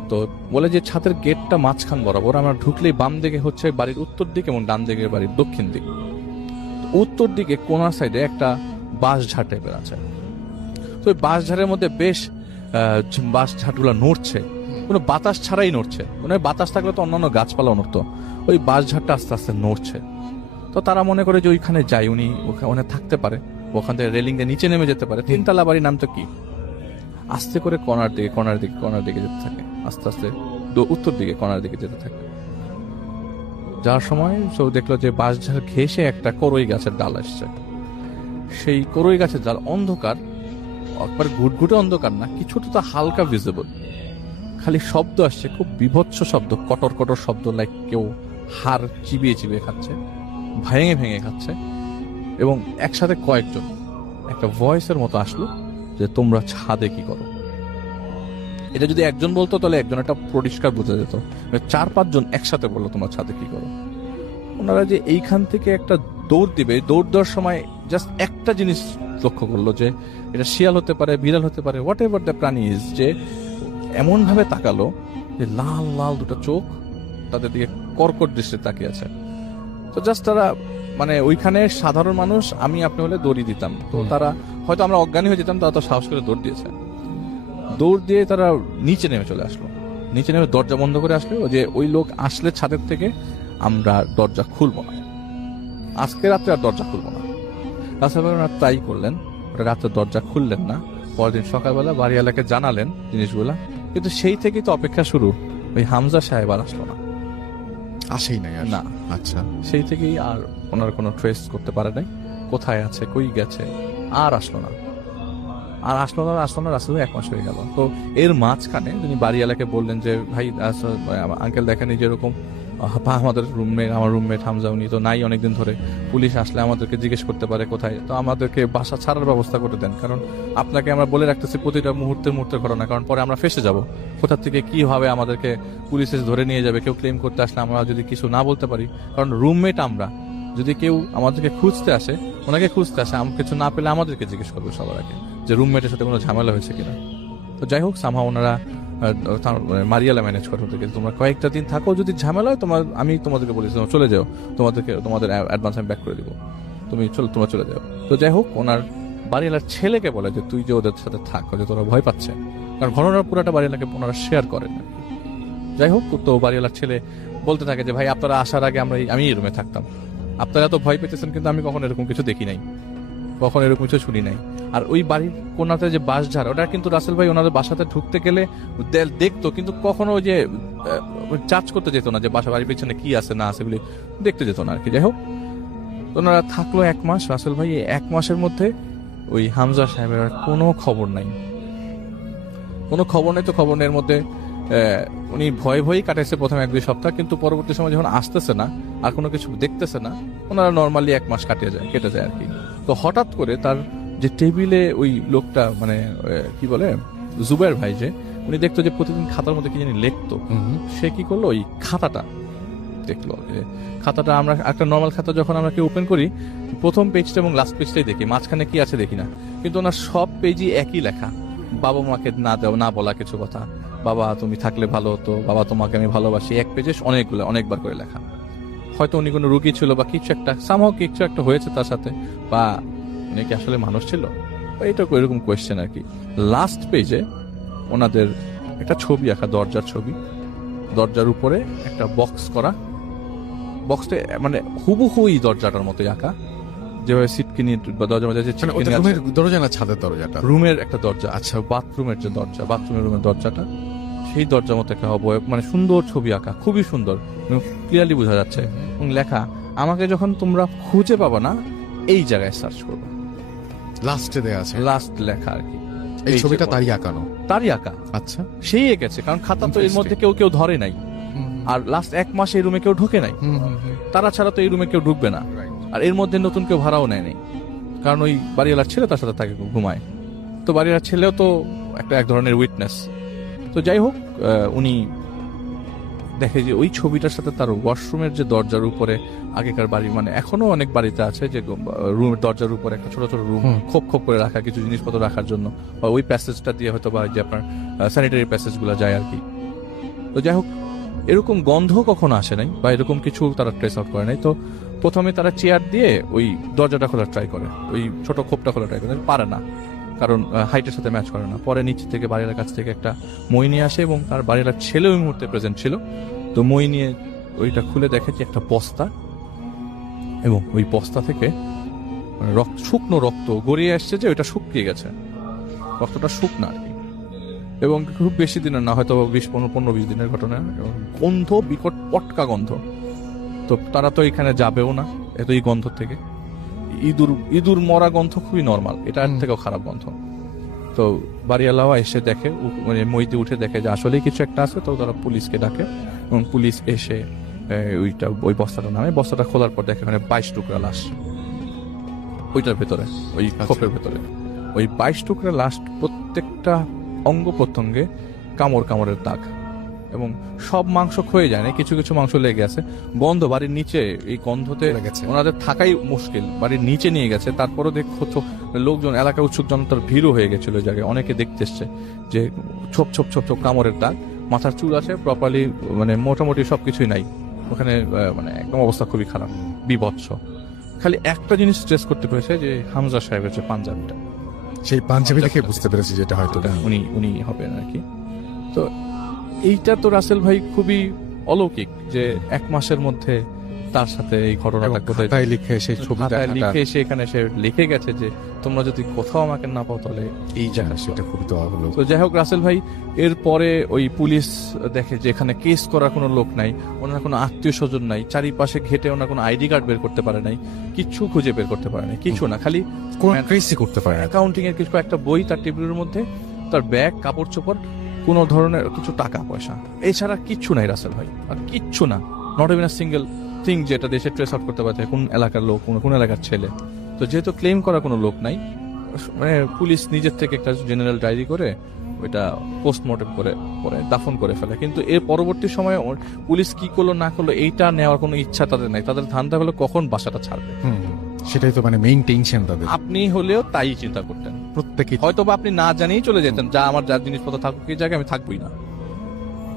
তো বলে যে ছাদের গেটটা মাঝখান বরাবর, আমরা ঢুকলেই বাম দিকে হচ্ছে বাড়ির উত্তর দিক এবং ডান দিকে বাড়ির দক্ষিণ দিক। তো উত্তর দিকে কোনার সাইডে একটা বাঁশঝাড় টাইপের আছে। তো ওই বাঁশঝাড়ের মধ্যে বেশ বাঁশঝাড়গুলো নড়ছে, কোনো বাতাস ছাড়াই নড়ছে। মানে বাতাস থাকলে তো অন্যান্য গাছপালা নড়তো, ওই বাঁশঝাড়টা আস্তে আস্তে নড়ছে। তো তারা মনে করে যে ওইখানে যাই, উনি ওখানে থাকতে পারে, ওখান থেকে রেলিং দিয়ে নিচে নেমে যেতে পারে। তিনতলা বাড়ির নাম তো কি। আস্তে করে কর্নার দিকে যেতে থাকে, আস্তে আস্তে উত্তর দিকে কর্নার দিকে যেতে থাকে। যাওয়ার সময় সব দেখলো যে বাঁশঝাড় ঘেঁষে একটা করই গাছের ডাল আসছে। সেই করই গাছের ডাল অন্ধকার, একবার ঘুটঘুটে অন্ধকার না, কিছুটা তো হালকা ভিজিবল। খালি শব্দ আসছে, খুব বিভৎস শব্দ, কটর কটর শব্দ, লাইক কেউ হাড় চিবিয়ে চিবিয়ে খাচ্ছে, ভেঙে ভেঙে খাচ্ছে। এবং একসাথে কয়েকজন, একটা ভয়েসের মতো আসলো যে তোমরা ছাদে কি করো। এটা যদি একজন বলতো তাহলে একজন একটা পরিষ্কার বোঝা যেত, 4-5 জন একসাথে বললো তোমরা ছাদে কি করো। ওনারা যে এইখান থেকে একটা দৌড় দিবে, দৌড় দেওয়ার সময় জাস্ট একটা জিনিস লক্ষ্য করলো যে এটা শিয়াল হতে পারে, বিড়াল হতে পারে, হোয়াট এভার দ্য প্রাণী ইজ, যে এমন ভাবে তাকালো যে লাল লাল দুটো চোখ তাদের দিকে কর্কট দৃষ্টিতে তাকিয়ে আছে। তো জাস্ট তারা মানে ওইখানে সাধারণ মানুষ আমি আপনি হলে দৌড়ি দিতাম, তো তারা হয়তো আমরা অজ্ঞানী হয়ে যেতাম, তারা তো সাহস করে দৌড় দিয়েছে। দৌড় দিয়ে তারা নিচে নেমে চলে আসলো, নিচে নেমে দরজা বন্ধ করে আসলো যে ওই লোক আসলে ছাদের থেকে আমরা দরজা খুলবো না, আজকে রাত্রে আর দরজা খুলবো না। রাস্তায় তাই করলেন, রাত্রে দরজা খুললেন না। পরদিন সকালবেলা বাড়িওয়ালাকে জানালেন জিনিসগুলা, কিন্তু সেই থেকেই তো অপেক্ষা শুরু। ওই হামজা সাহেব আর আসলো না, আসেই নাই আর। না। আচ্ছা, সেই থেকেই আর ওনার কোনো ট্রেস করতে পারে নাই, কোথায় আছে, কই গেছে, আর আসলো না। আসলো না, 1 মাস হয়ে গেল। তো এর মাঝখানে তিনি বাড়িওয়ালাকে বললেন যে ভাই আঙ্কেল দেখেন যেরকম আমাদের আমার রুমমেট হামজা, উনি তো নাই অনেকদিন ধরে, পুলিশ আসলে আমাদেরকে জিজ্ঞেস করতে পারে কোথায়, তো আমাদেরকে বাসা ছাড়ার ব্যবস্থা করে দেন, কারণ আপনাকে আমরা বলে রাখতেছি প্রতিটা মুহূর্তের ঘটনা, কারণ পরে আমরা ফেসে যাব, কোথা থেকে কি হবে, আমাদেরকে পুলিশে ধরে নিয়ে যাবে, কেউ ক্লেম করতে আসলে আমরা যদি কিছু না বলতে পারি, কারণ রুমমেট আমরা, যদি কেউ আমাদেরকে খুঁজতে আসে, ওনাকে খুঁজতে আসে, আমরা কিছু না পেলে আমাদেরকে জিজ্ঞেস করবে সবার আগে যে রুমমেটের সাথে কোনো ঝামেলা হয়েছে কিনা। তো যাই হোক, সামহা ওনারা মারিয়ালা ম্যানেজ করে ওদেরকে, তোমরা কয়েকটা দিন থাকো, যদি ঝামেলা হয় আমি তোমাদেরকে বলেছি তোমরা চলে যাও, তোমাদের অ্যাডভান্স আমি ব্যাক করে দিব, তোমরা চলে যাও। তো যাই হোক, ওনার বাড়িওয়ালার ছেলেকে বলে যে তুই যে ওদের সাথে থাক, যে তোরা ভয় পাচ্ছে, কারণ ঘটনার পুরাটা বাড়িওয়ালাকে ওনারা শেয়ার করেন। যাই হোক, তো বাড়িওয়ালার ছেলে বলতে থাকে যে ভাই আপনারা আসার আগে আমি এই রুমে থাকতাম, আপনারা তো ভয় পেতেছেন, কিন্তু আমি কখনো এরকম কিছু দেখি নাই, কখনো এরকম কিছু শুনি নাই। আর ওই বাড়ির কোনাতে যে বাঁশঝাড়, ওটা কিন্তু রাসেল ভাই ওনাদের বাসাতে ঢুকতে গেলে দেখতো, কিন্তু কখনো ওই যে চার্জ করতে যেত না যে বাড়ির পিছনে কি আছে না আছে বলে দেখতে যেত না আর কি। যাই হোক, ওনারা থাকলো 1 মাস। রাসেল ভাই 1 মাসের মধ্যে ওই হামজা সাহেবের কোনো খবর নাই, তো খবর নেই। এর মধ্যে উনি ভয়েই কাটাইছে প্রথম 1-2 সপ্তাহ, কিন্তু পরবর্তী সময় যখন আসতেছে না আর কোনো কিছু দেখতেছে না, ওনারা নর্মালি 1 মাস কেটে যায় আর কি। তো হঠাৎ করে তার যে টেবিলে ওই লোকটা, মানে কি বলে জুবাইর ভাই, যে উনি দেখতো যে প্রতিদিন খাতার মধ্যে কি জানি লিখতো, সে কি করলো, ওই খাতাটা দেখলো। খাতাটা আমরা একটা নর্মাল খাতা যখন আমরা কেউ ওপেন করি, প্রথম পেজটা এবং লাস্ট পেজটাই দেখি, মাঝখানে কি আছে দেখি না, কিন্তু ওনার সব পেজই একই লেখা, বাবা মাকে না বলা কিছু কথা, বাবা তুমি থাকলে ভালো হতো, বাবা তোমাকে আমি ভালোবাসি, 1 পেজে অনেকবার করে লেখা। হয়তো উনি কোনো রুগী ছিল বা কিছু একটা হয়েছে তার সাথে, বা উনি কি আসলে মানুষ ছিল, এইটা এরকম কোয়েশ্চেন আর কি। লাস্ট পেজে ওনাদের একটা ছবি আঁকা, দরজার উপরে একটা বক্স করা, বক্সটা মানে হুবহুই দরজাটার মতোই আঁকা, যেভাবে সিটকিনি দরজার মধ্যে দরজা না ছাদের দরজাটা, রুমের একটা দরজা। আচ্ছা, বাথরুমের যে দরজা, রুমের দরজাটা, সেই দরজার মতো একটা অবয়ব, মানে সুন্দর ছবি আঁকা, খুবই সুন্দর, ক্লিয়ারলি বোঝা যাচ্ছে, এবং লেখা আমাকে যখন তোমরা খুঁজে পাবা না এই জায়গায় সার্চ করবে, লাস্টে দেয়া আছে, লাস্ট লেখা আর কি। এই ছবিটা তারই আঁকা। আচ্ছা, সেই এঁকেছে, কারণ খাতা তো এর মধ্যে কেউ ধরে নাই, আর লাস্ট 1 মাস এই রুমে কেউ ঢোকে নাই, তারা ছাড়া তো এই রুমে কেউ ঢুকবে না, আর এর মধ্যে নতুন কেউ ভাড়াও নেয় নাই। কারণ ওই বাড়িওয়ালার ছেলে তার সাথে থাকে, ঘুমায়। তো বাড়িওয়ালার ছেলেও তো এক ধরনের উইটনেস। তো যাই হোক, উনি দেখে যে ওই ছবিটার সাথে তার ওয়াশরুমের যে দরজার উপরে, আগেকার বাড়ি মানে এখনো অনেক বাড়িতে আছে যে রুমের দরজার উপরে একটা ছোট ছোট রুম খোপ খোপ করে রাখা, কিছু জিনিসপত্র রাখার জন্য, বা ওই প্যাসেজটা দিয়ে হয়তো বা যে আপনার স্যানিটারি প্যাসেজ গুলো যায় আর কি। তো যাই হোক, এরকম গন্ধ কখনো আসে নাই বা এরকম কিছু তারা ট্রেস আউট করে নাই। তো প্রথমে তারা চেয়ার দিয়ে ওই দরজাটা খোলার ট্রাই করে, ওই ছোট খোপটা খোলা ট্রাই করে, পারে না, কারণ হাইটের সাথে ম্যাচ করে না। পরে নিচে থেকে বাড়ির কাছ থেকে একটা মই নিয়ে আসে এবং তার বাড়ির ছেলে ওই মুহূর্তে প্রেজেন্ট ছিল। তো মই নিয়ে ওইটা খুলে দেখে যে একটা বস্তা, এবং ওই বস্তা থেকে শুকনো রক্ত গড়িয়ে আসছে, যে ওইটা শুকিয়ে গেছে, রক্তটা শুকনো আর কি। এবং খুব বেশি দিনের না, হয়তো 15-20 দিনের ঘটনা। এবং গন্ধ বিকট, পটকা গন্ধ। তো তারা তো এখানে যাবেও না এত এই গন্ধ থেকে। ইঁদুর মরা গন্ধ খুবই নর্মাল, এটা এর থেকেও খারাপ গন্ধ। তো বাড়িওয়ালাও এসে দেখে, মানে মইতে উঠে দেখে যে আসলেই কিছু একটা আছে। তো তারা পুলিশকে ডাকে এবং পুলিশ এসে ওই বস্তাটা নামে। বস্তাটা খোলার পর দেখে ওখানে 22 টুকরা লাশ ওইটার ভেতরে, ওই খোপের ভেতরে। ওই 22 টুকরা লাশ, প্রত্যেকটা অঙ্গ প্রত্যঙ্গে কামড়ের দাগ, এবং সব মাংস ক্ষয়ে যায় না, কিছু কিছু মাংস লেগে আছে। গন্ধ বাড়ির নিচে, এই গন্ধতে ওনাদের থাকাই মুশকিল, বাড়ির নিচে নিয়ে গেছে। তারপরও দেখছো লোকজন, এলাকা উৎসুক জনতার ভিড়ও হয়ে গেছিল ওই জায়গায়, অনেকে দেখতে এসছে যে ছোপ ছোপ ছোপ ছোপ কামড়ের দাগ, মাথার চুল আছে প্রপারলি, মানে মোটামুটি সবকিছুই নাই ওখানে। মানে একদম অবস্থা খুবই খারাপ, বিভৎস। খালি একটা জিনিস স্ট্রেস করতে পেরেছে, যে হামজা সাহেবের যে পাঞ্জাবিটা, সেই পাঞ্জাবি দেখে বুঝতে পেরেছি যেটা হয়তো উনি হবেন আর কি। তো এইটা তো রাসেল ভাই খুবই অলৌকিক, যে 1 মাসের মধ্যে তার সাথে এই ঘটনাটা কোথায় লিখে, সেই ছবিটা লিখে সেখানে সে লিখে গেছে যে তোমরা যদি কোথাও আমাকে না পাও তাহলে এই জায়গা। সেটা খুবই তো হলো। তো যাই হোক, রাসেল ভাই এরপরে ওই পুলিশ দেখে যে এখানে কেস করার কোনো লোক নাই, ওনার কোনো আত্মীয় স্বজন নাই, চারিপাশে ঘেটে ওনার কোনো আইডি কার্ড বের করতে পারে নাই, কিছু খুঁজে বের করতে পারে নাই, কিছু না, খালি কোন কেসই করতে পারে না। অ্যাকাউন্টিং এর কিছু একটা বই তার টেবিলের মধ্যে, তার ব্যাগ, কাপড় চোপড়, কোনো ধরনের কিছু টাকা পয়সা, এছাড়া কিচ্ছু নাই রাসেল ভাই, আর কিচ্ছু না। Not even a single thing যেটা দেশে ট্রেস আউট করতে পারছে কোন এলাকার লোক, কোন এলাকার ছেলে। তো যেহেতু ক্লেম করার কোনো লোক নাই, মানে পুলিশ নিজের থেকে একটা জেনারেল ডায়েরি করে ওইটা পোস্টমর্টেম করে পরে দাফন করে ফেলে। কিন্তু এর পরবর্তী সময়ে পুলিশ কি করলো না করলো এইটা নেওয়ার কোনো ইচ্ছা তাদের নাই। তাদের ধান্দা হলো কখন বাসাটা ছাড়বে, সেটাই তো মানে মেইন টেনশন তাদের। আপনি হলেও তাই চিন্তা করতেন প্রত্যেকে, হয়তো বা আপনি না জানিয়েই চলে যেতেন, যা আমার যা জিনিসপত্র থাকুক এই জায়গায় আমি থাকবোই না।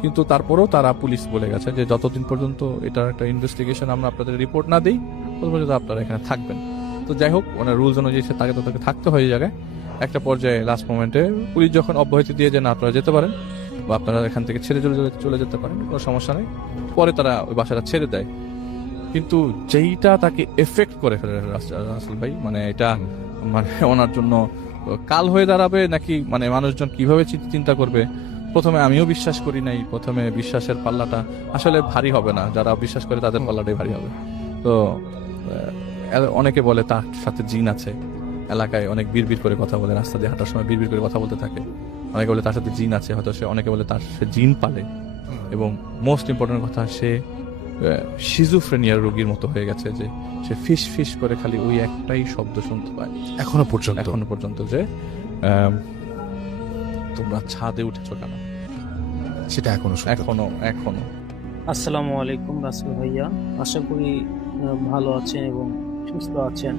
কিন্তু তারপরেও তারা, পুলিশ বলে গেছে যে যতদিন পর্যন্ত এটার একটা ইনভেস্টিগেশন আমরা আপনাদের রিপোর্ট না দিই, তত পর্যন্ত আপনারা এখানে থাকবেন। তো যাই হোক, ওনার রুলস অনুযায়ী তাকে তাদেরকে থাকতে হয় এই জায়গায়। একটা পর্যায়ে লাস্ট মোমেন্টে পুলিশ যখন অব্যাহতি দিয়ে যে না আপনারা যেতে পারেন, বা আপনারা এখান থেকে ছেড়ে চলে যেতে পারেন, কোনো সমস্যা নেই, পরে তারা ওই বাসাটা ছেড়ে দেয়। কিন্তু যেইটা তাকে এফেক্ট করে ফেলে রাসেল ভাই, মানে এটা মানে ওনার জন্য কাল হয়ে দাঁড়াবে নাকি, মানে মানুষজন কিভাবে চিন্তা করবে। প্রথমে আমিও বিশ্বাস করি নাই, প্রথমে বিশ্বাসের পাল্লাটা আসলে ভারী হবে না, যারা বিশ্বাস করে তাদের পাল্লাটাই ভারী হবে। তো অনেকে বলে তার সাথে জিন আছে, এলাকায় অনেক বিড়বিড় করে কথা বলে, রাস্তা দিয়ে হাঁটার সময় বিড়বিড় করে কথা বলতে থাকে। অনেকে বলে তার সাথে জিন আছে, হয়তো অনেকে বলে সে জিন পালে, এবং মোস্ট ইম্পর্টেন্ট কথা, সে শিজোফ্রেনিয়ার রোগীর মতো হয়ে গেছে, যে সে ফিস ফিস করে খালি ওই একটাই শব্দ শুনতে পায় এখনো পর্যন্ত, যে তোমরা ছাদে উঠেছো কেন, সেটা এখনো। আসসালামু আলাইকুম রাসেল ভাইয়া, আশা করি ভালো আছেন এবং সুস্থ আছেন।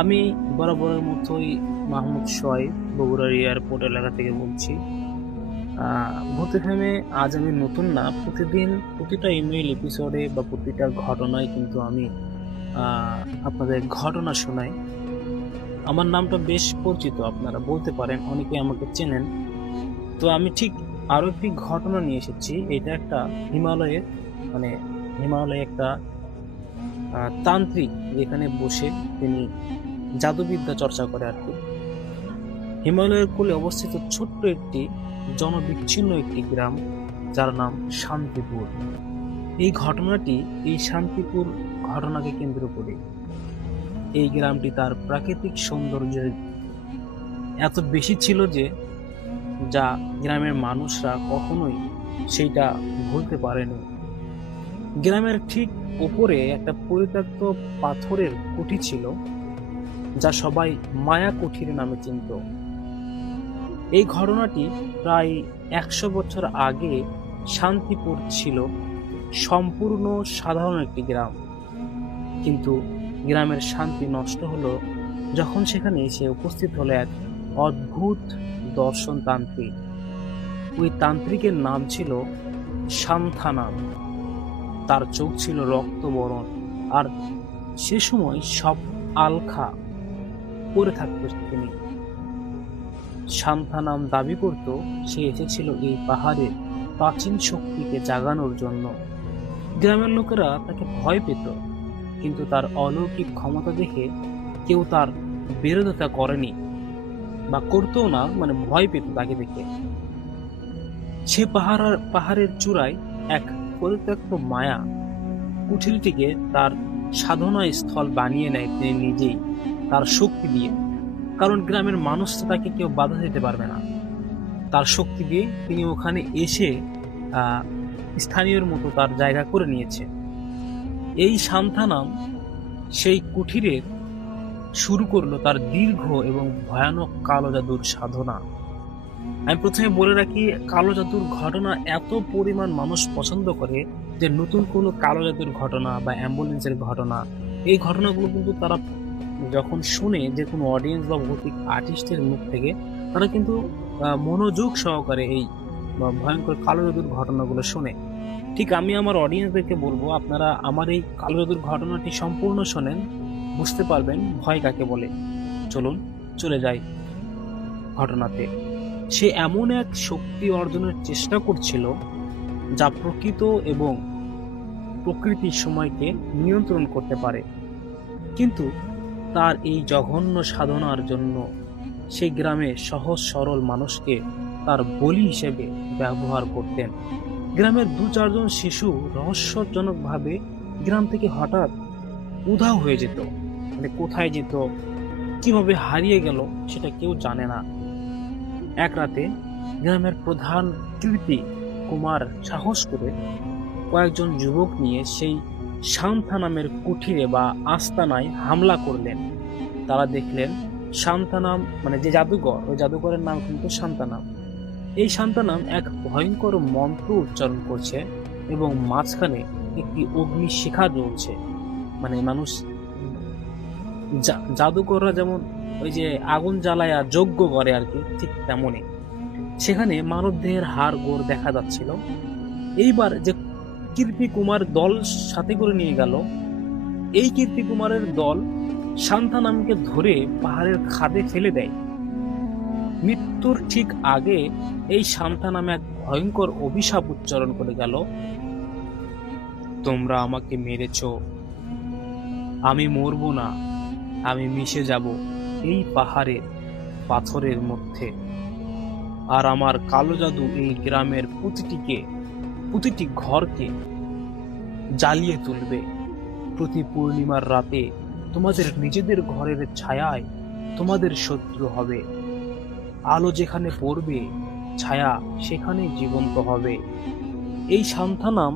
আমি বরাবরের মতোই মাহমুদ সোহাইব, বগুড়ার এয়ারপোর্ট এলাকা থেকে বলছি। ভূত এফএমে আজ আমি নতুন না, প্রতিদিন প্রতিটা ইমেইল এপিসোডে বা প্রতিটা ঘটনায় কিন্তু আমি আপনাদের ঘটনা শোনাই। আমার নামটা বেশ পরিচিত, আপনারা বলতে পারেন, অনেকে আমাকে চেনেন। তো আমি ঠিক আরও একটি ঘটনা নিয়ে এসেছি। এটা একটা হিমালয়ে একটা তান্ত্রিক, যেখানে বসে তিনি জাদুবিদ্যা চর্চা করে আর কি। হিমালয়ের কোলে অবস্থিত ছোট্ট একটি জনবিচ্ছিন্ন একটি গ্রাম, যার নাম শান্তিপুর। এই শান্তিপুর ঘটনাকে কেন্দ্র করে এই গ্রামটি তার প্রাকৃতিক সৌন্দর্য এত বেশি ছিল যে যা গ্রামের মানুষরা কখনোই সেইটা ভুলতে পারেনি। গ্রামের ঠিক উপরে একটা পরিত্যক্ত পাথরের কুঠি ছিল, যা সবাই মায়া কুঠির নামে চিনত। এই ঘটনাটি প্রায় 100 বছর আগে শান্তিপুর ছিল সম্পূর্ণ সাধারণ একটি গ্রাম, কিন্তু গ্রামের শান্তি নষ্ট হলো যখন সেখানে এসে উপস্থিত হলো এক অদ্ভুত দর্শন তান্ত্রিক। ওই তান্ত্রিকের নাম ছিল শান্থানাম। তার চোখ ছিল রক্তবরণ, আর সে সময় সব আলখা পরে থাকত তিনি। শান্থানাম দাবি করত সে এসেছিল এই পাহাড়ের প্রাচীন শক্তিকে জাগানোর জন্য। গ্রামের লোকেরা তাকে ভয় পেত, কিন্তু তার অলৌকিক ক্ষমতা দেখে কেউ তার বিরোধিতা করেনি বা করতো না, মানে ভয় পেত তাকে দেখে। সে পাহাড়ের চূড়ায় এক পরিত্যক্ত মায়া কুঠিরটিকে তার সাধনা স্থল বানিয়ে নেয় তিনি নিজেই, তার শক্তি দিয়ে। কারণ গ্রামের মানুষরা তাকে কেউ বাধা দিতে পারবে না। তার শক্তি দিয়ে তিনি ওখানে এসে স্থানীয়র মতো তার জায়গা করে নিয়েছে। এই শান্থানাম সেই কুঠিরের শুরু করলো তার দীর্ঘ এবং ভয়ানক কালো জাদুর সাধনা। আমি প্রথমে বলে রাখি, কালো জাদুর ঘটনা এত পরিমাণ মানুষ পছন্দ করে যে নতুন কোনো কালো জাদুর ঘটনা বা অ্যাম্বুলেন্সের ঘটনা, এই ঘটনাগুলো কিন্তু তারা যখন শুনে যে কোনো অডিয়েন্স বা ভৌতিক আর্টিস্টের মুখ থেকে, তারা কিন্তু মনোযোগ সহকারে এই ভয়ঙ্কর কালো জাদুর ঘটনাগুলো শুনে। ঠিক আমি আমার অডিয়েন্সদেরকে বলবো, আপনারা আমার এই কালো জাদুর ঘটনাটি সম্পূর্ণ শোনেন, বুঝতে পারবেন ভয় কাকে বলে। চলুন চলে যাই ঘটনাতে। সে এমন এক শক্তি অর্জনের চেষ্টা করছিল যা প্রকৃত এবং প্রকৃতির সময়কে নিয়ন্ত্রণ করতে পারে, কিন্তু তার এই জঘন্য সাধনার জন্য সেই গ্রামে সহজ সরল মানুষকে তার বলি হিসেবে ব্যবহার করতেন। গ্রামের 2-4 জন শিশু রহস্যজনকভাবে গ্রাম থেকে হঠাৎ উধাও হয়ে যেত, মানে কোথায় যেত, কিভাবে হারিয়ে গেল সেটা কেউ জানে না। এক রাতে গ্রামের প্রধান কীর্তি কুমার সাহস করে কয়েকজন যুবক নিয়ে সেই শান্থানামের কুঠিরে বা আস্তানায় হামলা করলেন। তারা দেখলেন শান্তানাম, মানে যে জাদুঘর, ওই জাদুঘরের নাম কিন্তু শান্তানাম। এই শান্তানাম এক ভয়ঙ্কর মন্ত্র উচ্চারণ করছে এবং মাঝখানে একটি অগ্নিশিখা জ্বলছে। মানে মানুষ জাদুকররা যেমন ওই যে আগুন জ্বালায় যজ্ঞ করে আর কি, ঠিক তেমনই সেখানে মানবদেহের হাড় গোড় দেখা যাচ্ছিল। এইবার যে কীর্তি কুমার দল সাথে করে নিয়ে গেল, এই কীর্তি কুমারের দল শান্তানামকে ধরে পাহাড়ের খাদে ফেলে দেয়। মৃত্যুর ঠিক আগে এই শান্তানাম এক ভয়ঙ্কর অভিশাপ উচ্চারণ করে গেল, তোমরা আমাকে মেরেছ, আমি মরব না, আমি মিশে যাব এই পাহাড়ের পাথরের মধ্যে, আর আমার কালো জাদু এই গ্রামের প্রতিটি ঘরকে জ্বালিয়ে তুলবে। প্রতি পূর্ণিমার রাতে তোমাদের নিজেদের ঘরের ছায়ায় তোমাদের শত্রু হবে। আলো যেখানে পড়বে, ছায়া সেখানে জীবন্ত হবে। এই শান্তানাম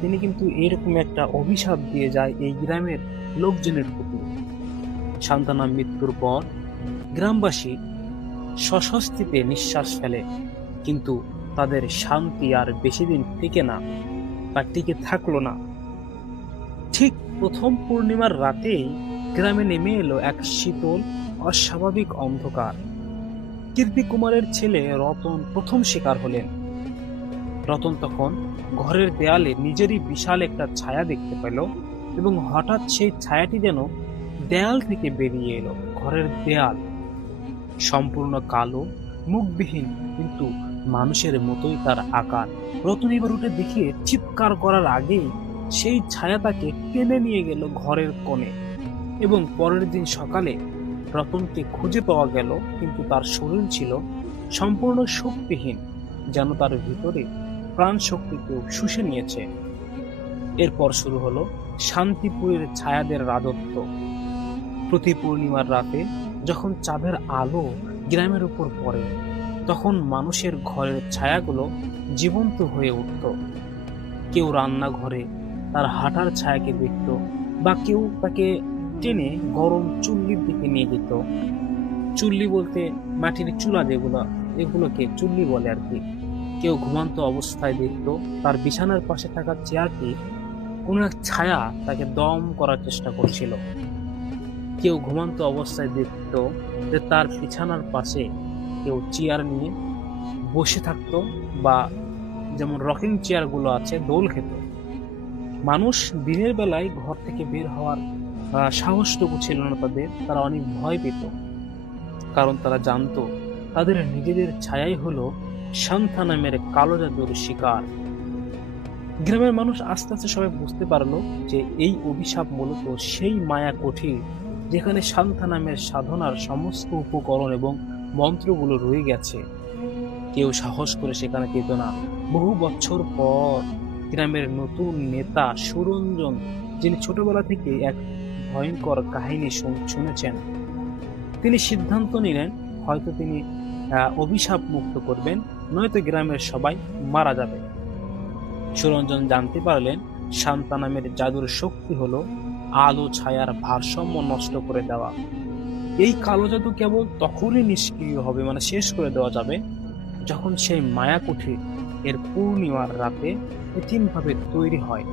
তিনি কিন্তু এরকম একটা অভিশাপ দিয়ে যায় এই গ্রামের লোকজনের প্রতি। শান্তানাম মৃত্যুর পর গ্রামবাসী স্বস্তিতে নিঃশ্বাস ফেলে, কিন্তু তাদের শান্তি আর বেশি দিন টিকে থাকলো না। ঠিক প্রথম পূর্ণিমার রাতেই গ্রামে নেমে এলো এক শীতল অস্বাভাবিক অন্ধকার। কীর্তি কুমারের ছেলে রতন প্রথম শিকার হলেন। রতন তখন ঘরের দেয়ালে নিজেরই বিশাল একটা ছায়া দেখতে পেল এবং হঠাৎ সেই ছায়াটি যেন দেয়াল থেকে বেরিয়ে এলো। ঘরের দেয়াল সম্পূর্ণ কালো, মুখবিহীন, কিন্তু মানুষের মতোই তার আকার। রতন এবার উঠে দেখে চিৎকার করার আগেই সেই ছায়া তাকে টেনে নিয়ে গেল ঘরের কোণে। এবং পরের দিন সকালে রতনকে খুঁজে পাওয়া গেল, কিন্তু তার শরীর ছিল সম্পূর্ণ শক্তিহীন, যেন তার ভিতরে প্রাণ শক্তিকেও শুষে নিয়েছে। এরপর শুরু হলো শান্তিপুরের ছায়াদের রাজত্ব। প্রতি পূর্ণিমার রাতে যখন চাঁদের আলো গ্রামের উপর পড়ে, তখন মানুষের ঘরের ছায়াগুলো জীবন্ত হয়ে উঠত। কেউ রান্নাঘরে তার হাঁটার ছায়াকে দেখত, বা কেউ তাকে টেনে গরম চুল্লির দিকে নিয়ে যেত। চুল্লি বলতে মাটির চুলা এগুলোকে চুল্লি বলে আর কি। কেউ ঘুমান্ত অবস্থায় দেখত তার বিছানার পাশে থাকা চেয়ারটি কোনো এক ছায়া তাকে দম করার চেষ্টা করছিল। কেউ ঘুমান্ত অবস্থায় দেখত যে তার বিছানার পাশে কেউ চেয়ার নিয়ে বসে থাকতো, বা যেমন রকিং চেয়ারগুলো আছে দোল খেত। মানুষ দিনের বেলায় ঘর থেকে বের হওয়ার সাহসটুকু ছিল না তাদের। তারা অনেক ভয় পেত, কারণ তারা জানতো তাদের নিজেদের ছায়াই হলো সান্থা নামের কালো জাদুর শিকার। গ্রামের মানুষ আস্তে আস্তে সবাই বুঝতে পারলো যে এই অভিশাপ মূলত সেই মায়া কুঠির যেখানে সান্থা নামের সাধনার সমস্ত উপকরণ এবং মন্ত্রগুলো রয়ে গেছে। কেউ সাহস করে সেখানে যেত না। বহু বছর পর গ্রামের নতুন নেতা সুরঞ্জন, যিনি ছোটবেলা থেকে এক ভয়ঙ্কর কাহিনী শুনেছেন, তিনি সিদ্ধান্ত নিলেন হয়তো তিনি অভিশাপ মুক্ত করবেন, নয়তো গ্রামের সবাই মারা যাবে। সুরঞ্জন জানতে পারলেন শান্তা নামের জাদুর শক্তি হলো আলো ছায়ার ভারসাম্য নষ্ট করে দেওয়া। এই কালো জাদু কেবল তখনই নিষ্ক্রিয় হবে, মানে শেষ করে দেওয়া যাবে, যখন সেই মায়াকুঠি এর পূর্ণিমার রাতে কৃত্রিমভাবে তৈরি হয়।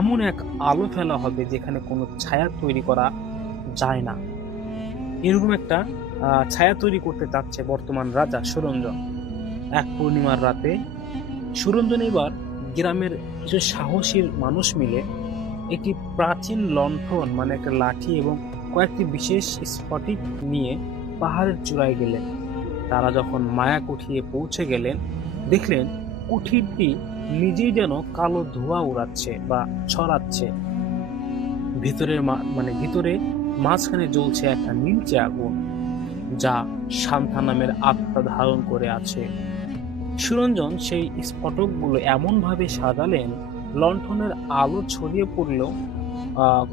এমন এক আলো ফেলা হবে যেখানে কোনো ছায়া তৈরি করা যায় না। এরকম একটা ছায়া তৈরি করতে চাচ্ছে বর্তমান রাজা সুরঞ্জন। এক পূর্ণিমার রাতে সুরঞ্জন এবার গ্রামের কিছু সাহসী মানুষ মিলে একটি প্রাচীন লণ্ঠন, মানে একটা লাঠি এবং কয়েকটি বিশেষ স্ফটিক নিয়ে পাহাড়ের চূড়ায় গেলেন। তারা যখন মায়া কুঠিয়ে পৌঁছে গেলেন, দেখলেন কুঠিরটি নিজেই যেন কালো ধোঁয়া উড়াচ্ছে বা ছড়াচ্ছে। ভিতরে মাঝখানে জ্বলছে একটা নীলচে আগুন, যা শান্তা নামের আত্মা ধারণ করে আছে। সুরঞ্জন সেই স্ফটকগুলো এমন ভাবে সাজালেন লণ্ঠনের আলো ছড়িয়ে পড়লেও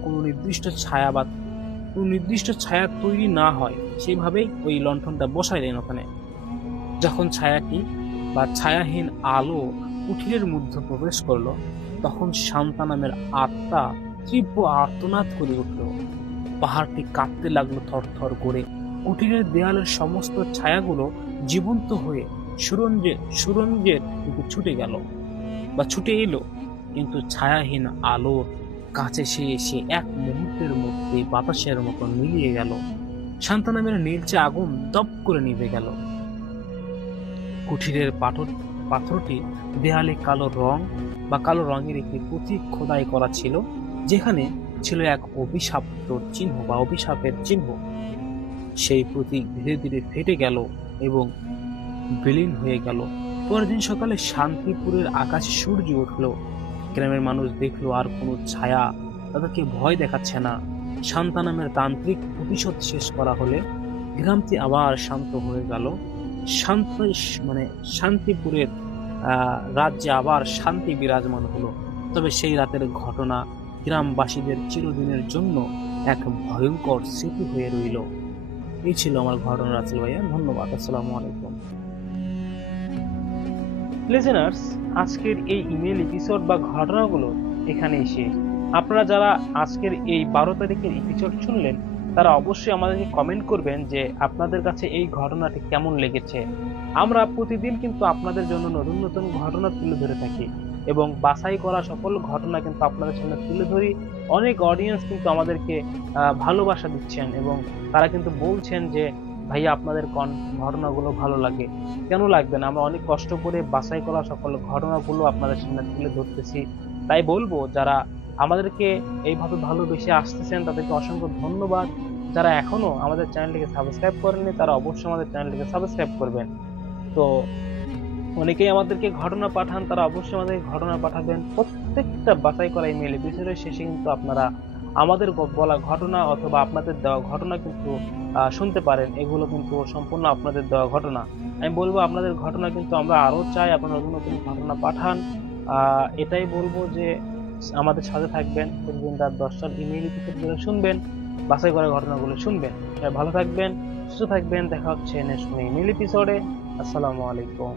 কোনো নির্দিষ্ট ছায়া তৈরি না হয়, সেইভাবেই ওই লণ্ঠনটা বসাইলেন ওখানে। যখন ছায়াটি বা ছায়াহীন আলো কুঠিরের মধ্যে প্রবেশ করলো, তখন শান্তা নামের আত্মা তীব্র আর্তনাদ করে উঠল। পাহাড়টি কাঁপতে লাগলো থরথর করে। কুঠিরের দেয়ালের সমস্ত ছায়াগুলো জীবন্ত হয়ে সুরঞ্জের দিকে ছুটে এলো, কিন্তু ছায়াহীন আলোর কাছে সে এসে এক মুহূর্তের মধ্যে বাতাসের মতো মিলিয়ে গেল। শান্তা নামের নীলচে আগুন দপ করে নিভে গেল। কুঠিরের পাথরটি দেয়ালে কালো রঙের একটি প্রতীক খোদাই করা ছিল, যেখানে ছিল এক অভিশাপের চিহ্ন। সেই প্রতীক ধীরে ধীরে ফেটে গেল এবং বিলীন হয়ে গেল। পরের দিন সকালে শান্তিপুরের আকাশে সূর্য উঠল। গ্রামের মানুষ দেখলো আর কোনো ছায়া তাদেরকে ভয় দেখাচ্ছে না। শান্তা নামের তান্ত্রিক প্রতিশোধ শেষ করা হলে গ্রামটি আবার শান্ত হয়ে গেল। শান্তিপুরের রাজ্যে আবার শান্তি বিরাজমান হলো। তবে সেই রাতের ঘটনা গ্রামবাসীদের চিরদিনের জন্য এক ভয়ঙ্কর স্মৃতি হয়ে রইল। এই ছিল আমার ঘটনা রাসেল ভাইয়া। ধন্যবাদ। আসসালামু আলাইকুম। লিসেনার্স, আজকের এই ইমেল এপিসোড বা ঘটনাগুলো এখানেই শেষ। আপনারা যারা আজকের এই 12 তারিখের এপিসোড শুনলেন, তারা অবশ্যই আমাদেরকে কমেন্ট করবেন যে আপনাদের কাছে এই ঘটনাটি কেমন লেগেছে। আমরা প্রতিদিন কিন্তু আপনাদের জন্য নতুন নতুন ঘটনা তুলে ধরে থাকি এবং বাছাই করা সকল ঘটনা কিন্তু আপনাদের সামনে তুলে ধরি। অনেক অডিয়েন্স কিন্তু আমাদেরকে ভালোবাসা দিচ্ছেন এবং তারা কিন্তু বলছেন যে ভাইয়া আপনাদের ঘটনাগুলো ভালো লাগে। কেন লাগবে না? আমরা অনেক কষ্ট করে বাছাই করা সকল ঘটনাগুলো আপনাদের সামনে তুলে ধরতেছি। তাই বলবো, যারা আমাদেরকে এইভাবে ভালোবেসে আসতেছেন তাদেরকে অসংখ্য ধন্যবাদ। যারা এখনো আমাদের চ্যানেলটিকে সাবস্ক্রাইব করেননি, তারা অবশ্যই আমাদের চ্যানেলটিকে সাবস্ক্রাইব করবেন। তো অনেকেই আমাদেরকে ঘটনা পাঠান, তারা অবশ্যই আমাদের ঘটনা পাঠাবেন। প্রত্যেকটা বাছাই করা ইমেল এপিসোডের শেষে কিন্তু আপনারা আমাদের বলা ঘটনা অথবা আপনাদের দেওয়া ঘটনা কিন্তু শুনতে পারেন। এগুলো কিন্তু সম্পূর্ণ আপনাদের দেওয়া ঘটনা। আমি বলবো আপনাদের ঘটনা কিন্তু আমরা আরো চাই, আপনারা নতুন নতুন ঘটনা পাঠান। এটাই বলবো যে আমাদের সাথে থাকবেন, প্রতিদিন রাত 10টার ইমেল এপিসোডগুলো শুনবেন, বাছাই করা ঘটনাগুলো শুনবেন। সবাই ভালো থাকবেন, সুস্থ থাকবেন। দেখা হচ্ছে নেক্সট ইমেল এপিসোডে। আসসালামু আলাইকুম।